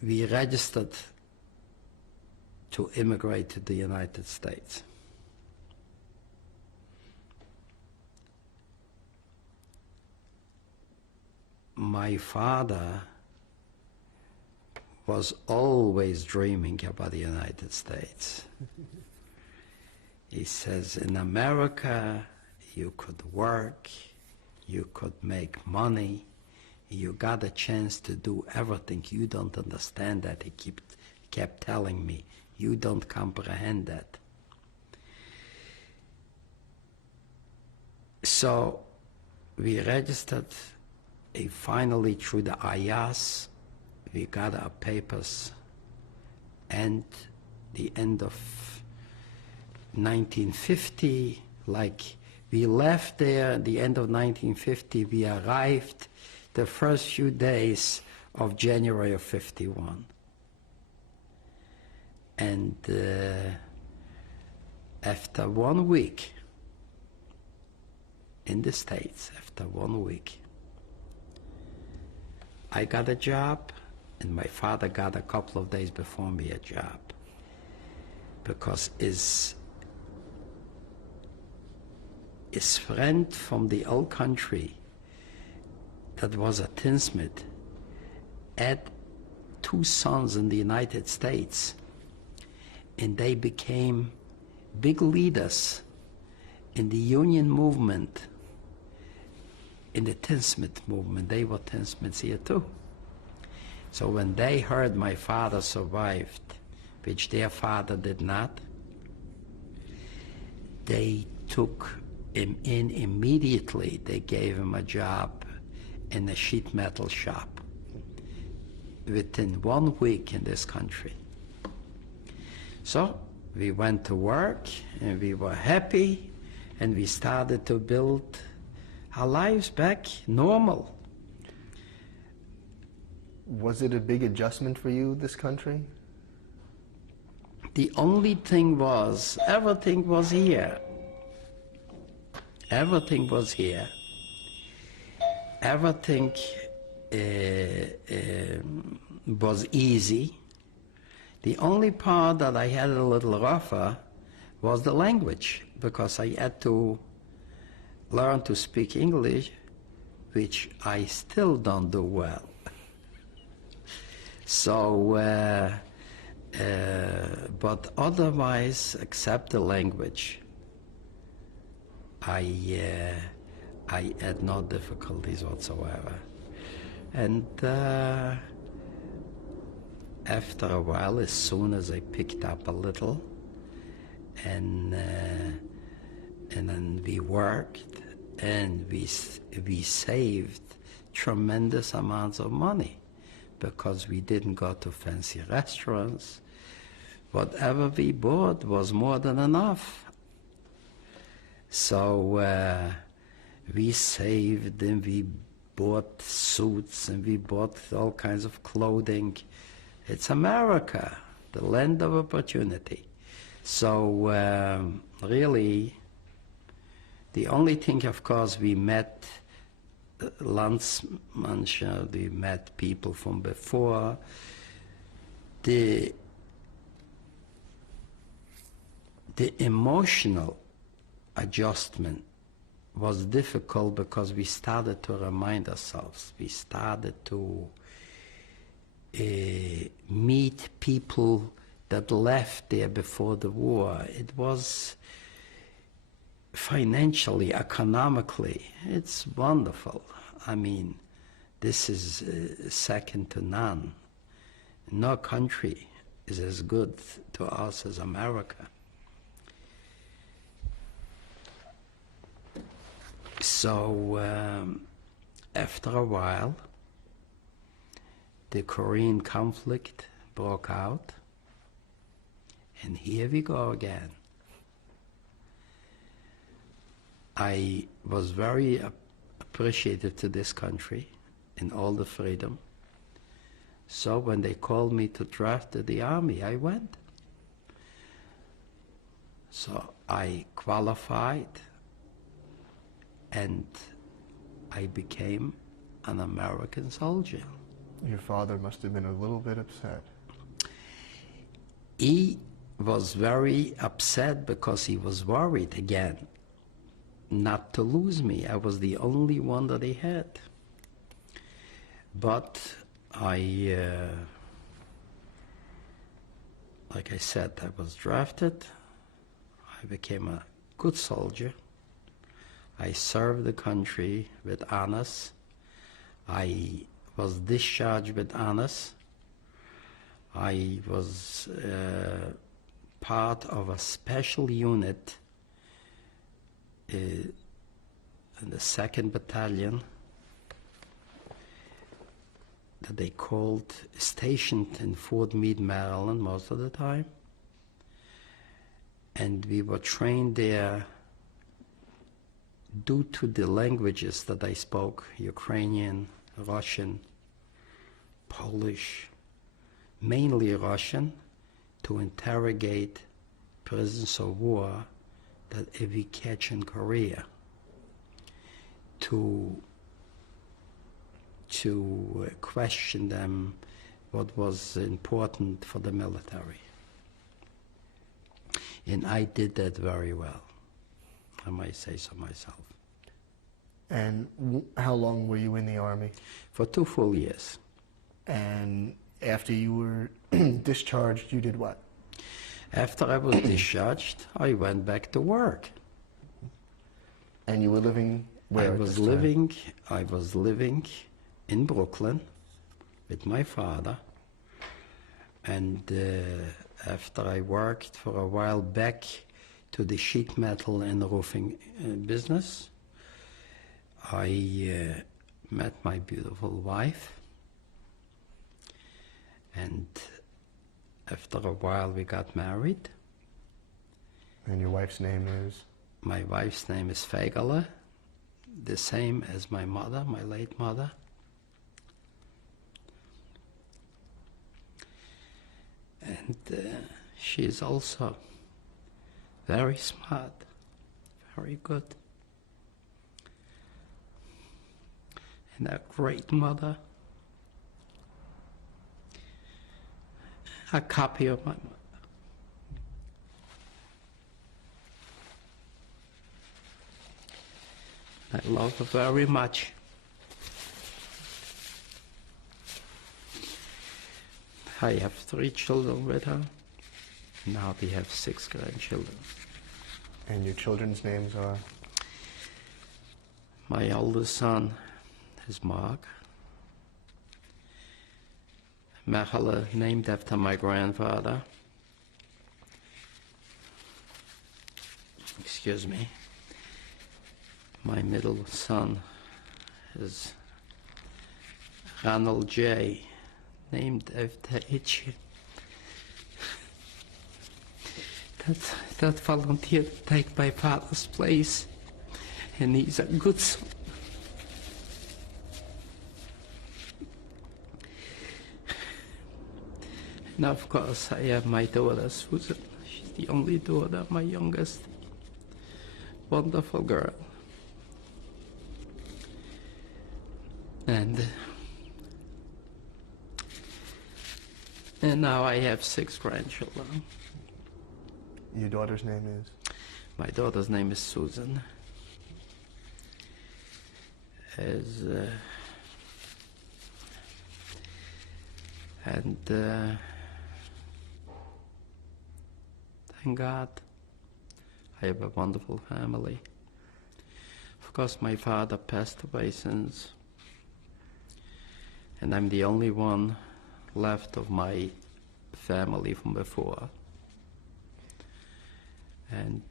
we registered to immigrate to the United States. My father was always dreaming about the United States. He says, in America, you could work, you could make money, you got a chance to do everything. You don't understand that, he kept telling me. You don't comprehend that. So we registered, finally through the IAS, we got our papers, and the end of 1950, like we left there at the end of 1950, we arrived the first few days of January of 51. And after 1 week in the States, after 1 week, I got a job, and my father got a couple of days before me a job, because his friend from the old country that was a tinsmith had 2 sons in the United States, and they became big leaders in the union movement, in the tinsmith movement. They were tinsmiths here too. So when they heard my father survived, which their father did not, they took him in immediately. They gave him a job in a sheet metal shop within 1 week in this country. So we went to work, and we were happy, and we started to build our lives back normal. Was it a big adjustment for you, this country? The only thing was, everything was here. Everything was here. Everything was easy. The only part that I had a little rougher was the language, because I had to learn to speak English, which I still don't do well. So, but otherwise, except the language, I had no difficulties whatsoever. And after a while, as soon as I picked up a little, and then we worked, and we saved tremendous amounts of money, because we didn't go to fancy restaurants. Whatever we bought was more than enough. So we saved, and we bought suits, and we bought all kinds of clothing. It's America, the land of opportunity. So really, the only thing, of course, we met Landsmannschaft, we met people from before. The emotional adjustment was difficult, because we started to remind ourselves. We started to meet people that left there before the war. It was financially, economically, it's wonderful. I mean, this is second to none. No country is as good to us as America. So after a while, the Korean conflict broke out, and here we go again. I was very appreciative to this country and all the freedom. So when they called me to draft to the army, I went. So I qualified, and I became an American soldier. Your father must have been a little bit upset. He was very upset, because he was worried again not to lose me. I was the only one that he had. But like I said, I was drafted. I became a good soldier. I served the country with honors. I was discharged with honors. I was part of a special unit in the 2nd Battalion that they called, stationed in Fort Meade, Maryland most of the time. And we were trained there due to the languages that I spoke, Ukrainian, Russian, Polish, mainly Russian, to interrogate prisoners of war that we catch in Korea, to question them what was important for the military. And I did that very well, I might say so myself. And how long were you in the Army? For 2 full years. And after you were discharged, you did what? After I was discharged, I went back to work. And you were living where? I was living in Brooklyn with my father. And after I worked for a while back to the sheet metal and roofing business, I met my beautiful wife. And after a while we got married. And your wife's name is? My wife's name is Fegele, the same as my mother, my late mother. And she is also very smart, very good, and a great mother. a copy of my. I love her very much. I have 3 children with her. Now we have 6 grandchildren. And your children's names are? My oldest son is Mark. Mechele, named after my grandfather. Excuse me. My middle son is Ronald J., named after Itchy. That volunteered to take my father's place, and he's a good son. And of course, I have my daughter, Susan. She's the only daughter, my youngest. Wonderful girl. And now I have 6 grandchildren. Your daughter's name is? My daughter's name is Susan. Thank God, I have a wonderful family. Of course, my father passed away since, and I'm the only one left of my family from before. And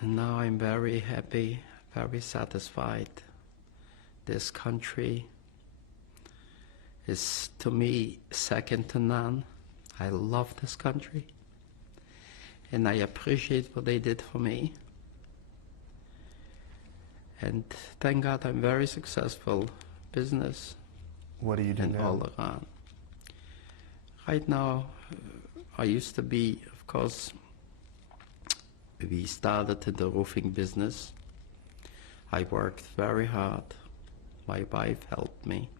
now I'm very happy, very satisfied. This country is, to me, second to none. I love this country, and I appreciate what they did for me. And thank God I'm very successful business. What do you do and now? all around. Right now, I used to be, of course, we started in the roofing business. I worked very hard. My wife helped me.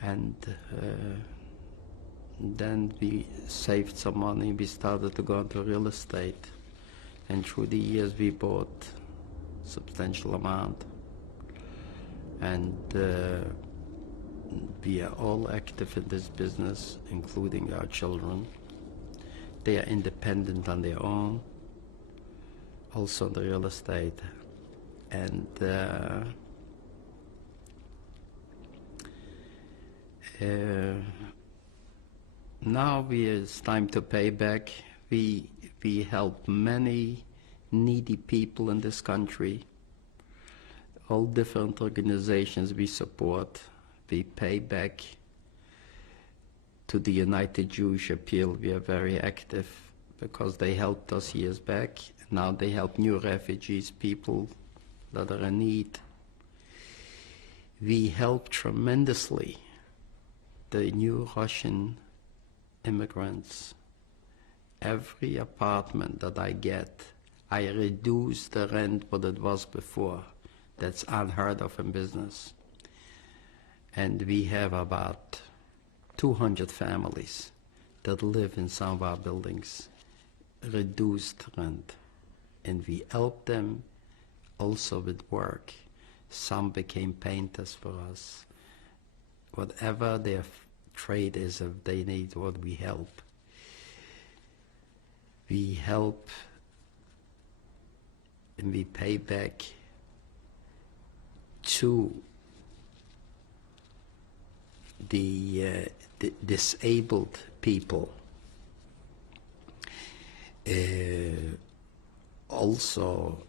And then we saved some money. We started to go into real estate. And through the years, we bought substantial amount. And we are all active in this business, including our children. They are independent on their own, also in the real estate. And now it's time to pay back. We help many needy people in this country. All different organizations we support. We pay back to the United Jewish Appeal. We are very active because they helped us years back. Now they help new refugees, people that are in need. We help tremendously the new Russian immigrants. Every apartment that I get, I reduce the rent what it was before. That's unheard of in business. And we have about 200 families that live in some of our buildings, reduced rent. And we help them also with work. Some became painters for us. Whatever their trade is, if they need what we help. We help and we pay back to the disabled people. Also,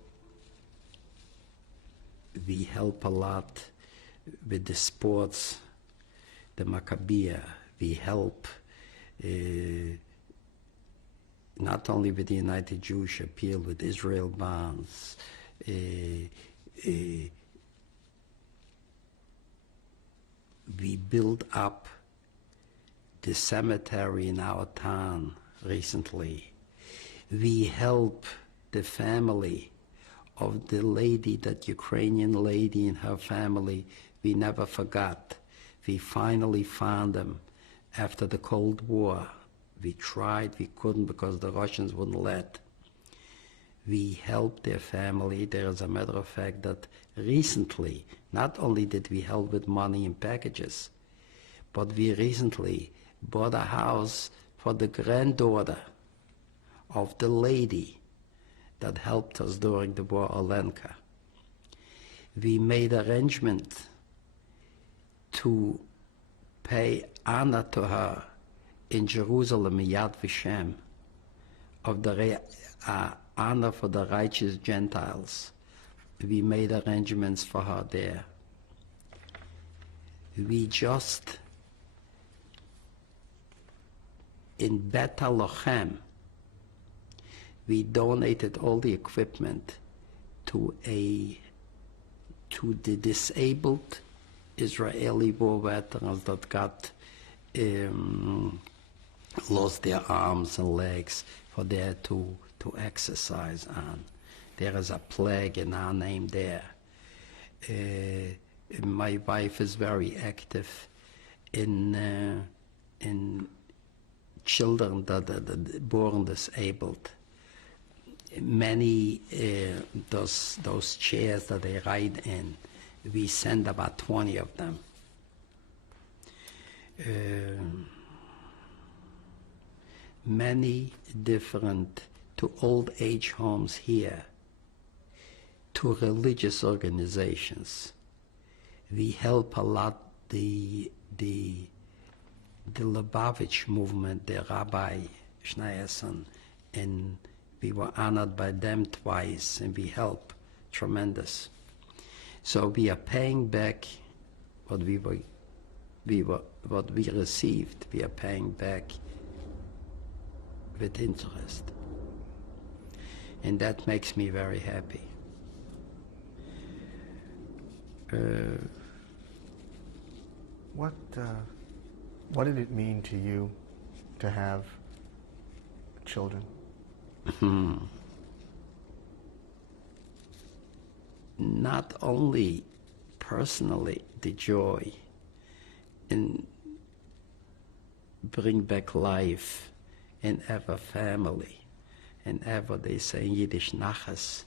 we help a lot with the sports, the Maccabea. We help not only with the United Jewish Appeal, with Israel Bonds. We built up the cemetery in our town recently. We help the family of the lady, that Ukrainian lady and her family, we never forgot. We finally found them after the Cold War. We tried, we couldn't because the Russians wouldn't let. We helped their family. There is a matter of fact that recently, not only did we help with money and packages, but we recently bought a house for the granddaughter of the lady that helped us during the war, Olenka. We made arrangement to pay honor to her in Jerusalem, Yad Vashem, of the honor for the righteous Gentiles. We made arrangements for her there. We just, in Bet HaLochem, we donated all the equipment to the disabled Israeli war veterans that got lost their arms and legs for there to exercise on. There is a plague in our name there. My wife is very active in children that are born disabled. Many those chairs that they ride in, we send about 20 of them. Many different, to old age homes here, to religious organizations. We help a lot the Lubavitch movement, the Rabbi Schneerson, and we were honored by them twice, and we help tremendous. So we are paying back what we received. We are paying back with interest, and that makes me very happy. What did it mean to you to have children? Not only personally the joy in bring back life in ever family, and ever they say in Yiddish nachas,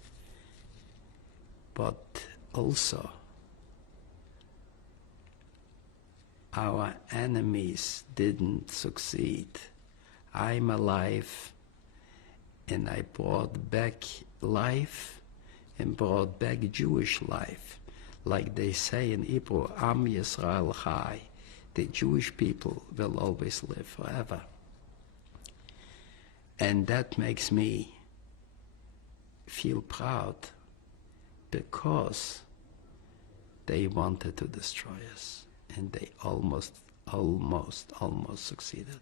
but also our enemies didn't succeed. I'm alive, and I brought back life and brought back Jewish life. Like they say in Hebrew, Am Yisrael Chai, the Jewish people will always live forever. And that makes me feel proud, because they wanted to destroy us, and they almost succeeded.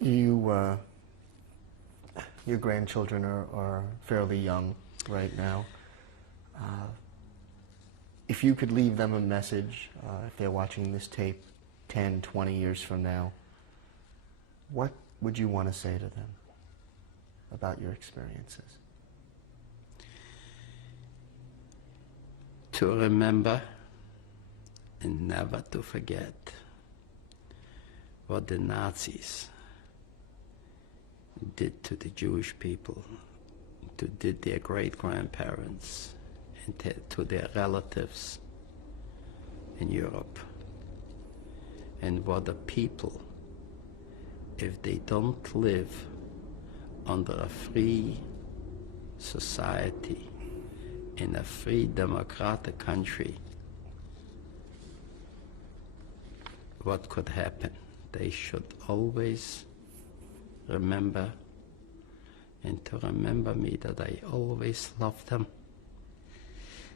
Your grandchildren are fairly young right now. If you could leave them a message, if they're watching this tape 10, 20 years from now, what would you want to say to them about your experiences? To remember and never to forget what the Nazis did to the Jewish people, did their great-grandparents, and to their relatives in Europe. And what the people, if they don't live under a free society, in a free democratic country, what could happen? They should always remember, and to remember me, that I always loved them.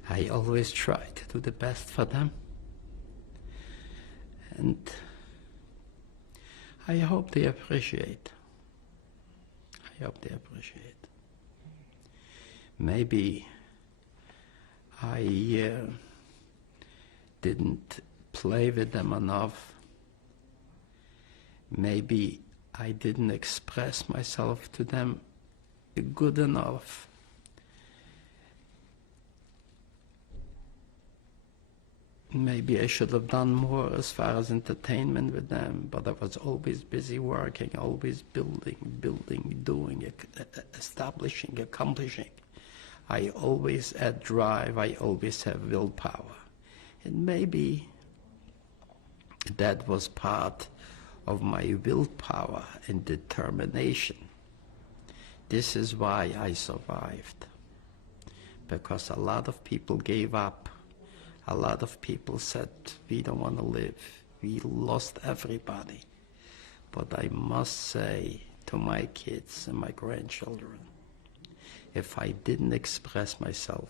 I always try to do the best for them. And I hope they appreciate. I hope they appreciate. Maybe I didn't play with them enough. Maybe I didn't express myself to them good enough. Maybe I should have done more as far as entertainment with them, but I was always busy working, always building, doing, establishing, accomplishing. I always had drive, I always have willpower. And maybe that was part of my willpower and determination. This is why I survived, because a lot of people gave up. A lot of people said, we don't want to live. We lost everybody. But I must say to my kids and my grandchildren, if I didn't express myself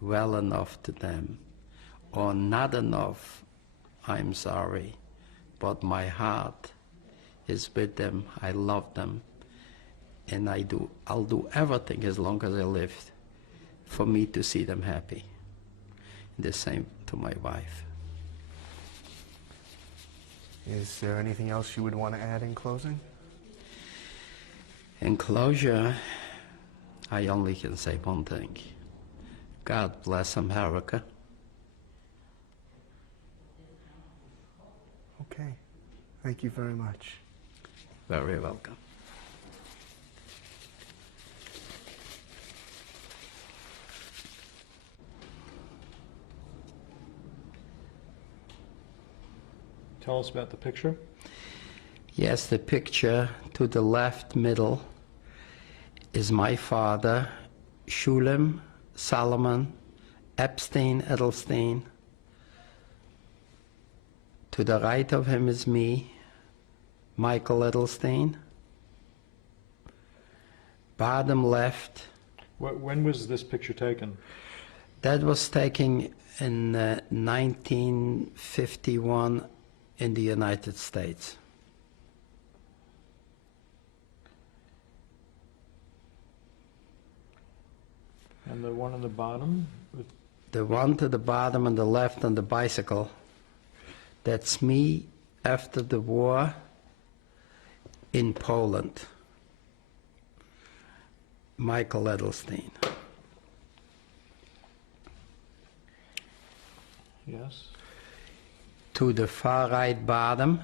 well enough to them, or not enough, I'm sorry, but my heart is with them. I love them, and I'll do everything as long as I live for me to see them happy. The same to my wife. Is there anything else you would want to add in closing? In closure, I only can say one thing. God bless America. Okay. Thank you very much. Very welcome. Tell us about the picture. Yes, the picture to the left middle is my father, Shulem Solomon Epstein Edelstein. To the right of him is me, Michael Edelstein. Bottom left. When was this picture taken? That was taken in 1951 in the United States. And the one on the bottom? The one to the bottom on the left on the bicycle, that's me after the war in Poland. Michael Edelstein. Yes. To the far right bottom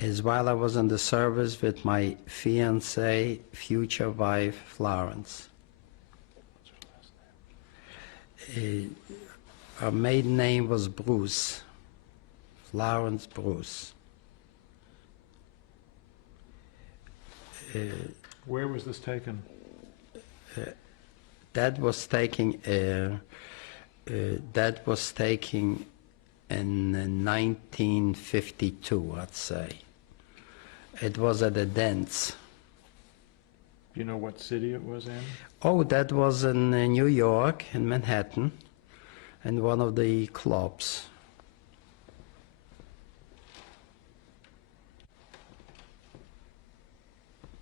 is while I was in the service with my fiancée, future wife, Florence. Her maiden name was Bruce, Florence Bruce. Where was this taken? That was taken in 1952, I'd say. It was at a dance. Do you know what city it was in? Oh, that was in New York, in Manhattan, in one of the clubs.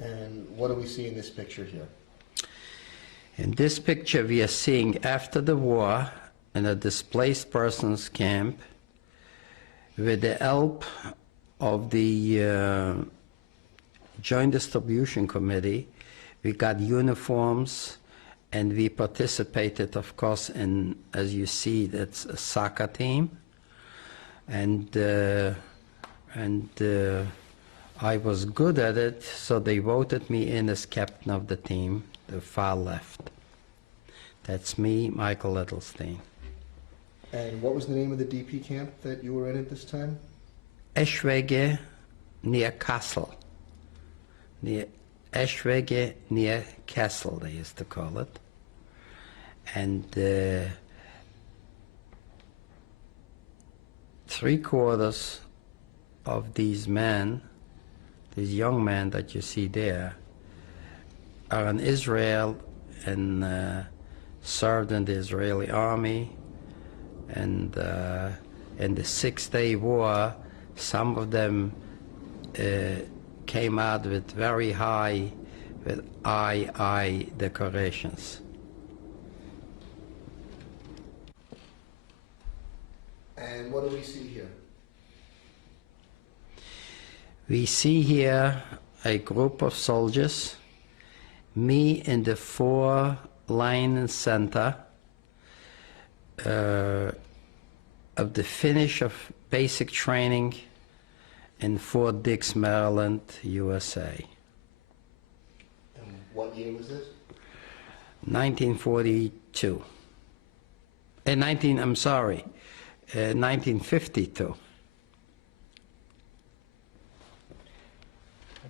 And what do we see in this picture here? In this picture, we are seeing after the war in a displaced persons camp with the help of the Joint Distribution Committee. We got uniforms and we participated, of course, in, as you see, that's a soccer team. And I was good at it, so they voted me in as captain of the team, the far left. That's me, Michael Edelstein. And what was the name of the DP camp that you were in at this time? Eschwege near Kassel. Near Eschwege near Kassel, they used to call it. And 3/4 of these men, these young men that you see there, are in Israel and served in the Israeli army. And in the 6-Day War, some of them came out with very high, with II decorations. And what do we see here? We see here a group of soldiers, me in the line in center of the finish of basic training in Fort Dix, Maryland, USA. And what year was this? 1942. 1952.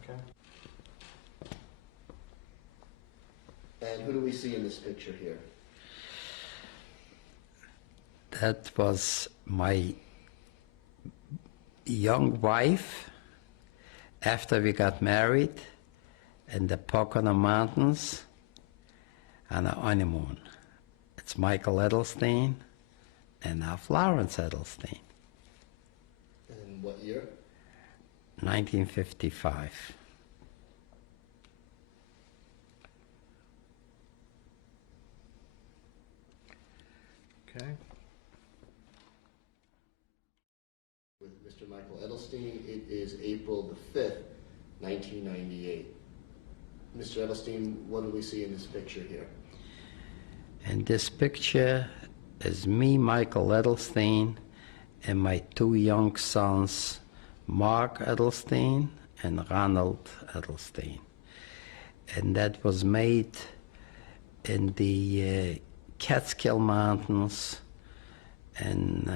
Okay. And who do we see in this picture here? That was my young wife after we got married in the Pocono Mountains on a honeymoon. It's Michael Edelstein and now Florence Edelstein. And what year? 1955. Okay. With Mr. Michael Edelstein, it is April the 5th, 1998. Mr. Edelstein, what do we see in this picture here? And this picture is me, Michael Edelstein, and my two young sons, Mark Edelstein and Ronald Edelstein. And that was made in the Catskill Mountains in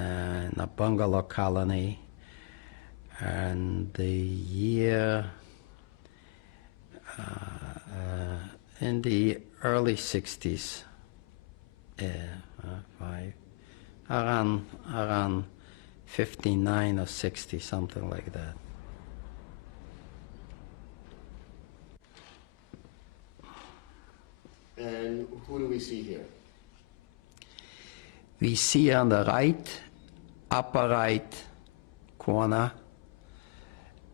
a bungalow colony. And the year in the early 60s, around 59 or 60, something like that. And who do we see here? We see on the right, upper right corner,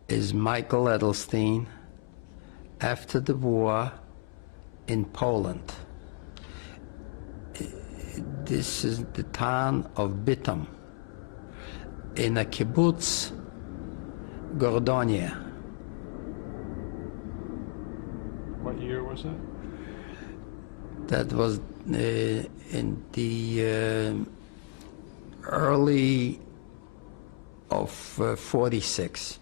is Michael Edelstein after the war in Poland. This is the town of Bytom in a kibbutz, Gordonia. What year was it? That was in the early of 46.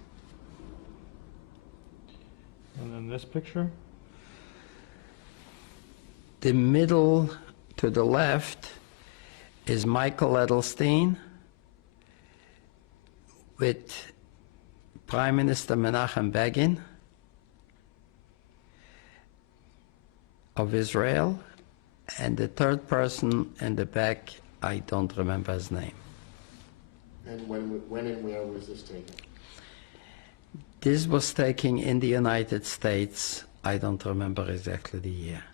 And then this picture? The middle to the left is Michael Edelstein with Prime Minister Menachem Begin of Israel, and the third person in the back, I don't remember his name. And when and where was this taken? This was taken in the United States. I don't remember exactly the year.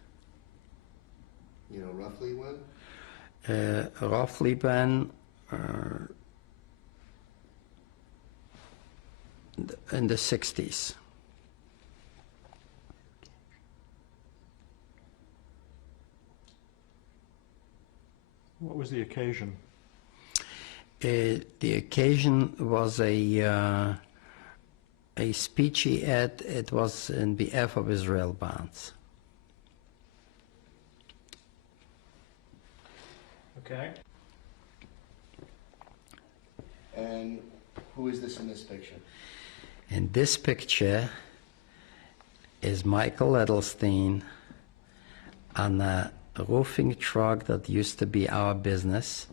You know, roughly when? Roughly when in the 60s. What was the occasion? The occasion was a speech he had. It was in behalf of Israel bonds. Okay. And who is this in this picture? And this picture is Michael Edelstein on a roofing truck that used to be our business,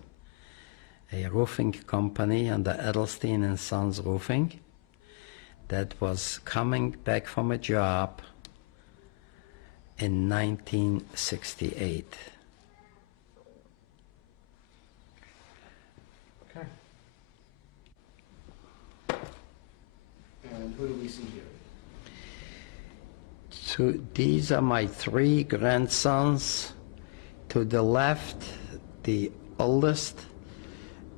a roofing company under Edelstein and Sons Roofing that was coming back from a job in 1968. Okay. And who do we see here? So these are my three grandsons. To the left, the oldest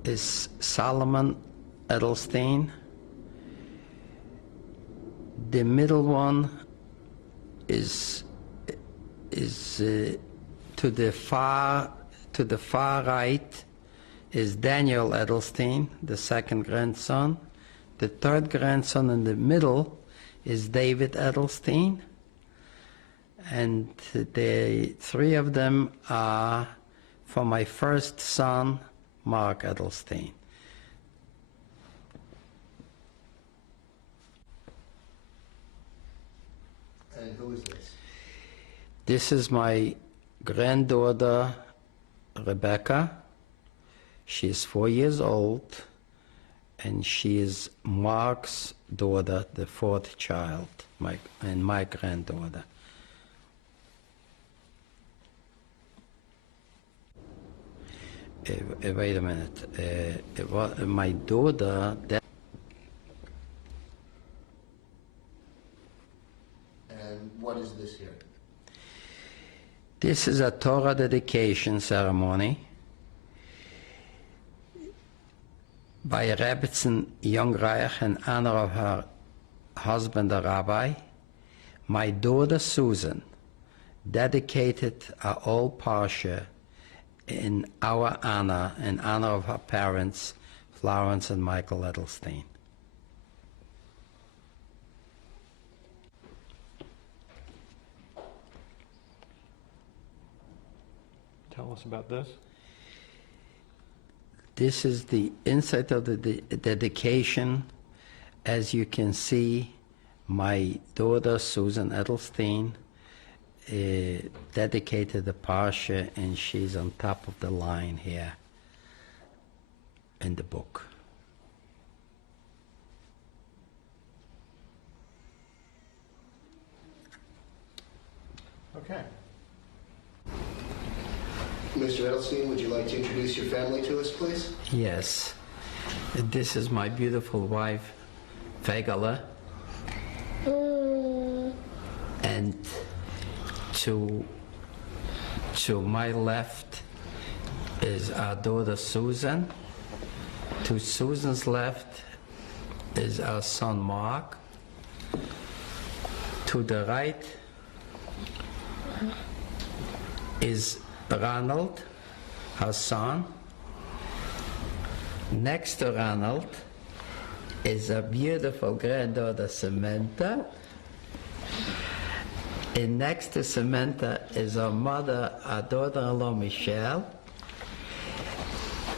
is Solomon Edelstein. The middle one is to the far right is Daniel Edelstein, the second grandson. The third grandson in the middle is David Edelstein. And the three of them are from my first son, Mark Edelstein. And who is this? This is my granddaughter, Rebecca. She is 4 years old, and she is Mark's daughter, the fourth child, and my granddaughter. Wait a minute. My daughter, And what is this here? this is a Torah dedication ceremony by Rebbetzin Jungreich in honor of her husband, the rabbi. My daughter Susan dedicated our old parsha in our honor, in honor of her parents, Florence and Michael Edelstein. Tell us about this. This is the inside of the dedication. As you can see, my daughter Susan Edelstein dedicated the parsha, and she's on top of the line here in the book. Okay. Mr. Edelstein, would you like to introduce your family to us, please? Yes, this is my beautiful wife, Vegala, and to my left is our daughter Susan. To Susan's left is our son Mark. To the right is Ronald, our son. Next to Ronald is a beautiful granddaughter Samantha. And next to Samantha is our mother, our daughter-in-law Michelle.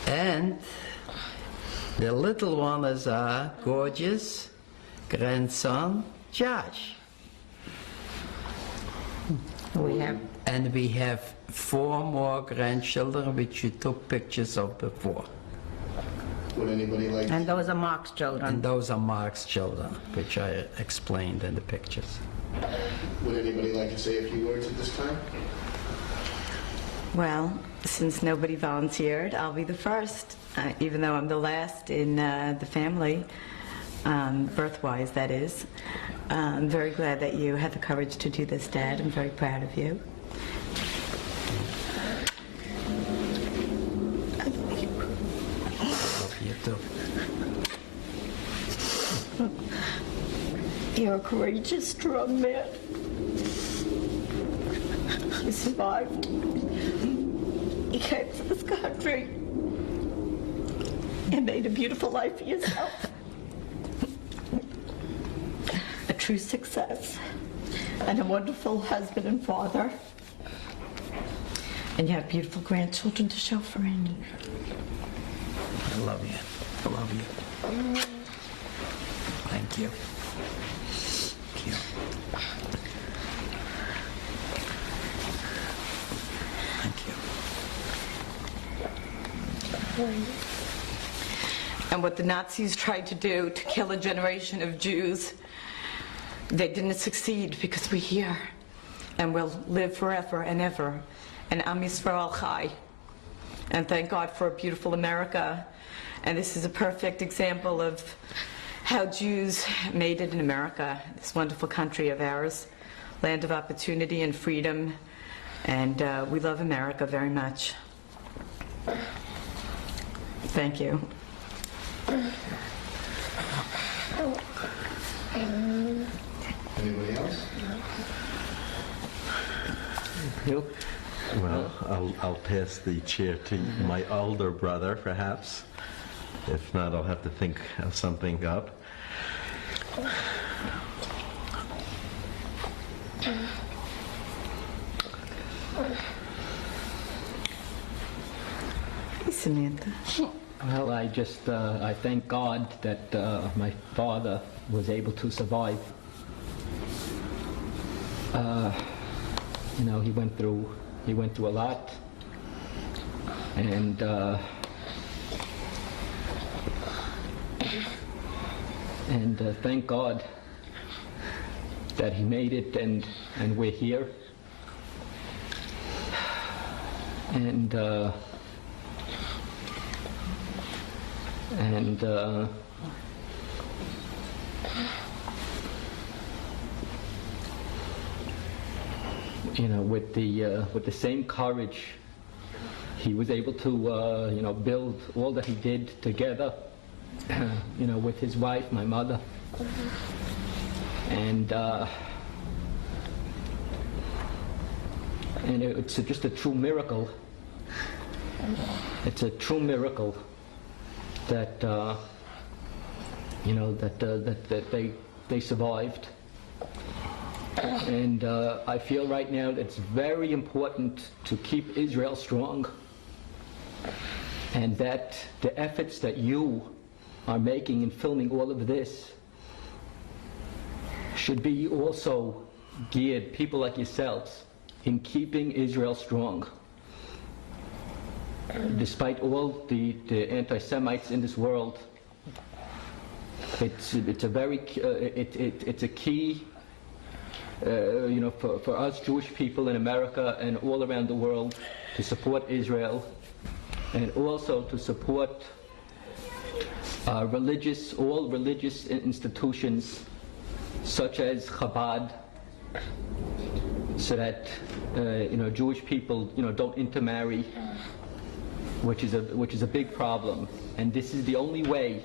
And the little one is our gorgeous grandson, Josh. And we have 4 more grandchildren, which you took pictures of before. Would anybody like And those are Mark's children. And those are Mark's children, which I explained in the pictures. Would anybody like to say a few words at this time? Well, since nobody volunteered, I'll be the first, even though I'm the last in the family, birth-wise, that is. I'm very glad that you had the courage to do this, Dad. I'm very proud of you. Love you too. You're a courageous, strong man. You survived. You came to this country and made a beautiful life for yourself. A true success. And a wonderful husband and father. And you have beautiful grandchildren to show for it. I love you. I love you. Thank you. Thank you. Thank you. And what the Nazis tried to do to kill a generation of Jews, they didn't succeed because we're here and we'll live forever and ever. And Am Yisrael Chai. And thank God for a beautiful America. And this is a perfect example of how Jews made it in America, this wonderful country of ours, land of opportunity and freedom. And we love America very much. Thank you. Anybody else? Well, I'll pass the chair to my older brother, perhaps. If not, I'll have to think of something up. Samantha. Well, I thank God that my father was able to survive. You know, he went through a lot, and thank God that he made it, and we're here. And you know, with the same courage, he was able to you know, build all that he did together, you know, with his wife, my mother, and it's just a true miracle. It's a true miracle that you know, that they survived. And I feel right now that it's very important to keep Israel strong, and that the efforts that you are making in filming all of this should be also geared, people like yourselves, in keeping Israel strong. Despite all the anti-Semites in this world, it's a very it's a key, you know, for us Jewish people in America and all around the world to support Israel, and also to support all religious institutions such as Chabad, so that you know, Jewish people, you know, don't intermarry, which is a big problem, and this is the only way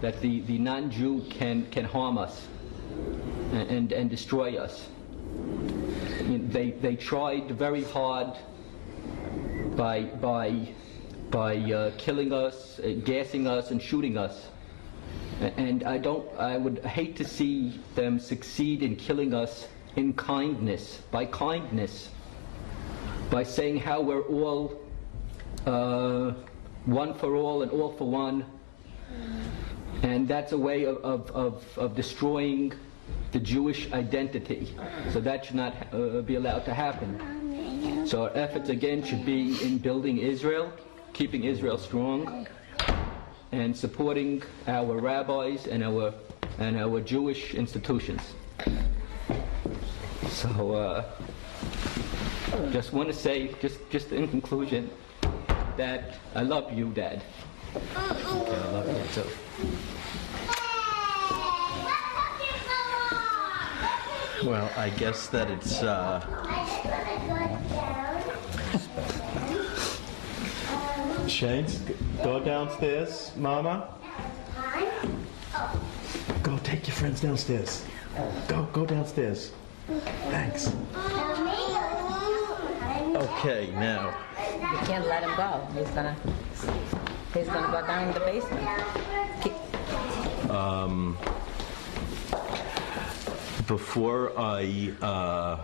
that the non-Jew can harm us and destroy us. I mean, they tried very hard by killing us, gassing us, and shooting us, and I would hate to see them succeed in killing us in kindness, by saying how we're all one for all and all for one, and that's a way of destroying the Jewish identity. So that should not be allowed to happen. So our efforts again should be in building Israel, keeping Israel strong, and supporting our rabbis and our Jewish institutions. So just want to say, just in conclusion, that I love you, Dad. Okay, I love you too. Well, I guess that it's Shane, go downstairs, Mama. Go take your friends downstairs. Go downstairs. Thanks. Okay, now. You can't let him go. He's gonna go down in the basement. Before I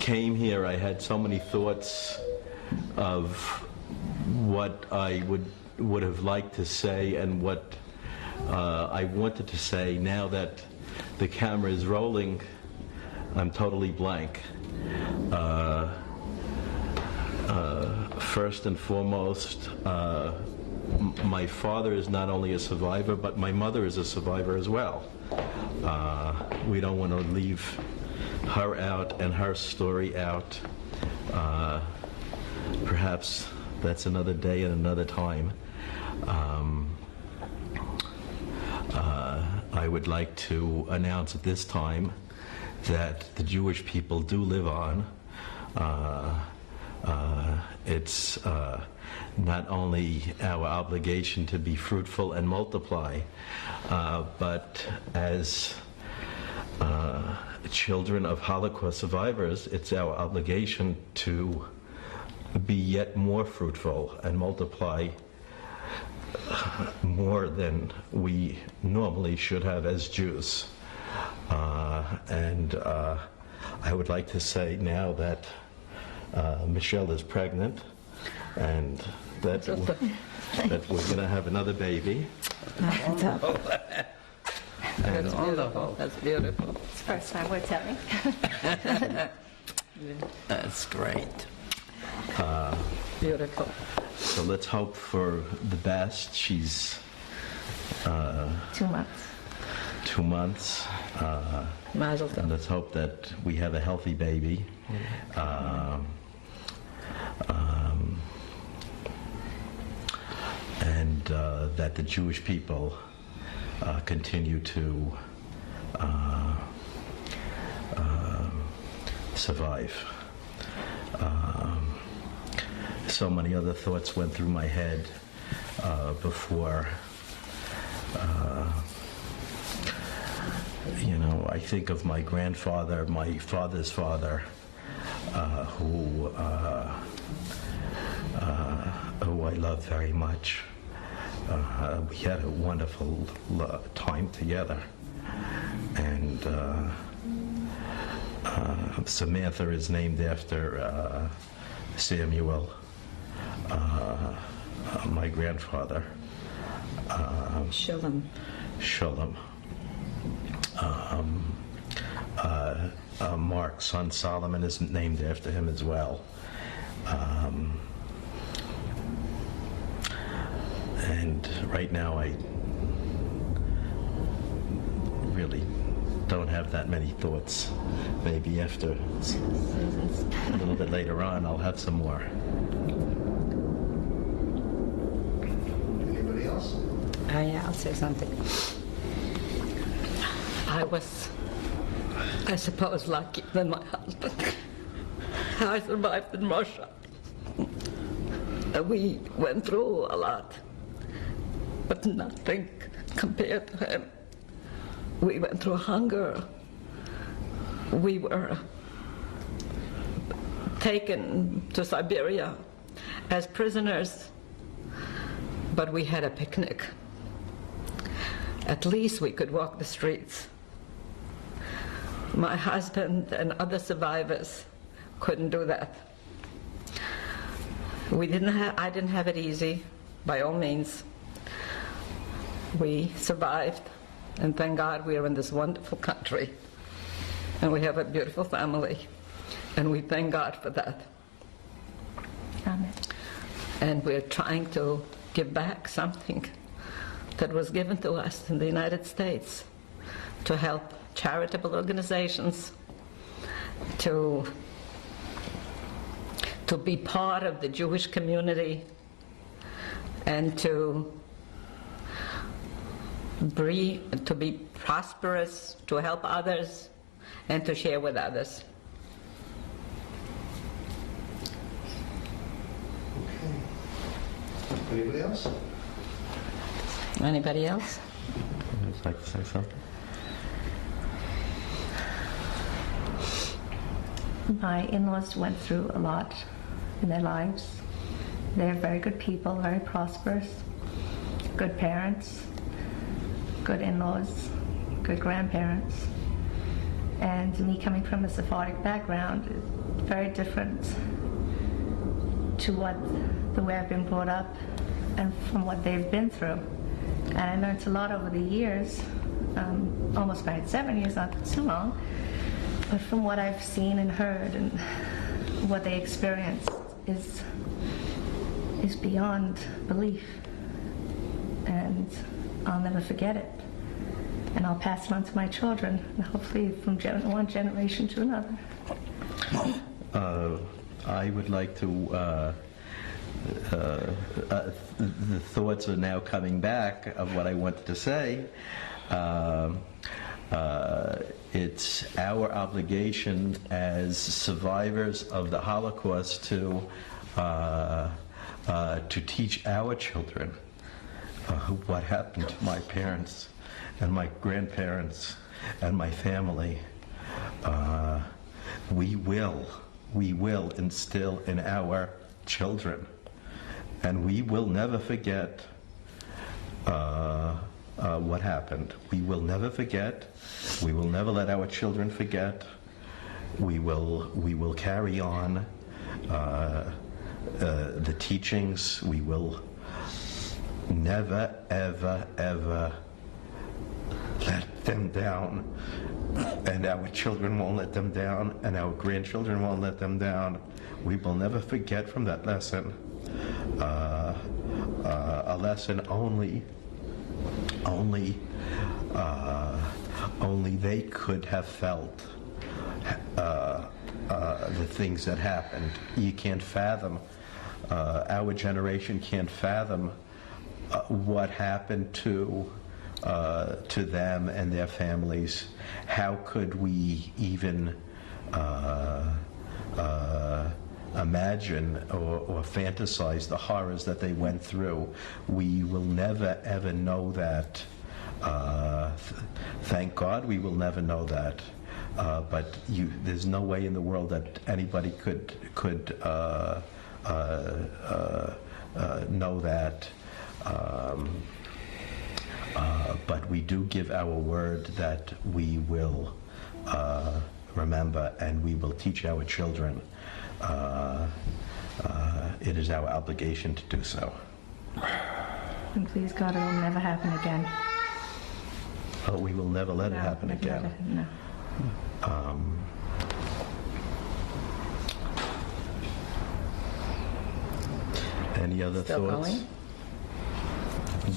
came here, I had so many thoughts of what I would have liked to say and what I wanted to say. Now that the camera is rolling, I'm totally blank. First and foremost, my father is not only a survivor, but my mother is a survivor as well. We don't want to leave her out and her story out. Perhaps that's another day and another time. I would like to announce at this time that the Jewish people do live on. It's not only our obligation to be fruitful and multiply, but as children of Holocaust survivors, it's our obligation to be yet more fruitful and multiply more than we normally should have as Jews. And I would like to say now that Michelle is pregnant and that we're going to have another baby. That's beautiful. That's beautiful. It's the first time we're telling. That's great. Beautiful. So let's hope for the best. She's 2 months. 2 months. Mazel tov. And let's hope that we have a healthy baby. And that the Jewish people continue to survive. So many other thoughts went through my head before. I think of my grandfather, my father's father, who I love very much. We had a wonderful time together, and Samantha is named after Samuel, my grandfather. Shalom. Shalom. Mark's son Solomon is named after him as well. And right now I really don't have that many thoughts. Maybe after a little bit later on I'll have some more. Anybody else? Yeah, I'll say something. I suppose, lucky than my husband. I survived in Russia. We went through a lot, but nothing compared to him. We went through hunger. We were taken to Siberia as prisoners, but we had a picnic. At least we could walk the streets. My husband and other survivors couldn't do that. I didn't have it easy, by all means. We survived, and thank God we are in this wonderful country, and we have a beautiful family, and we thank God for that. Amen. And we're trying to give back something that was given to us in the United States to help charitable organizations, to be part of the Jewish community, and to be prosperous, to help others, and to share with others. Anybody else? Anybody else? Would like to say something? My in-laws went through a lot in their lives. They're very good people, very prosperous, good parents, good in-laws, good grandparents. And me coming from a Sephardic background is very different to the way I've been brought up and from what they've been through. And I learned a lot over the years, almost married 7 years, not too long, but from what I've seen and heard and what they experienced is beyond belief. And I'll never forget it. And I'll pass it on to my children, and hopefully from one generation to another. I would like to, the thoughts are now coming back of what I wanted to say. It's our obligation as survivors of the Holocaust to teach our children what happened to my parents and my grandparents and my family. We will instill in our children, and we will never forget what happened. We will never forget. We will never let our children forget. We will carry on the teachings. We will never, ever, ever let them down, and our children won't let them down, and our grandchildren won't let them down. We will never forget from that lesson. A lesson only they could have felt. The things that happened. You can't fathom. Our generation can't fathom what happened to them and their families. How could we even imagine or fantasize the horrors that they went through? We will never ever know that. Thank God we will never know that. But there's no way in the world that anybody could know that. But we do give our word that we will remember, and we will teach our children. It is our obligation to do so. And please God, it will never happen again. We will never let it happen again. No. Any other Still thoughts? going?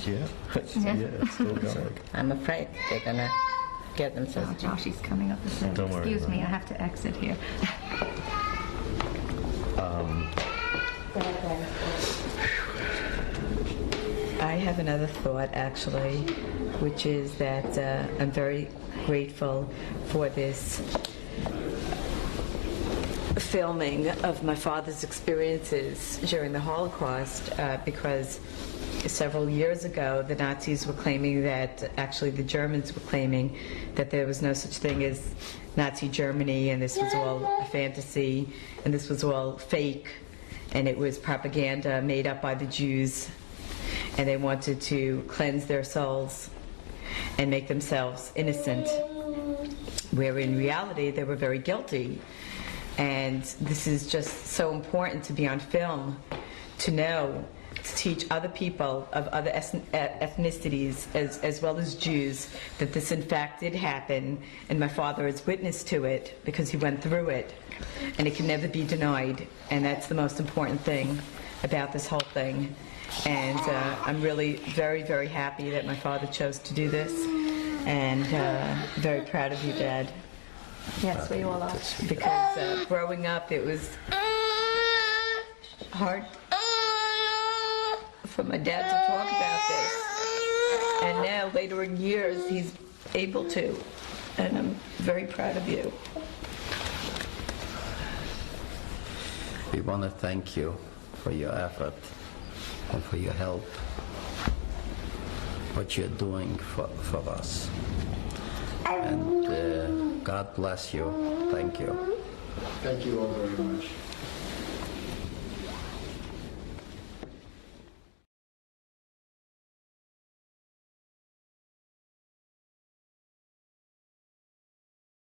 Yeah, it's still going. I'm afraid they're gonna get themselves. Oh, Joshy's coming up the stairs. Don't worry Excuse about me, it. I have to exit here. I have another thought, actually, which is that I'm very grateful for this filming of my father's experiences during the Holocaust, because several years ago the Nazis were claiming that, actually the Germans were claiming that there was no such thing as Nazi Germany, and this was all a fantasy, and this was all fake, and it was propaganda made up by the Jews, and they wanted to cleanse their souls and make themselves innocent, where in reality they were very guilty. And this is just so important to be on film, to know, to teach other people of other ethnicities as well as Jews that this in fact did happen, and my father is witness to it because he went through it, and it can never be denied, and that's the most important thing about this whole thing. And I'm really very, very happy that my father chose to do this, and very proud of you, Dad. Yes, we all are. Because growing up, it was hard for my dad to talk about this. And now, later in years, he's able to. And I'm very proud of you. We want to thank you for your effort and for your help, what you're doing for us. And God bless you. Thank you. Thank you all very much.